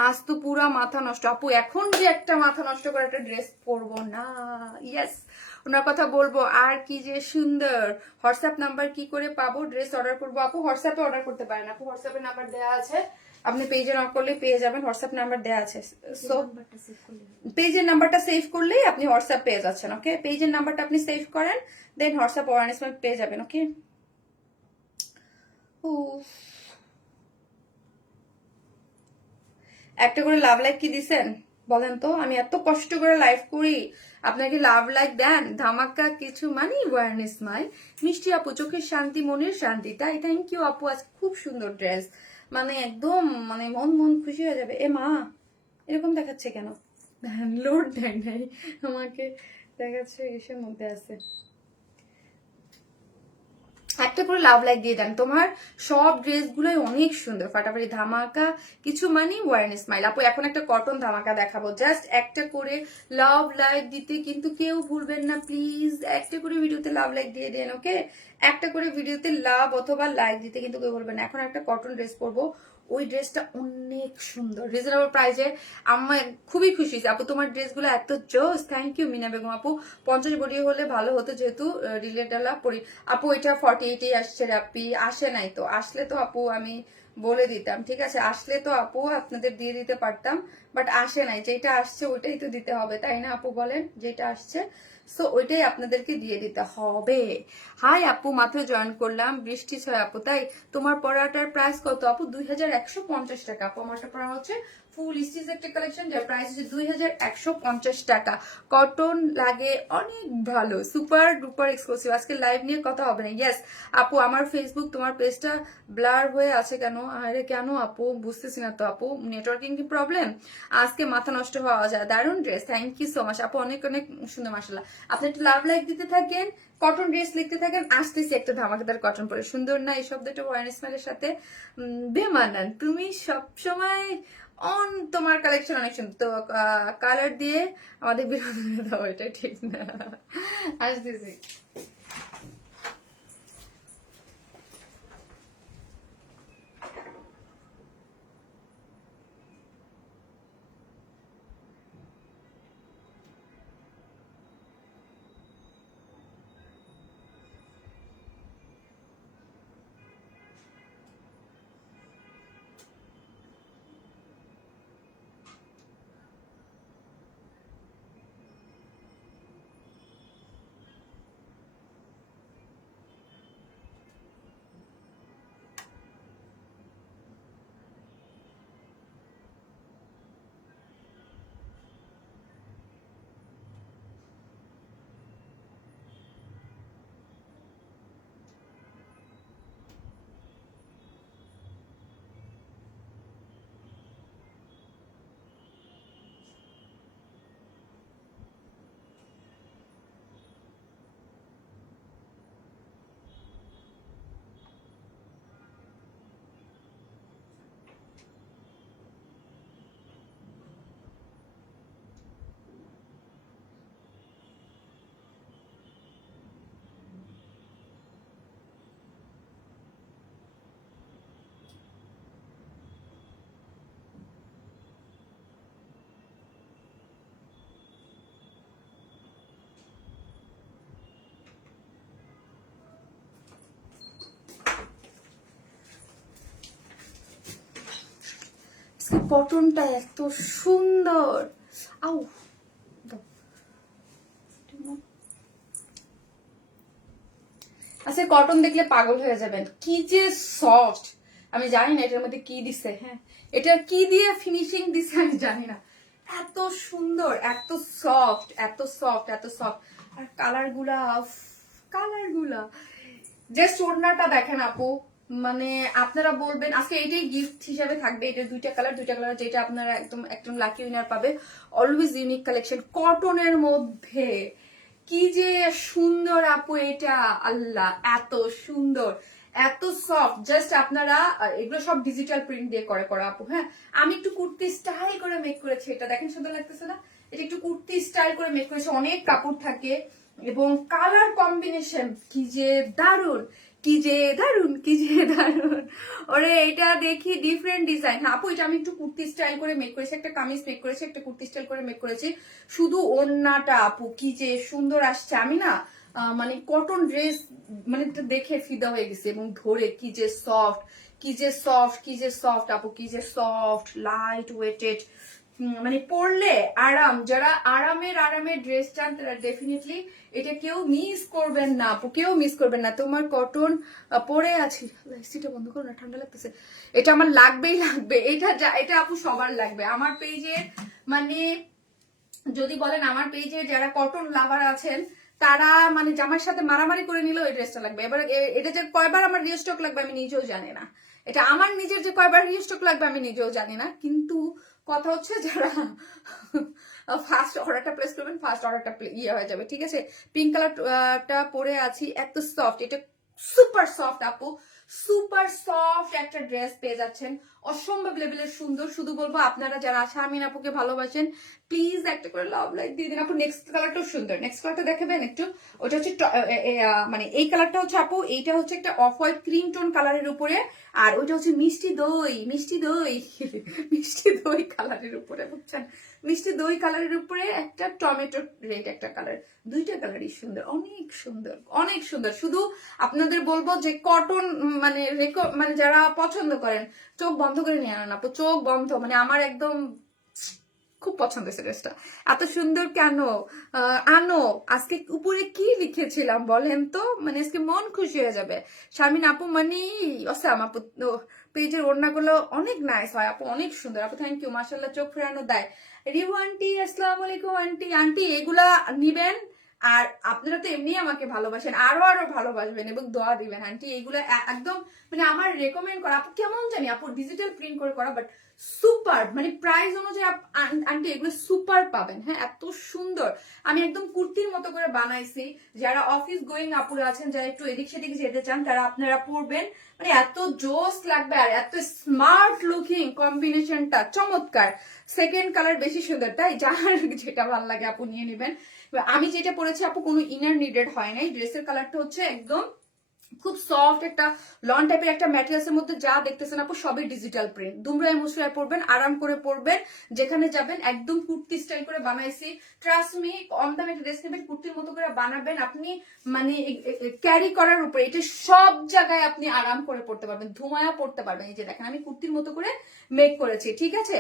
আজ তো পুরা মাথা নষ্ট আপু, এখন যে একটা মাথা নষ্ট করে একটা ড্রেস পরবো না। ইয়েস, ওনার কথা বলবো। আর কি যে সুন্দর। হোয়াটসঅ্যাপ নাম্বার কি করে পাবো, ড্রেস অর্ডার করবো আপু? হোয়াটসঅ্যাপে অর্ডার করতে পারেন আপু, হোয়াটসঅ্যাপের নাম্বার দেওয়া আছে, আপনি পেজে নক করলে পেয়ে যাবেন, হোয়াটসঅ্যাপ নাম্বার দেওয়া আছে। সো নাম্বারটা সেভ করলে হবে। পেজের নাম্বারটা সেভ করলেই আপনি হোয়াটসঅ্যাপ পেয়ে যাচ্ছেন। ওকে, পেজের নাম্বারটা আপনি সেভ করেন, দেন হোয়াটসঅ্যাপ অ্যাওয়ারনেস পেয়ে যাবেন। ওকে, একটা করে লাভ লাইক কি দিছেন বলেন তো? আমি এত কষ্ট করে লাইভ করি, আপনাকে লাভ লাইক দেন? ধামাকা কিছু মানে ওয়ারনেস মাই মিষ্টি আপু, চোখের শান্তি মনের শান্তি। তাই থ্যাংক ইউ আপু, আজ খুব সুন্দর ড্রেস, মানে একদম মানে মন মন খুশি হয়ে যাবে। এ মা, এরকম দেখাচ্ছে কেন? লোড দেয় নাই আমাকে, দেখাচ্ছে এসের মধ্যে আছে। একটা করে লাভ লাইক দিয়ে দেন, তোমার সব ড্রেস গুলোই অনেক সুন্দর, ফাটাফাটি ধামাকা কিছু মানে ওয়ারনেস স্মাইল। আপু এখন একটা কটন ধামাকা দেখাবো, জাস্ট একটা করে লাভ লাইক দিতে কিন্তু কেউ ভুলবেন না প্লিজ, একটা করে ভিডিওতে লাভ লাইক দিয়ে দেন। ওকে, একটা করে ভিডিওতে লাভ অথবা লাইক দিতে কিন্তু কেউ ভুলবেন না। এখন একটা কটন ড্রেস পরবো, ওই ড্রেসটা অনেক সুন্দর, রিজনেবল প্রাইসে। আমার খুবই খুশি হয়েছে আপু, তোমার ড্রেসগুলো এত জোস। থ্যাংক ইউ মিনা বেগম আপু। 50 বডি হলে ভালো হতো, যেহেতু রিলেটেড পরি। আপু এটা 48 আসছে রাপি, আসে নাই তো, আসলে তো আপু আমি বলে দিতাম, ঠিক আছে? আসলে তো আপু আপনাদের দিয়ে দিতে পারতাম, বাট আসে নাই। যেটা আসছে ওইটাই তো দিতে হবে, তাই না আপু বলেন? যেটা আসছে সো ওইটাই আপনাদেরকে দিয়ে দিতে হবে। হাই আপু, মাত্র জয়েন করলাম, বৃষ্টি ছয় আপু। তাই তোমার পড়াটার প্রাইস কত আপু? 2150 টাকা আপু। আমারটা পড়া হচ্ছে ফুল স্টিচ একটা কালেকশন, যার প্রাইস হচ্ছে 2150 টাকা। কটন লাগে অনেক ভালো, সুপার ডুপার এক্সক্লুসিভ। আজকে লাইভ নিয়ে কথা হবে না। ইয়েস আপু, আমার ফেসবুক তোমার পেজটা ব্লার হয়ে আছে কেন? আরে কেন আপু, বুঝতেছি না তো আপু, নেটওয়ার্কিং কি প্রবলেম? আজকে মাথা নষ্ট হওয়া যায়। দারুণ dress, thank you so much আপু, অনেক অনেক সুন্দর মাশাআল্লাহ। আপনি একটু লাভ লাইক দিতে থাকেন, কটন ড্রেস লিখতে থাকেন, আসতেছি একটা ধামাকাদার কটন পরে। সুন্দর না এই শব্দটা ওয়ারনেস স্মাইলের সাথে বেমানান। তুমি সবসময় অন, তোমার কালেকশন অনেক সুন্দর। তো কালার দিয়ে আমাদের বিনোদন দাও, এটা ঠিক না। আসতেছি। কটনটা এত সুন্দর। আউ, আচ্ছা কটন দেখলে পাগল হয়ে যাবেন, কি যে সফট। আমি জানি না এটার মধ্যে কি দিছে, হ্যাঁ এটা কি দিয়ে ফিনিশিং দিছে আমি জানি না, এত সুন্দর, এত সফট, এত সফট, এত সফট। আর কালার গুলা জাস্ট ওড়নাটা দেখেন আপু, মানে আপনারা বলবেন আজকে এইটাই গিফট হিসাবে থাকবে। এটা দুইটা কালার, যেটা আপনারা একদম একদম লাকি উইনার পাবে। অলওয়েজ ইউনিক কালেকশন কটনের মধ্যে, কি যে সুন্দর আপু এটা, আল্লাহ এত সুন্দর, এত সফট। জাস্ট আপনারা এগুলো সব ডিজিটাল প্রিন্ট দিয়ে করা আপু। হ্যাঁ, আমি একটু কুর্তি স্টাইল করে মেক করেছি, এটা দেখেন সুন্দর লাগতেছে না? এটা একটু কুর্তি স্টাইল করে মেক করেছে, অনেক কাপড় থাকে এবং কালার কম্বিনেশন কি যে দারুণ, কি যে দারুন, কি যে দারুন। ওরে এটা দেখি ডিফারেন্ট ডিজাইন। হ্যাঁ আপু, এটা আমি একটু কুর্তি স্টাইল করে মেক করেছি, একটা কামিজ মেক করেছি, একটা কুর্তি স্টাইল করে মেক করেছি। শুধু ওড়নাটা আপু কি যে সুন্দর আসছে, আমি না মানে কটন ড্রেস মানে এটা দেখে ফিদা হয়ে গেছে, এবং ধরে কি যে সফট, কি যে সফট, কি যে সফট আপু, কি যে সফট, লাইট ওয়েটেড, মানে পরলে আরাম। যারা আরামের ড্রেস চান তারা ডেফিনেটলি এটা কেউ মিস করবেন না আপু, কেউ মিস করবেন না। তোমার কটন পরে আছি, এসিটা বন্ধ করো না, ঠান্ডা লাগতেছে। এটা আমার লাগবেই লাগবে, এটা আপু সবার লাগবে। আমার পেজে মানে যদি বলেন আমার পেজে যারা কটন লাভার আছেন তারা মানে জামার সাথে মারামারি করে নিলেও এই ড্রেসটা লাগবে। এবার এটা যে কয়বার আমার রিস্টক লাগবে আমি নিজেও জানি না, এটা আমার নিজের যে কয়বার রিস্টক লাগবে আমি নিজেও জানি না। কিন্তু কথা হচ্ছে যারা ফার্স্ট অর্ডারটা প্লেস করবেন, ফার্স্ট অর্ডারটা ইয়ে হয়ে যাবে, ঠিক আছে। পিঙ্ক কালারটা পরে আছি, এত সফট, এটা সুপার সফট আপু, সুপার সফট একটা ড্রেস পেয়ে যাচ্ছেন, অসম্ভব লেভেলের সুন্দর। শুধু বলবো আপনারা যারা শারমিন আপুকে ভালোবাসেন প্লিজ একটা করে লাভ লাইক দিয়ে দিন আপু। নেক্সট কালারটাও সুন্দর, নেক্সট কালারটা দেখাবেন একটু। ওটা হচ্ছে মানে এই কালারটা হচ্ছে আপু, এইটা হচ্ছে একটা অফ হোয়াইট ক্রিম টোন কালারের উপরে, আর ওইটা হচ্ছে মিষ্টি দই, মিষ্টি দই মিষ্টি দই কালারের উপরে, বুঝছেন, মিষ্টি দই কালারের উপরে একটা টমেটো রেড একটা কালার। দুইটা কালারই সুন্দর, অনেক সুন্দর, অনেক সুন্দর। শুধু আপনাদের বলবো যে কটন মানে মানে যারা পছন্দ করেন চোখ বন্ধ করে নিয়ে আনেন আপু, চোখ বন্ধ। মানে আমার একদম খুব পছন্দ হয়েছে ড্রেসটা, এত সুন্দর কেন আনো। আজকে উপরে কি লিখেছিলাম বলেন তো, মানে আজকে মন খুশি হয়ে যাবে। শারমিন আপু মানে অসাম আপু, পেজের ওড়নাগুলো অনেক নাইস হয় আপু, অনেক সুন্দর আপু, থ্যাংক ইউ, মাশাআল্লাহ, চোখ ফেরানো দেয়। রিউ আন্টি আসসালামু আলাইকুম আন্টি, আন্টি এগুলা নিবেন, আর আপনারা তো এমনি আমাকে ভালোবাসেন, আরো ভালোবাসবেন এবং দোয়া দিবেন আন্টি। এইগুলো একদম মানে আমার রেকমেন্ড করা আপু, কেমন জানি আপু ডিজিটাল প্রিন্ট করে করা, বাট সুপার, মানে প্রাইস অনুযায়ী আন্টি এগুলো সুপার পাবেন। হ্যাঁ এত সুন্দর, আমি একদম কুর্তির মতো করে বানাইছি। যারা অফিস গোয়িং আপুরা আছেন, যারা একটু এদিক সেদিক যেতে চান তারা আপনারা পরবেন, মানে এত জোস লাগবে আর এত স্মার্ট লুকিং, কম্বিনেশনটা চমৎকার। সেকেন্ড কালার বেশি সুন্দর, তাই যার যেটা ভালো লাগে আপু নিয়ে নেবেন। আমি যেটা পরেছি আপু কোনো ইনার নিডেড হয় নাই, ড্রেসের কালারটা হচ্ছে একদম খুব সফট একটা লন টাইপের একটা ম্যাটেরিয়ালস এর মধ্যে, যা দেখতেছেন আপু সবই ডিজিটাল প্রিন্ট। দুমরায় মুসরায় পরবেন, আরাম করে পরবেন, যেখানে যাবেন একদম কুর্তি স্টাইল করে বানাইছি। ট্রাস্ট মি, কম দামে একটা ড্রেস নেবেন, কুর্তির মতো করে বানাবেন আপনি, মানে ক্যারি করার উপরে এটা সব জায়গায় আপনি আরাম করে পড়তে পারবেন, ধুমায়া পড়তে পারবেন। এই যে দেখেন আমি কুর্তির মতো করে মেক করেছি, ঠিক আছে।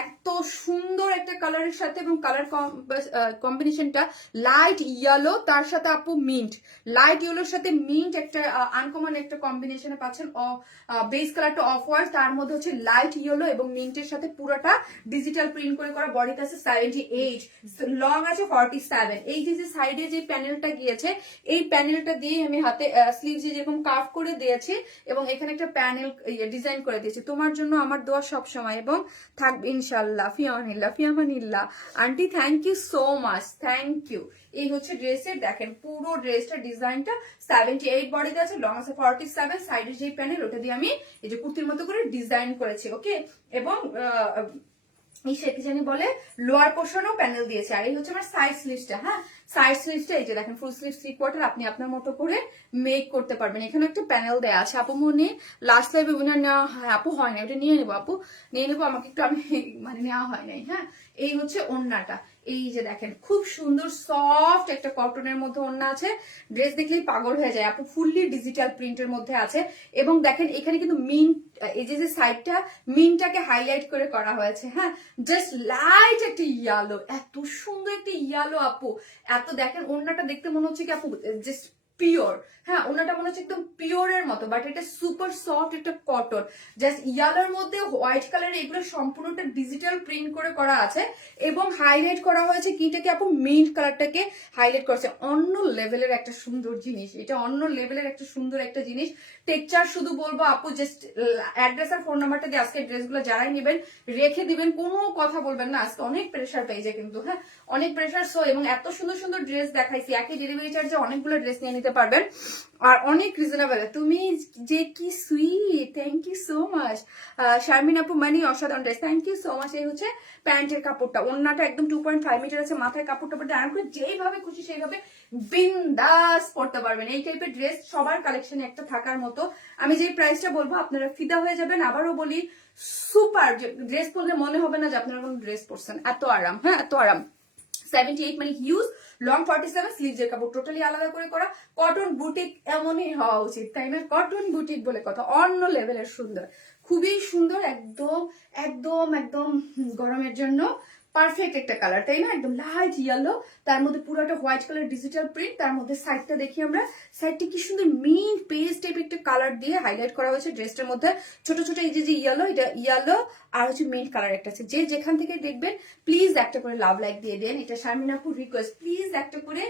এত সুন্দর একটা কালারের সাথে, এবং কালার কম্বিনেশনটা লাইট ইয়েলো, তার সাথে আপু মিন্ট, লাইট ইয়েলোর সাথে মিন্ট একটা আনকমন একটা কম্বিনেশনে পাচ্ছেন। বেস কালারটা অফ হোয়াইট, তার মধ্যে হচ্ছে লাইট ইয়েলো এবং মিন্টের সাথে পুরোটা ডিজিটাল প্রিন্ট করে করা। বডিতে আছে 78, লং আছে 47। এই যে সাইডে যে প্যানেলটা গিয়েছে, এই প্যানেলটা দিয়ে আমি হাতে স্লিভসে যেরকম কার্ভ করে দিয়েছি, এবং এখানে একটা প্যানেল ডিজাইন করে দিয়েছি। তোমার জন্য আমার দোয়া সব সময় এবং থাকবে ইনশাল্লাহ। ফিয়ামানিল্লাহ, ফিয়ামানিল্লাহ aunty, thank you so much, thank you. এই হচ্ছে ড্রেসের দেখেন পুরো ড্রেসটা ডিজাইনটা 78 বডিতে আছে, লং আছে 47, সাইডের যে প্যানেল ওটা দিয়ে আমি এই যে কুর্তির মতো করে ডিজাইন করেছি, ওকে। এবং এই সেটি জানি বলে লোয়ার পোর্শনও প্যানেল দিয়েছে। আর এই হচ্ছে আমার সাইড স্লিভসটা। হ্যাঁ সাইড স্লিভসটা এই যে দেখেন ফুল স্লিভ 3/4 আপনি আপনার মতো করে মেক করতে পারবেন। এখানে একটা প্যানেল দেয়া আছে আপু, মনে লাস্ট লাইভে উইনার নেওয়া হয় আপু, হয় না, এটা নিয়ে নেবো আপু, নিয়ে নেবো, আমাকে একটু আমি মানে নেওয়া হয় নাই। হ্যাঁ এই হচ্ছে ওড়নাটা, এই যে দেখেন খুব সুন্দর সফট একটা কটনের মধ্যে ওড়না আছে, ড্রেস দেখলেই পাগল হয়ে যায় আপু, ফুললি ডিজিটাল প্রিন্টের মধ্যে আছে। এবং দেখেন এখানে কিন্তু মিন্ট, এই যে সাইডটা মিন্টটাকে হাইলাইট করে করা হয়েছে। হ্যাঁ জাস্ট লাইট একটা ইয়ালো, এত সুন্দর একটা ইয়ালো আপু, এত দেখেন ওড়নাটা দেখতে মনে হচ্ছে কি আপু জাস্ট পিওর। হ্যাঁ ওনাটা মনে হচ্ছে একদম পিওরের মতো, বাট এটা সুপার সফট একটা কটন, জাস্ট ইয়ালোর মধ্যে হোয়াইট কালার, এগুলো সম্পূর্ণটা ডিজিটাল প্রিন্ট করে করা আছে, এবং হাইলাইট করা হয়েছে কিটাকে আপু, মিন্ট কালারটাকে হাইলাইট করেছে। অন্য লেভেলের একটা সুন্দর জিনিস এটা, অন্য লেভেলের একটা সুন্দর একটা জিনিস। টেকচার শুধু বলবো আপু, জাস্ট অ্যাড্রেস আর ফোন নাম্বারটা দিয়ে আজকে ড্রেসগুলো যারাই নেবেন রেখে দিবেন, কোনো কথা বলবেন না। আজকে অনেক প্রেশার পেয়ে যায় কিন্তু, হ্যাঁ অনেক প্রেশার। সো এবং এত সুন্দর সুন্দর ড্রেস দেখাইছি, একই ডেলিভারি চার্জে অনেকগুলো ড্রেস নিয়ে নিতে নিতে পারবেন। আর অনেক রিজনেবল, তুমি যে কি sweet, thank you so much Sharmin আপু, মানে অসাধারণ dress, thank you so much. এই হচ্ছে প্যান্টের কাপড়টা, ওন্নাটা একদম 2.5 মিটার আছে, মাথায় কাপড়টা পরে আরাম করে যেইভাবে খুশি সেইভাবে বিন্দাস পড়তে পারবেন। এই টাইপের ড্রেস সবার কালেকশনে একটা থাকার মতো। আমি যে প্রাইসটা বলবো আপনারা ফিদা হয়ে যাবেন। আবারও বলি, সুপার ড্রেস পরলে মনে হবে না যে আপনারা কোনো ড্রেস পরছেন, এত আরাম, হ্যাঁ এত আরাম। 78 মানে হিউজ, লং 47, স্লিভসের কাপড় টোটালি আলাদা করে করা। কটন বুটিক এমনই হওয়া উচিত, তাই না? কটন বুটিক বলে কথা, অন্য লেভেলের সুন্দর, খুবই সুন্দর, একদম একদম একদম গরমের জন্য পারফেক্ট একটা কালার, তাই না? একদম লাইট ইয়েলো, তার মধ্যে পুরোটা হোয়াইট কালার ডিজিটাল প্রিন্ট, তার মধ্যে সাইডটা দেখি আমরা, সাইডটা কি সুন্দর মিন্ট পেস্ট টাইপ একটা কালার দিয়ে হাইলাইট করা হয়েছে ড্রেসটার মধ্যে। ছোট ছোট এই যে ইয়েলো, এটা ইয়েলো আর হচ্ছে মিন্ট কালার একটা আছে। যে যেখান থেকে দেখবেন প্লিজ একটা করে লাভ লাইক দিয়ে দেন, এটা শারমিন আপুর রিকোয়েস্ট, প্লিজ একটা করে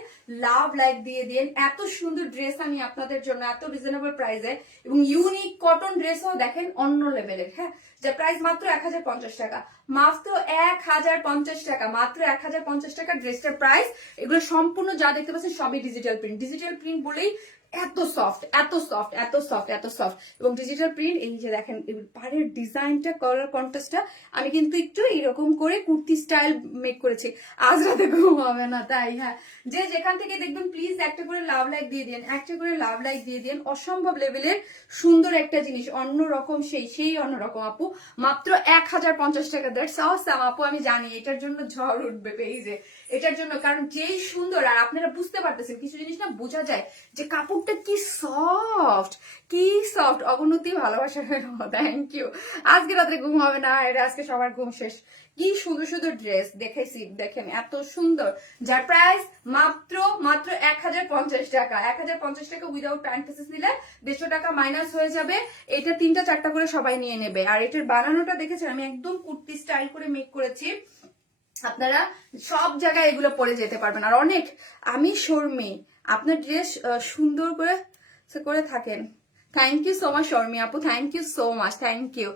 লাভ লাইক দিয়ে দেন। এত সুন্দর ড্রেস আমি আপনাদের জন্য এত রিজনেবল প্রাইসে, এবং ইউনিক কটন ড্রেসও দেখেন অন্য লেভেলের, হ্যাঁ, যে প্রাইস মাত্র 1050 টাকা, মাত্র 1050 টাকা, মাত্র 1050 টাকা ড্রেসটার প্রাইস। এগুলো সম্পূর্ণ যা দেখতে পাচ্ছেন সবই ডিজিটাল প্রিন্ট, ডিজিটাল প্রিন্ট বলেই এত সফট, এত সফট, এত সফট, এত সফট, এবং ডিজিটাল প্রিন্ট। এই যে দেখেন পাড়ের ডিজাইনটা, কালার কন্ট্রাস্টটা, আমি কিন্তু একটু এরকম করে কুর্তি স্টাইল মেক করেছি, আজ রাতে ঘুম হবে না তাই। হ্যাঁ, যে যেখান থেকে দেখবেন প্লিজ একটা করে লাভ লাইক দিয়ে দিন, একটা করে লাভ লাইক দিয়ে দিন। অসম্ভব লেভেলের সুন্দর একটা জিনিস, অন্যরকম, সেই অন্যরকম আপু, মাত্র 1050 টাকা। দ্যাটস অসাম আপু, আমি জানি এটার জন্য ঝড় উঠবে পেজে, এটার জন্য, কারণ যেই সুন্দর। আর আপনারা বুঝতে পারতেছেন কিছু জিনিস না বোঝা যায় যে কাপড়টা কি সফট, কি সফট। অবনতি ভালোবাসা, থ্যাংক ইউ। আজকে রাত্রে ঘুম হবে না, এটা আজকে সবার ঘুম শেষ। কি সুন্দর সুন্দর ড্রেস দেখাইছি, দেখেন এত সুন্দর, যার প্রাইস মাত্র মাত্র 1050 টাকা। 1050 টাকা উইদাউট প্যান্ট পিসেস নিলে 150 টাকা মাইনাস হয়ে যাবে। এটা 3টা 4টা করে সবাই নিয়ে নেবে। আর এটার বানানোটা দেখেছেন, আমি একদম কুর্তি স্টাইল করে মেক করেছি, আপনারা সব জায়গায় এগুলো পরে যেতে পারবেন। আর অনেক, আমি শর্মি, আপনার ড্রেস সুন্দর করে করে থাকেন। Thank you so much Sharmi আপু, thank you so much, thank you.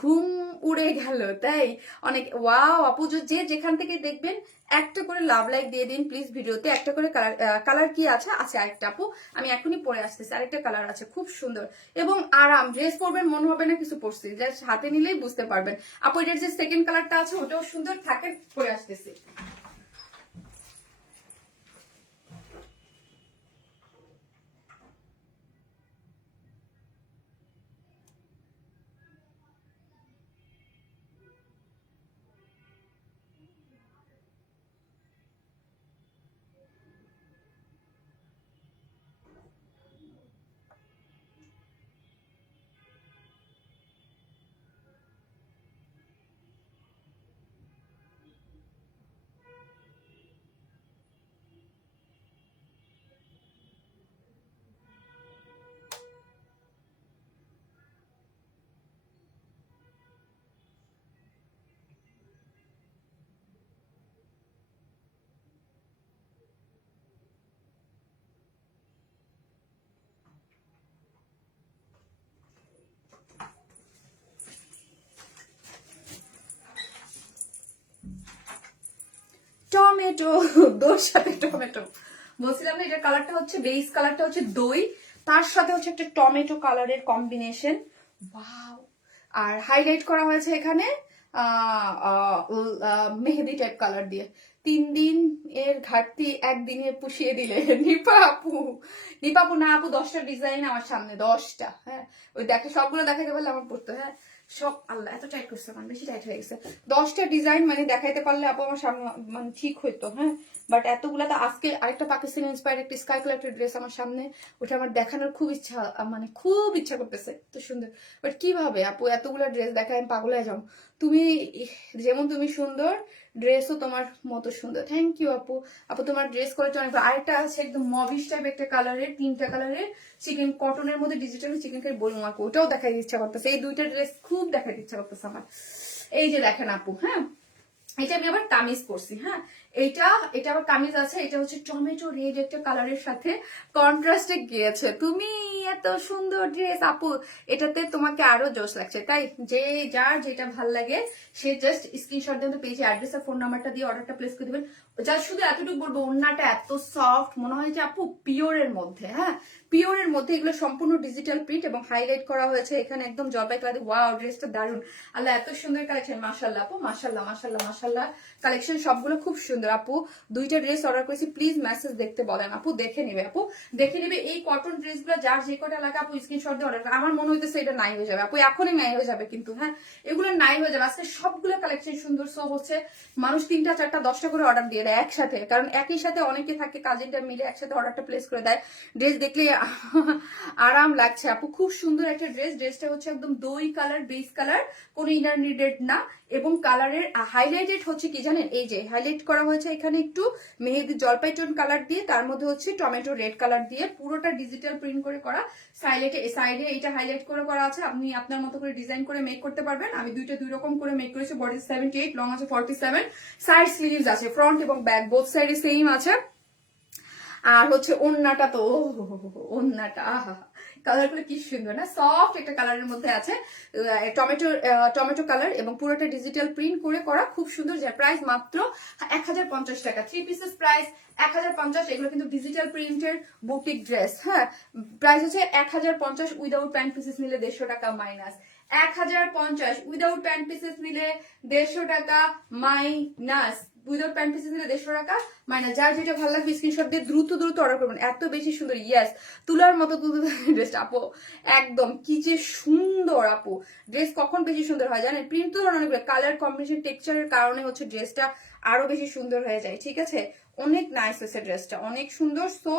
ঘুম উড়ে গেল তাই, অনেক ওয়াও আপু। যে যেখান থেকে দেখবেন একটা করে লাভ লাইক দিয়ে দিন প্লিজ ভিডিওতে। একটা করে কালার, কালার কি আছে আরেকটা আপু, আমি এখনই পরে আসতেছি, আরেকটা কালার আছে খুব সুন্দর এবং আরাম। ড্রেস পরবেন মনে হবে না কিছু পরছি, জাস্ট হাতে নিলেই বুঝতে পারবেন। আপু এটার যে সেকেন্ড কালারটা আছে ওটাও সুন্দর, থাকে পরে আসতেছি। টমেটো, দইর সাথে টমেটো বলছিলাম না, এটার কালারটা হচ্ছে বেস কালারটা হচ্ছে দই, তার সাথে হচ্ছে একটা টমেটো কালারের কম্বিনেশন, ওয়াও। আর হাইলাইট করা হয়েছে এখানে মেহেদি টাইপ কালার দিয়ে। 3 দিন এর ঘাটতি একদিনে পুষিয়ে দিলে নিপা আপু। নিপা আপু না আপু, 10টা ডিজাইন আমার সামনে, 10টা। হ্যাঁ, ওই দেখে সবগুলো দেখাইতে পারলে আমার পড়তো। হ্যাঁ সব, আল্লাহ এত টাইট করছে, মানে বেশি টাইট হয়ে গেছে। 10টা ডিজাইন মানে দেখাইতে পারলে আপু আমার সামনে মানে ঠিক হইতো। হ্যাঁ, বাট এতগুলা তো। আজকে আরেকটা পাকিস্তানি ইন্সপায়ার্ড একটা স্কাই কালারের ড্রেস আমার সামনে, ওটা আমার দেখানোর খুব ইচ্ছা, মানে খুব ইচ্ছা করতেছে, এত সুন্দর। বাট কিভাবে আপু এতগুলা ড্রেস দেখায়, আমি পাগল হয়ে যাও। তুমি যেমন তুমি সুন্দর, ড্রেসও তোমার মতো সুন্দর। থ্যাংক ইউ আপু। আপু তোমার ড্রেস কোয়ালিটি অনেক ভালো। আরেকটা আছে একদম মবিশ টাইপ একটা কালারের, 3টা কালারের, চিকেন কটনের মধ্যে ডিজিটাল চিকেন কারি বলবো আপু, ওটাও দেখাই ইচ্ছা করতেছে। এই 2টা ড্রেস খুব দেখাতে ইচ্ছা করতেছে আমার। এই যে দেখেন আপু, হ্যাঁ এটা আমি আবার কামিজ করছি, হ্যাঁ এটা এটা আবার কামিজ আছে, এটা হচ্ছে টমেটো রেড একটা কালারের সাথে কন্ট্রাস্টে গিয়েছে। তুমি এত সুন্দর ড্রেস আপু, এটাতে তোমাকে আরো জোশ লাগছে, তাই যে যার যেটা ভাল লাগে সে জাস্ট স্ক্রিনশট দিয়ে পেজে অ্যাড্রেস আর ফোন নাম্বারটা দিয়ে অর্ডারটা প্লেস করে দিবেন। যা শুধু এতটুকু বলবো, ওড়নাটা এত সফট মনে হয় যে আপু পিওরের মধ্যে, হ্যাঁ পিওরের মধ্যে, এগুলো সম্পূর্ণ ডিজিটাল প্রিন্ট এবং হাইলাইট করা হয়েছে এখানে একদম জলপাই কালার। ওয়াও, ড্রেসটা দারুন, আল্লাহ এত সুন্দর কালেকশন, মাশাআল্লাহ আপু, মাশাআল্লাহ মাশাআল্লাহ মাশাআল্লাহ, কালেকশন সবগুলো খুব সুন্দর আপু। দুইটা ড্রেস অর্ডার করেছি, প্লিজ মেসেজ দেখতে বলেন আপু, দেখে নিবে আপু, দেখে নিবে। এই কটন ড্রেসগুলো যার যে কটা লাগে আপু স্ক্রিনশট দিয়ে অর্ডার। আমার মনে হইতেছে এটা নাই হয়ে যাবে আপু, এখনই নাই হয়ে যাবে কিন্তু, হ্যাঁ এগুলো নাই হয়ে যাবে আজকে সবগুলো কালেকশন সুন্দর। সো হচ্ছে মানুষ 3টা 4টা 10টা করে অর্ডার দিয়ে দেয় একসাথে, কারণ একই সাথে অনেকে থাকে কাজিনটা মিলে একসাথে অর্ডারটা প্লেস করে দেয়। ড্রেস দেখলে আরাম লাগছে আপু, খুব সুন্দর একটা ড্রেস। ড্রেসটা হচ্ছে একদম দই কালার, বেস কালার, কোনো ইনার নিডেড না, এবং কালারের হাইলাইটেড হচ্ছে কি জানেন, এই যে হাইলাইট করা হয়েছে এখানে একটু মেহেদি জলপাই টোন কালার দিয়ে, তার মধ্যে হচ্ছে টমেটো রেড কালার দিয়ে, পুরোটা ডিজিটাল প্রিন্ট করে করা। সাইডে এটা হাইলাইট করে করা আছে, আপনি আপনার মতো করে ডিজাইন করে মেক করতে পারবেন। আমি দুইটা দুই রকম করে মেক করেছি। বডি 78, লং আছে 47, সাইড স্লিভস আছে, ফ্রন্ট এবং ব্যাক বোথ সাইডে সেম আছে। আর হচ্ছে ওন্নাটা তো ওন্নাটা কালার গুলো কি সুন্দর না, সফট একটা কালারের মধ্যে আছে, টমেটো কালার এবং পুরোটা ডিজিটাল প্রিন্ট করে করা, খুব সুন্দর। যে প্রাইস মাত্র 1050 টাকা, 3 পিসেস প্রাইস 1050। এগুলো কিন্তু ডিজিটাল প্রিন্টের বুটিক ড্রেস, হ্যাঁ প্রাইস হচ্ছে 1050, উইদাউট প্যান্ট পিসেস নিলে 150 টাকা মাইনাস। 1050 উইদাউট প্যান্ট পিসেস নিলে 150 টাকা মাইনাস, উইদাউট প্যান্ট পিসেস নিলে 150 টাকা মাইনাস। যার যেটা ভালো লাগবে স্ক্রিনশট দিয়ে দ্রুত অর্ডার করবেন। এত বেশি সুন্দর, ইয়েস তুলার মতো ড্রেসটা আপু, একদম কি যে সুন্দর আপু। ড্রেস কখন বেশি সুন্দর হয় জানেন, প্রিন্ট তো অনেকগুলো, কালার কম্বিনেশন টেক্সচারের কারণে হচ্ছে ড্রেসটা আরো বেশি সুন্দর হয়ে যায়, ঠিক আছে। অনেক নাইস হয়েছে ড্রেসটা, অনেক সুন্দর। সো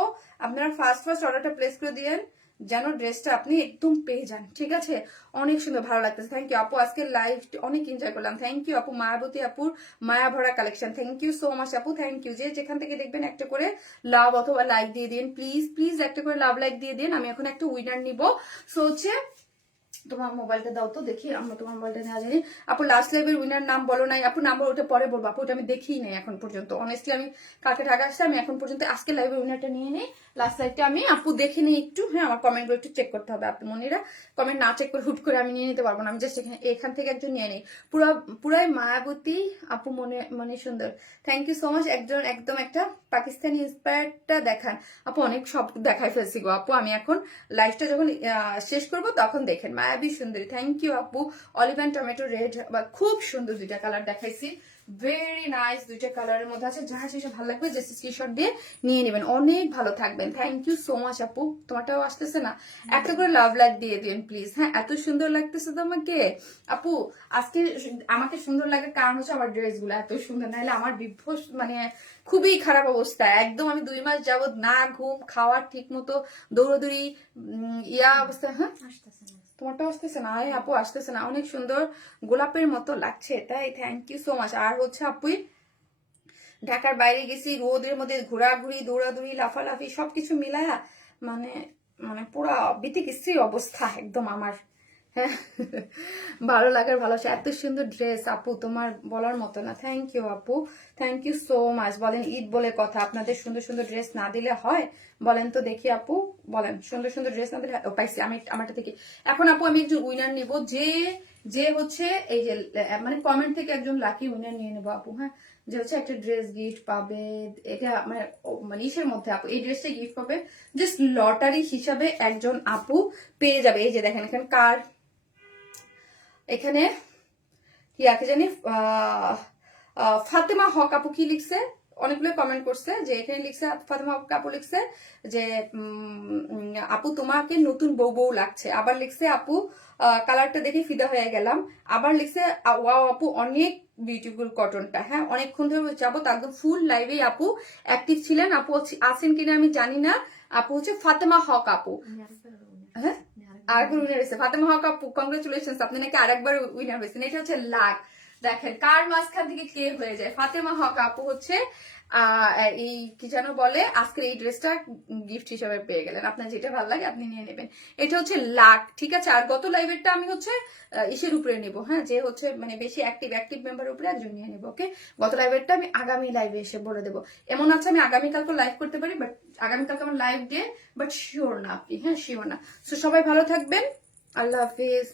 আপনারা ফার্স্ট অর্ডারটা প্লেস করে দিয়েন যেন ড্রেসটা আপনি একদম পেয়ে যান, ঠিক আছে। অনেক সুন্দর, ভালো লাগতেছে। থ্যাংক ইউ আপু, আজকে লাইভ অনেক এনজয় করলাম। থ্যাংক ইউ আপু, মায়াবতী আপুর মায়া ভরা collection, thank you so much আপু, থ্যাংক ইউ। যে যেখান থেকে দেখবেন একটা করে লাভ অথবা লাইক দিয়ে দিন প্লিজ, প্লিজ একটা করে লাভ লাইক দিয়ে দিন। আমি এখন একটা উইনার নিব। সো হচ্ছে তোমার মোবাইলটা দাও তো দেখি, আমরা তোমার মোবাইলটা নেওয়া জানি। আপু লাস্ট লাইভের উইনার নাম বলো নাই আপু, নাম্বার ওটা পরে বলবো আপু, ওটা আমি দেখিই নাই এখন পর্যন্ত। অনেস্টলি আমি কালকে ঢাকা আসছি, আমি এখন পর্যন্ত আজকে লাইভের উইনারটা নিয়ে নেই, লাস্ট লাইভটা আমি আপু দেখে নিই একটু, হ্যাঁ আমার কমেন্টগুলো একটু চেক করতে হবে। আপু মনিরা কমেন্ট না চেক করে হুট করে আমি নিয়ে নিতে পারবো না, আমি জাস্ট এখান থেকে একজন নিয়ে নিই। পুরাই মায়াবতী আপু, মনে সুন্দর, থ্যাংক ইউ সো মাচ। একদম একটা পাকিস্তানি ইন্সপায়ার্ডটা দেখান আপু, অনেক সব দেখাই ফেলছি গো আপু, আমি এখন লাইভটা যখন শেষ করবো তখন দেখেন। মায়াবী সুন্দরী, থ্যাংক ইউ আপু। অলিভ অ্যান্ড টমেটো রেড, খুব সুন্দর দুইটা কালার দেখাইছি, ভেরি নাইস দুইটা কালারের মধ্যে আছে। যার যেটা ভালো লাগবে জাস্ট স্ক্রিনশট দিয়ে নিয়ে নেবেন। অনেক ভালো থাকবেন, থ্যাংক ইউ সো মাচ আপু। তোমারটাও আসতেছে না, একটা করে লাভ লাইক দিয়ে দিন প্লিজ, হ্যাঁ এত সুন্দর লাগতেছে তোমাকে আপু। আজকে আমাকে সুন্দর লাগার কারণ হচ্ছে আমার ড্রেস গুলো এত সুন্দর, নাহলে আমার বিভ্রস মানে খুবই খারাপ অবস্থা একদম। আমি 2 মাস যাবত না ঘুম খাওয়ার ঠিক মতো, দৌড়াদৌড়ি ইয়া অবস্থা। হ্যাঁ তোমারটা আসতেছে না, আরে আপু আসতেছে না, অনেক সুন্দর গোলাপের মতো লাগছে, তাই থ্যাংক ইউ সো মাচ। আর হচ্ছে আপুই ঢাকার বাইরে গেছি, রোদের মধ্যে ঘোরাঘুরি দৌড়াদৌড়ি লাফালাফি সবকিছু মিলায়া মানে মানে পুরা বিতিকিচ্ছির অবস্থা একদম আমার, হ্যাঁ ভালো লাগার ভালোবাসা, এত সুন্দর ড্রেস আপু তোমার বলার মতো না। থ্যাংক ইউ আপু, থ্যাংক ইউ সো মাচ। বলেন ঈদ বলে কথা, আপনাদের সুন্দর সুন্দর ড্রেস না দিলে হয় বলেন তো দেখি আপু, বলেন সুন্দর সুন্দর ড্রেস না দিলে। পাইছি আমি আমারটা থেকে। এখন আপু আমি একজন উইনার নিব, যে হচ্ছে এই যে মানে কমেন্ট থেকে একজন লাকি উইনার নিয়ে নেবো আপু, হ্যাঁ যে হচ্ছে একটা ড্রেস গিফট পাবে। এটা মানে ইসের মধ্যে আপু এই ড্রেসটা গিফট পাবে, জাস্ট লটারি হিসাবে একজন আপু পেয়ে যাবে। এই যে দেখেন এখানে কার, এখানে কি আগে জানি ফাতেমা হক আপু কি লিখছে, অনেকগুলো কমেন্ট করছে যে এখানে লিখছে ফাতেমা হক আপু লিখছে যে আপু তোমাকে নতুন বউ বউ লাগছে, আবার লিখছে আপু কালারটা দেখে ফিদা হয়ে গেলাম, আবার লিখছে ওয়াও আপু অনেক বিউটিফুল কটনটা, হ্যাঁ অনেকক্ষণ ধরে যাবো একদম ফুল লাইভে আপু অ্যাক্টিভ ছিলেন। আপু আছেন কিনা আমি জানি না। আপু হচ্ছে ফাতেমা হক আপু, হ্যাঁ আরেকবার উইনার হয়েছে ফাতেমা হক আপু, কংগ্রেচুলেশন, আপনি নাকি আরেকবার উইনার হয়েছেন। এটা হচ্ছে লাক দেখেন কার মাঝখান থেকে কে হয়ে যায়। ফাতেমা হক আপু হচ্ছে এই কি যেন বলে, আজকের এই ড্রেসটা গিফট হিসেবে পেয়ে গেলেন। আপনার যেটা ভালো লাগে আপনি নিয়ে নেবেন। এটা হচ্ছে লাক, ঠিক আছে। আর গত লাইভেরটা আমি হচ্ছে ইসের উপরে নেবো, হ্যাঁ, যে হচ্ছে মানে বেশি অ্যাক্টিভ মেম্বার উপরে একজন নিয়ে নেবো। ওকে, গত লাইভেরটা আমি আগামী লাইভে এসে বলে দেবো। এমন আছে আমি আগামীকালকে লাইভ করতে পারি, বাট আগামীকালকে আমার লাইভ ডে, বাট শিওর না আপনি, হ্যাঁ শিওর না। সো সবাই ভালো থাকবেন, আল্লাহ হাফিজ।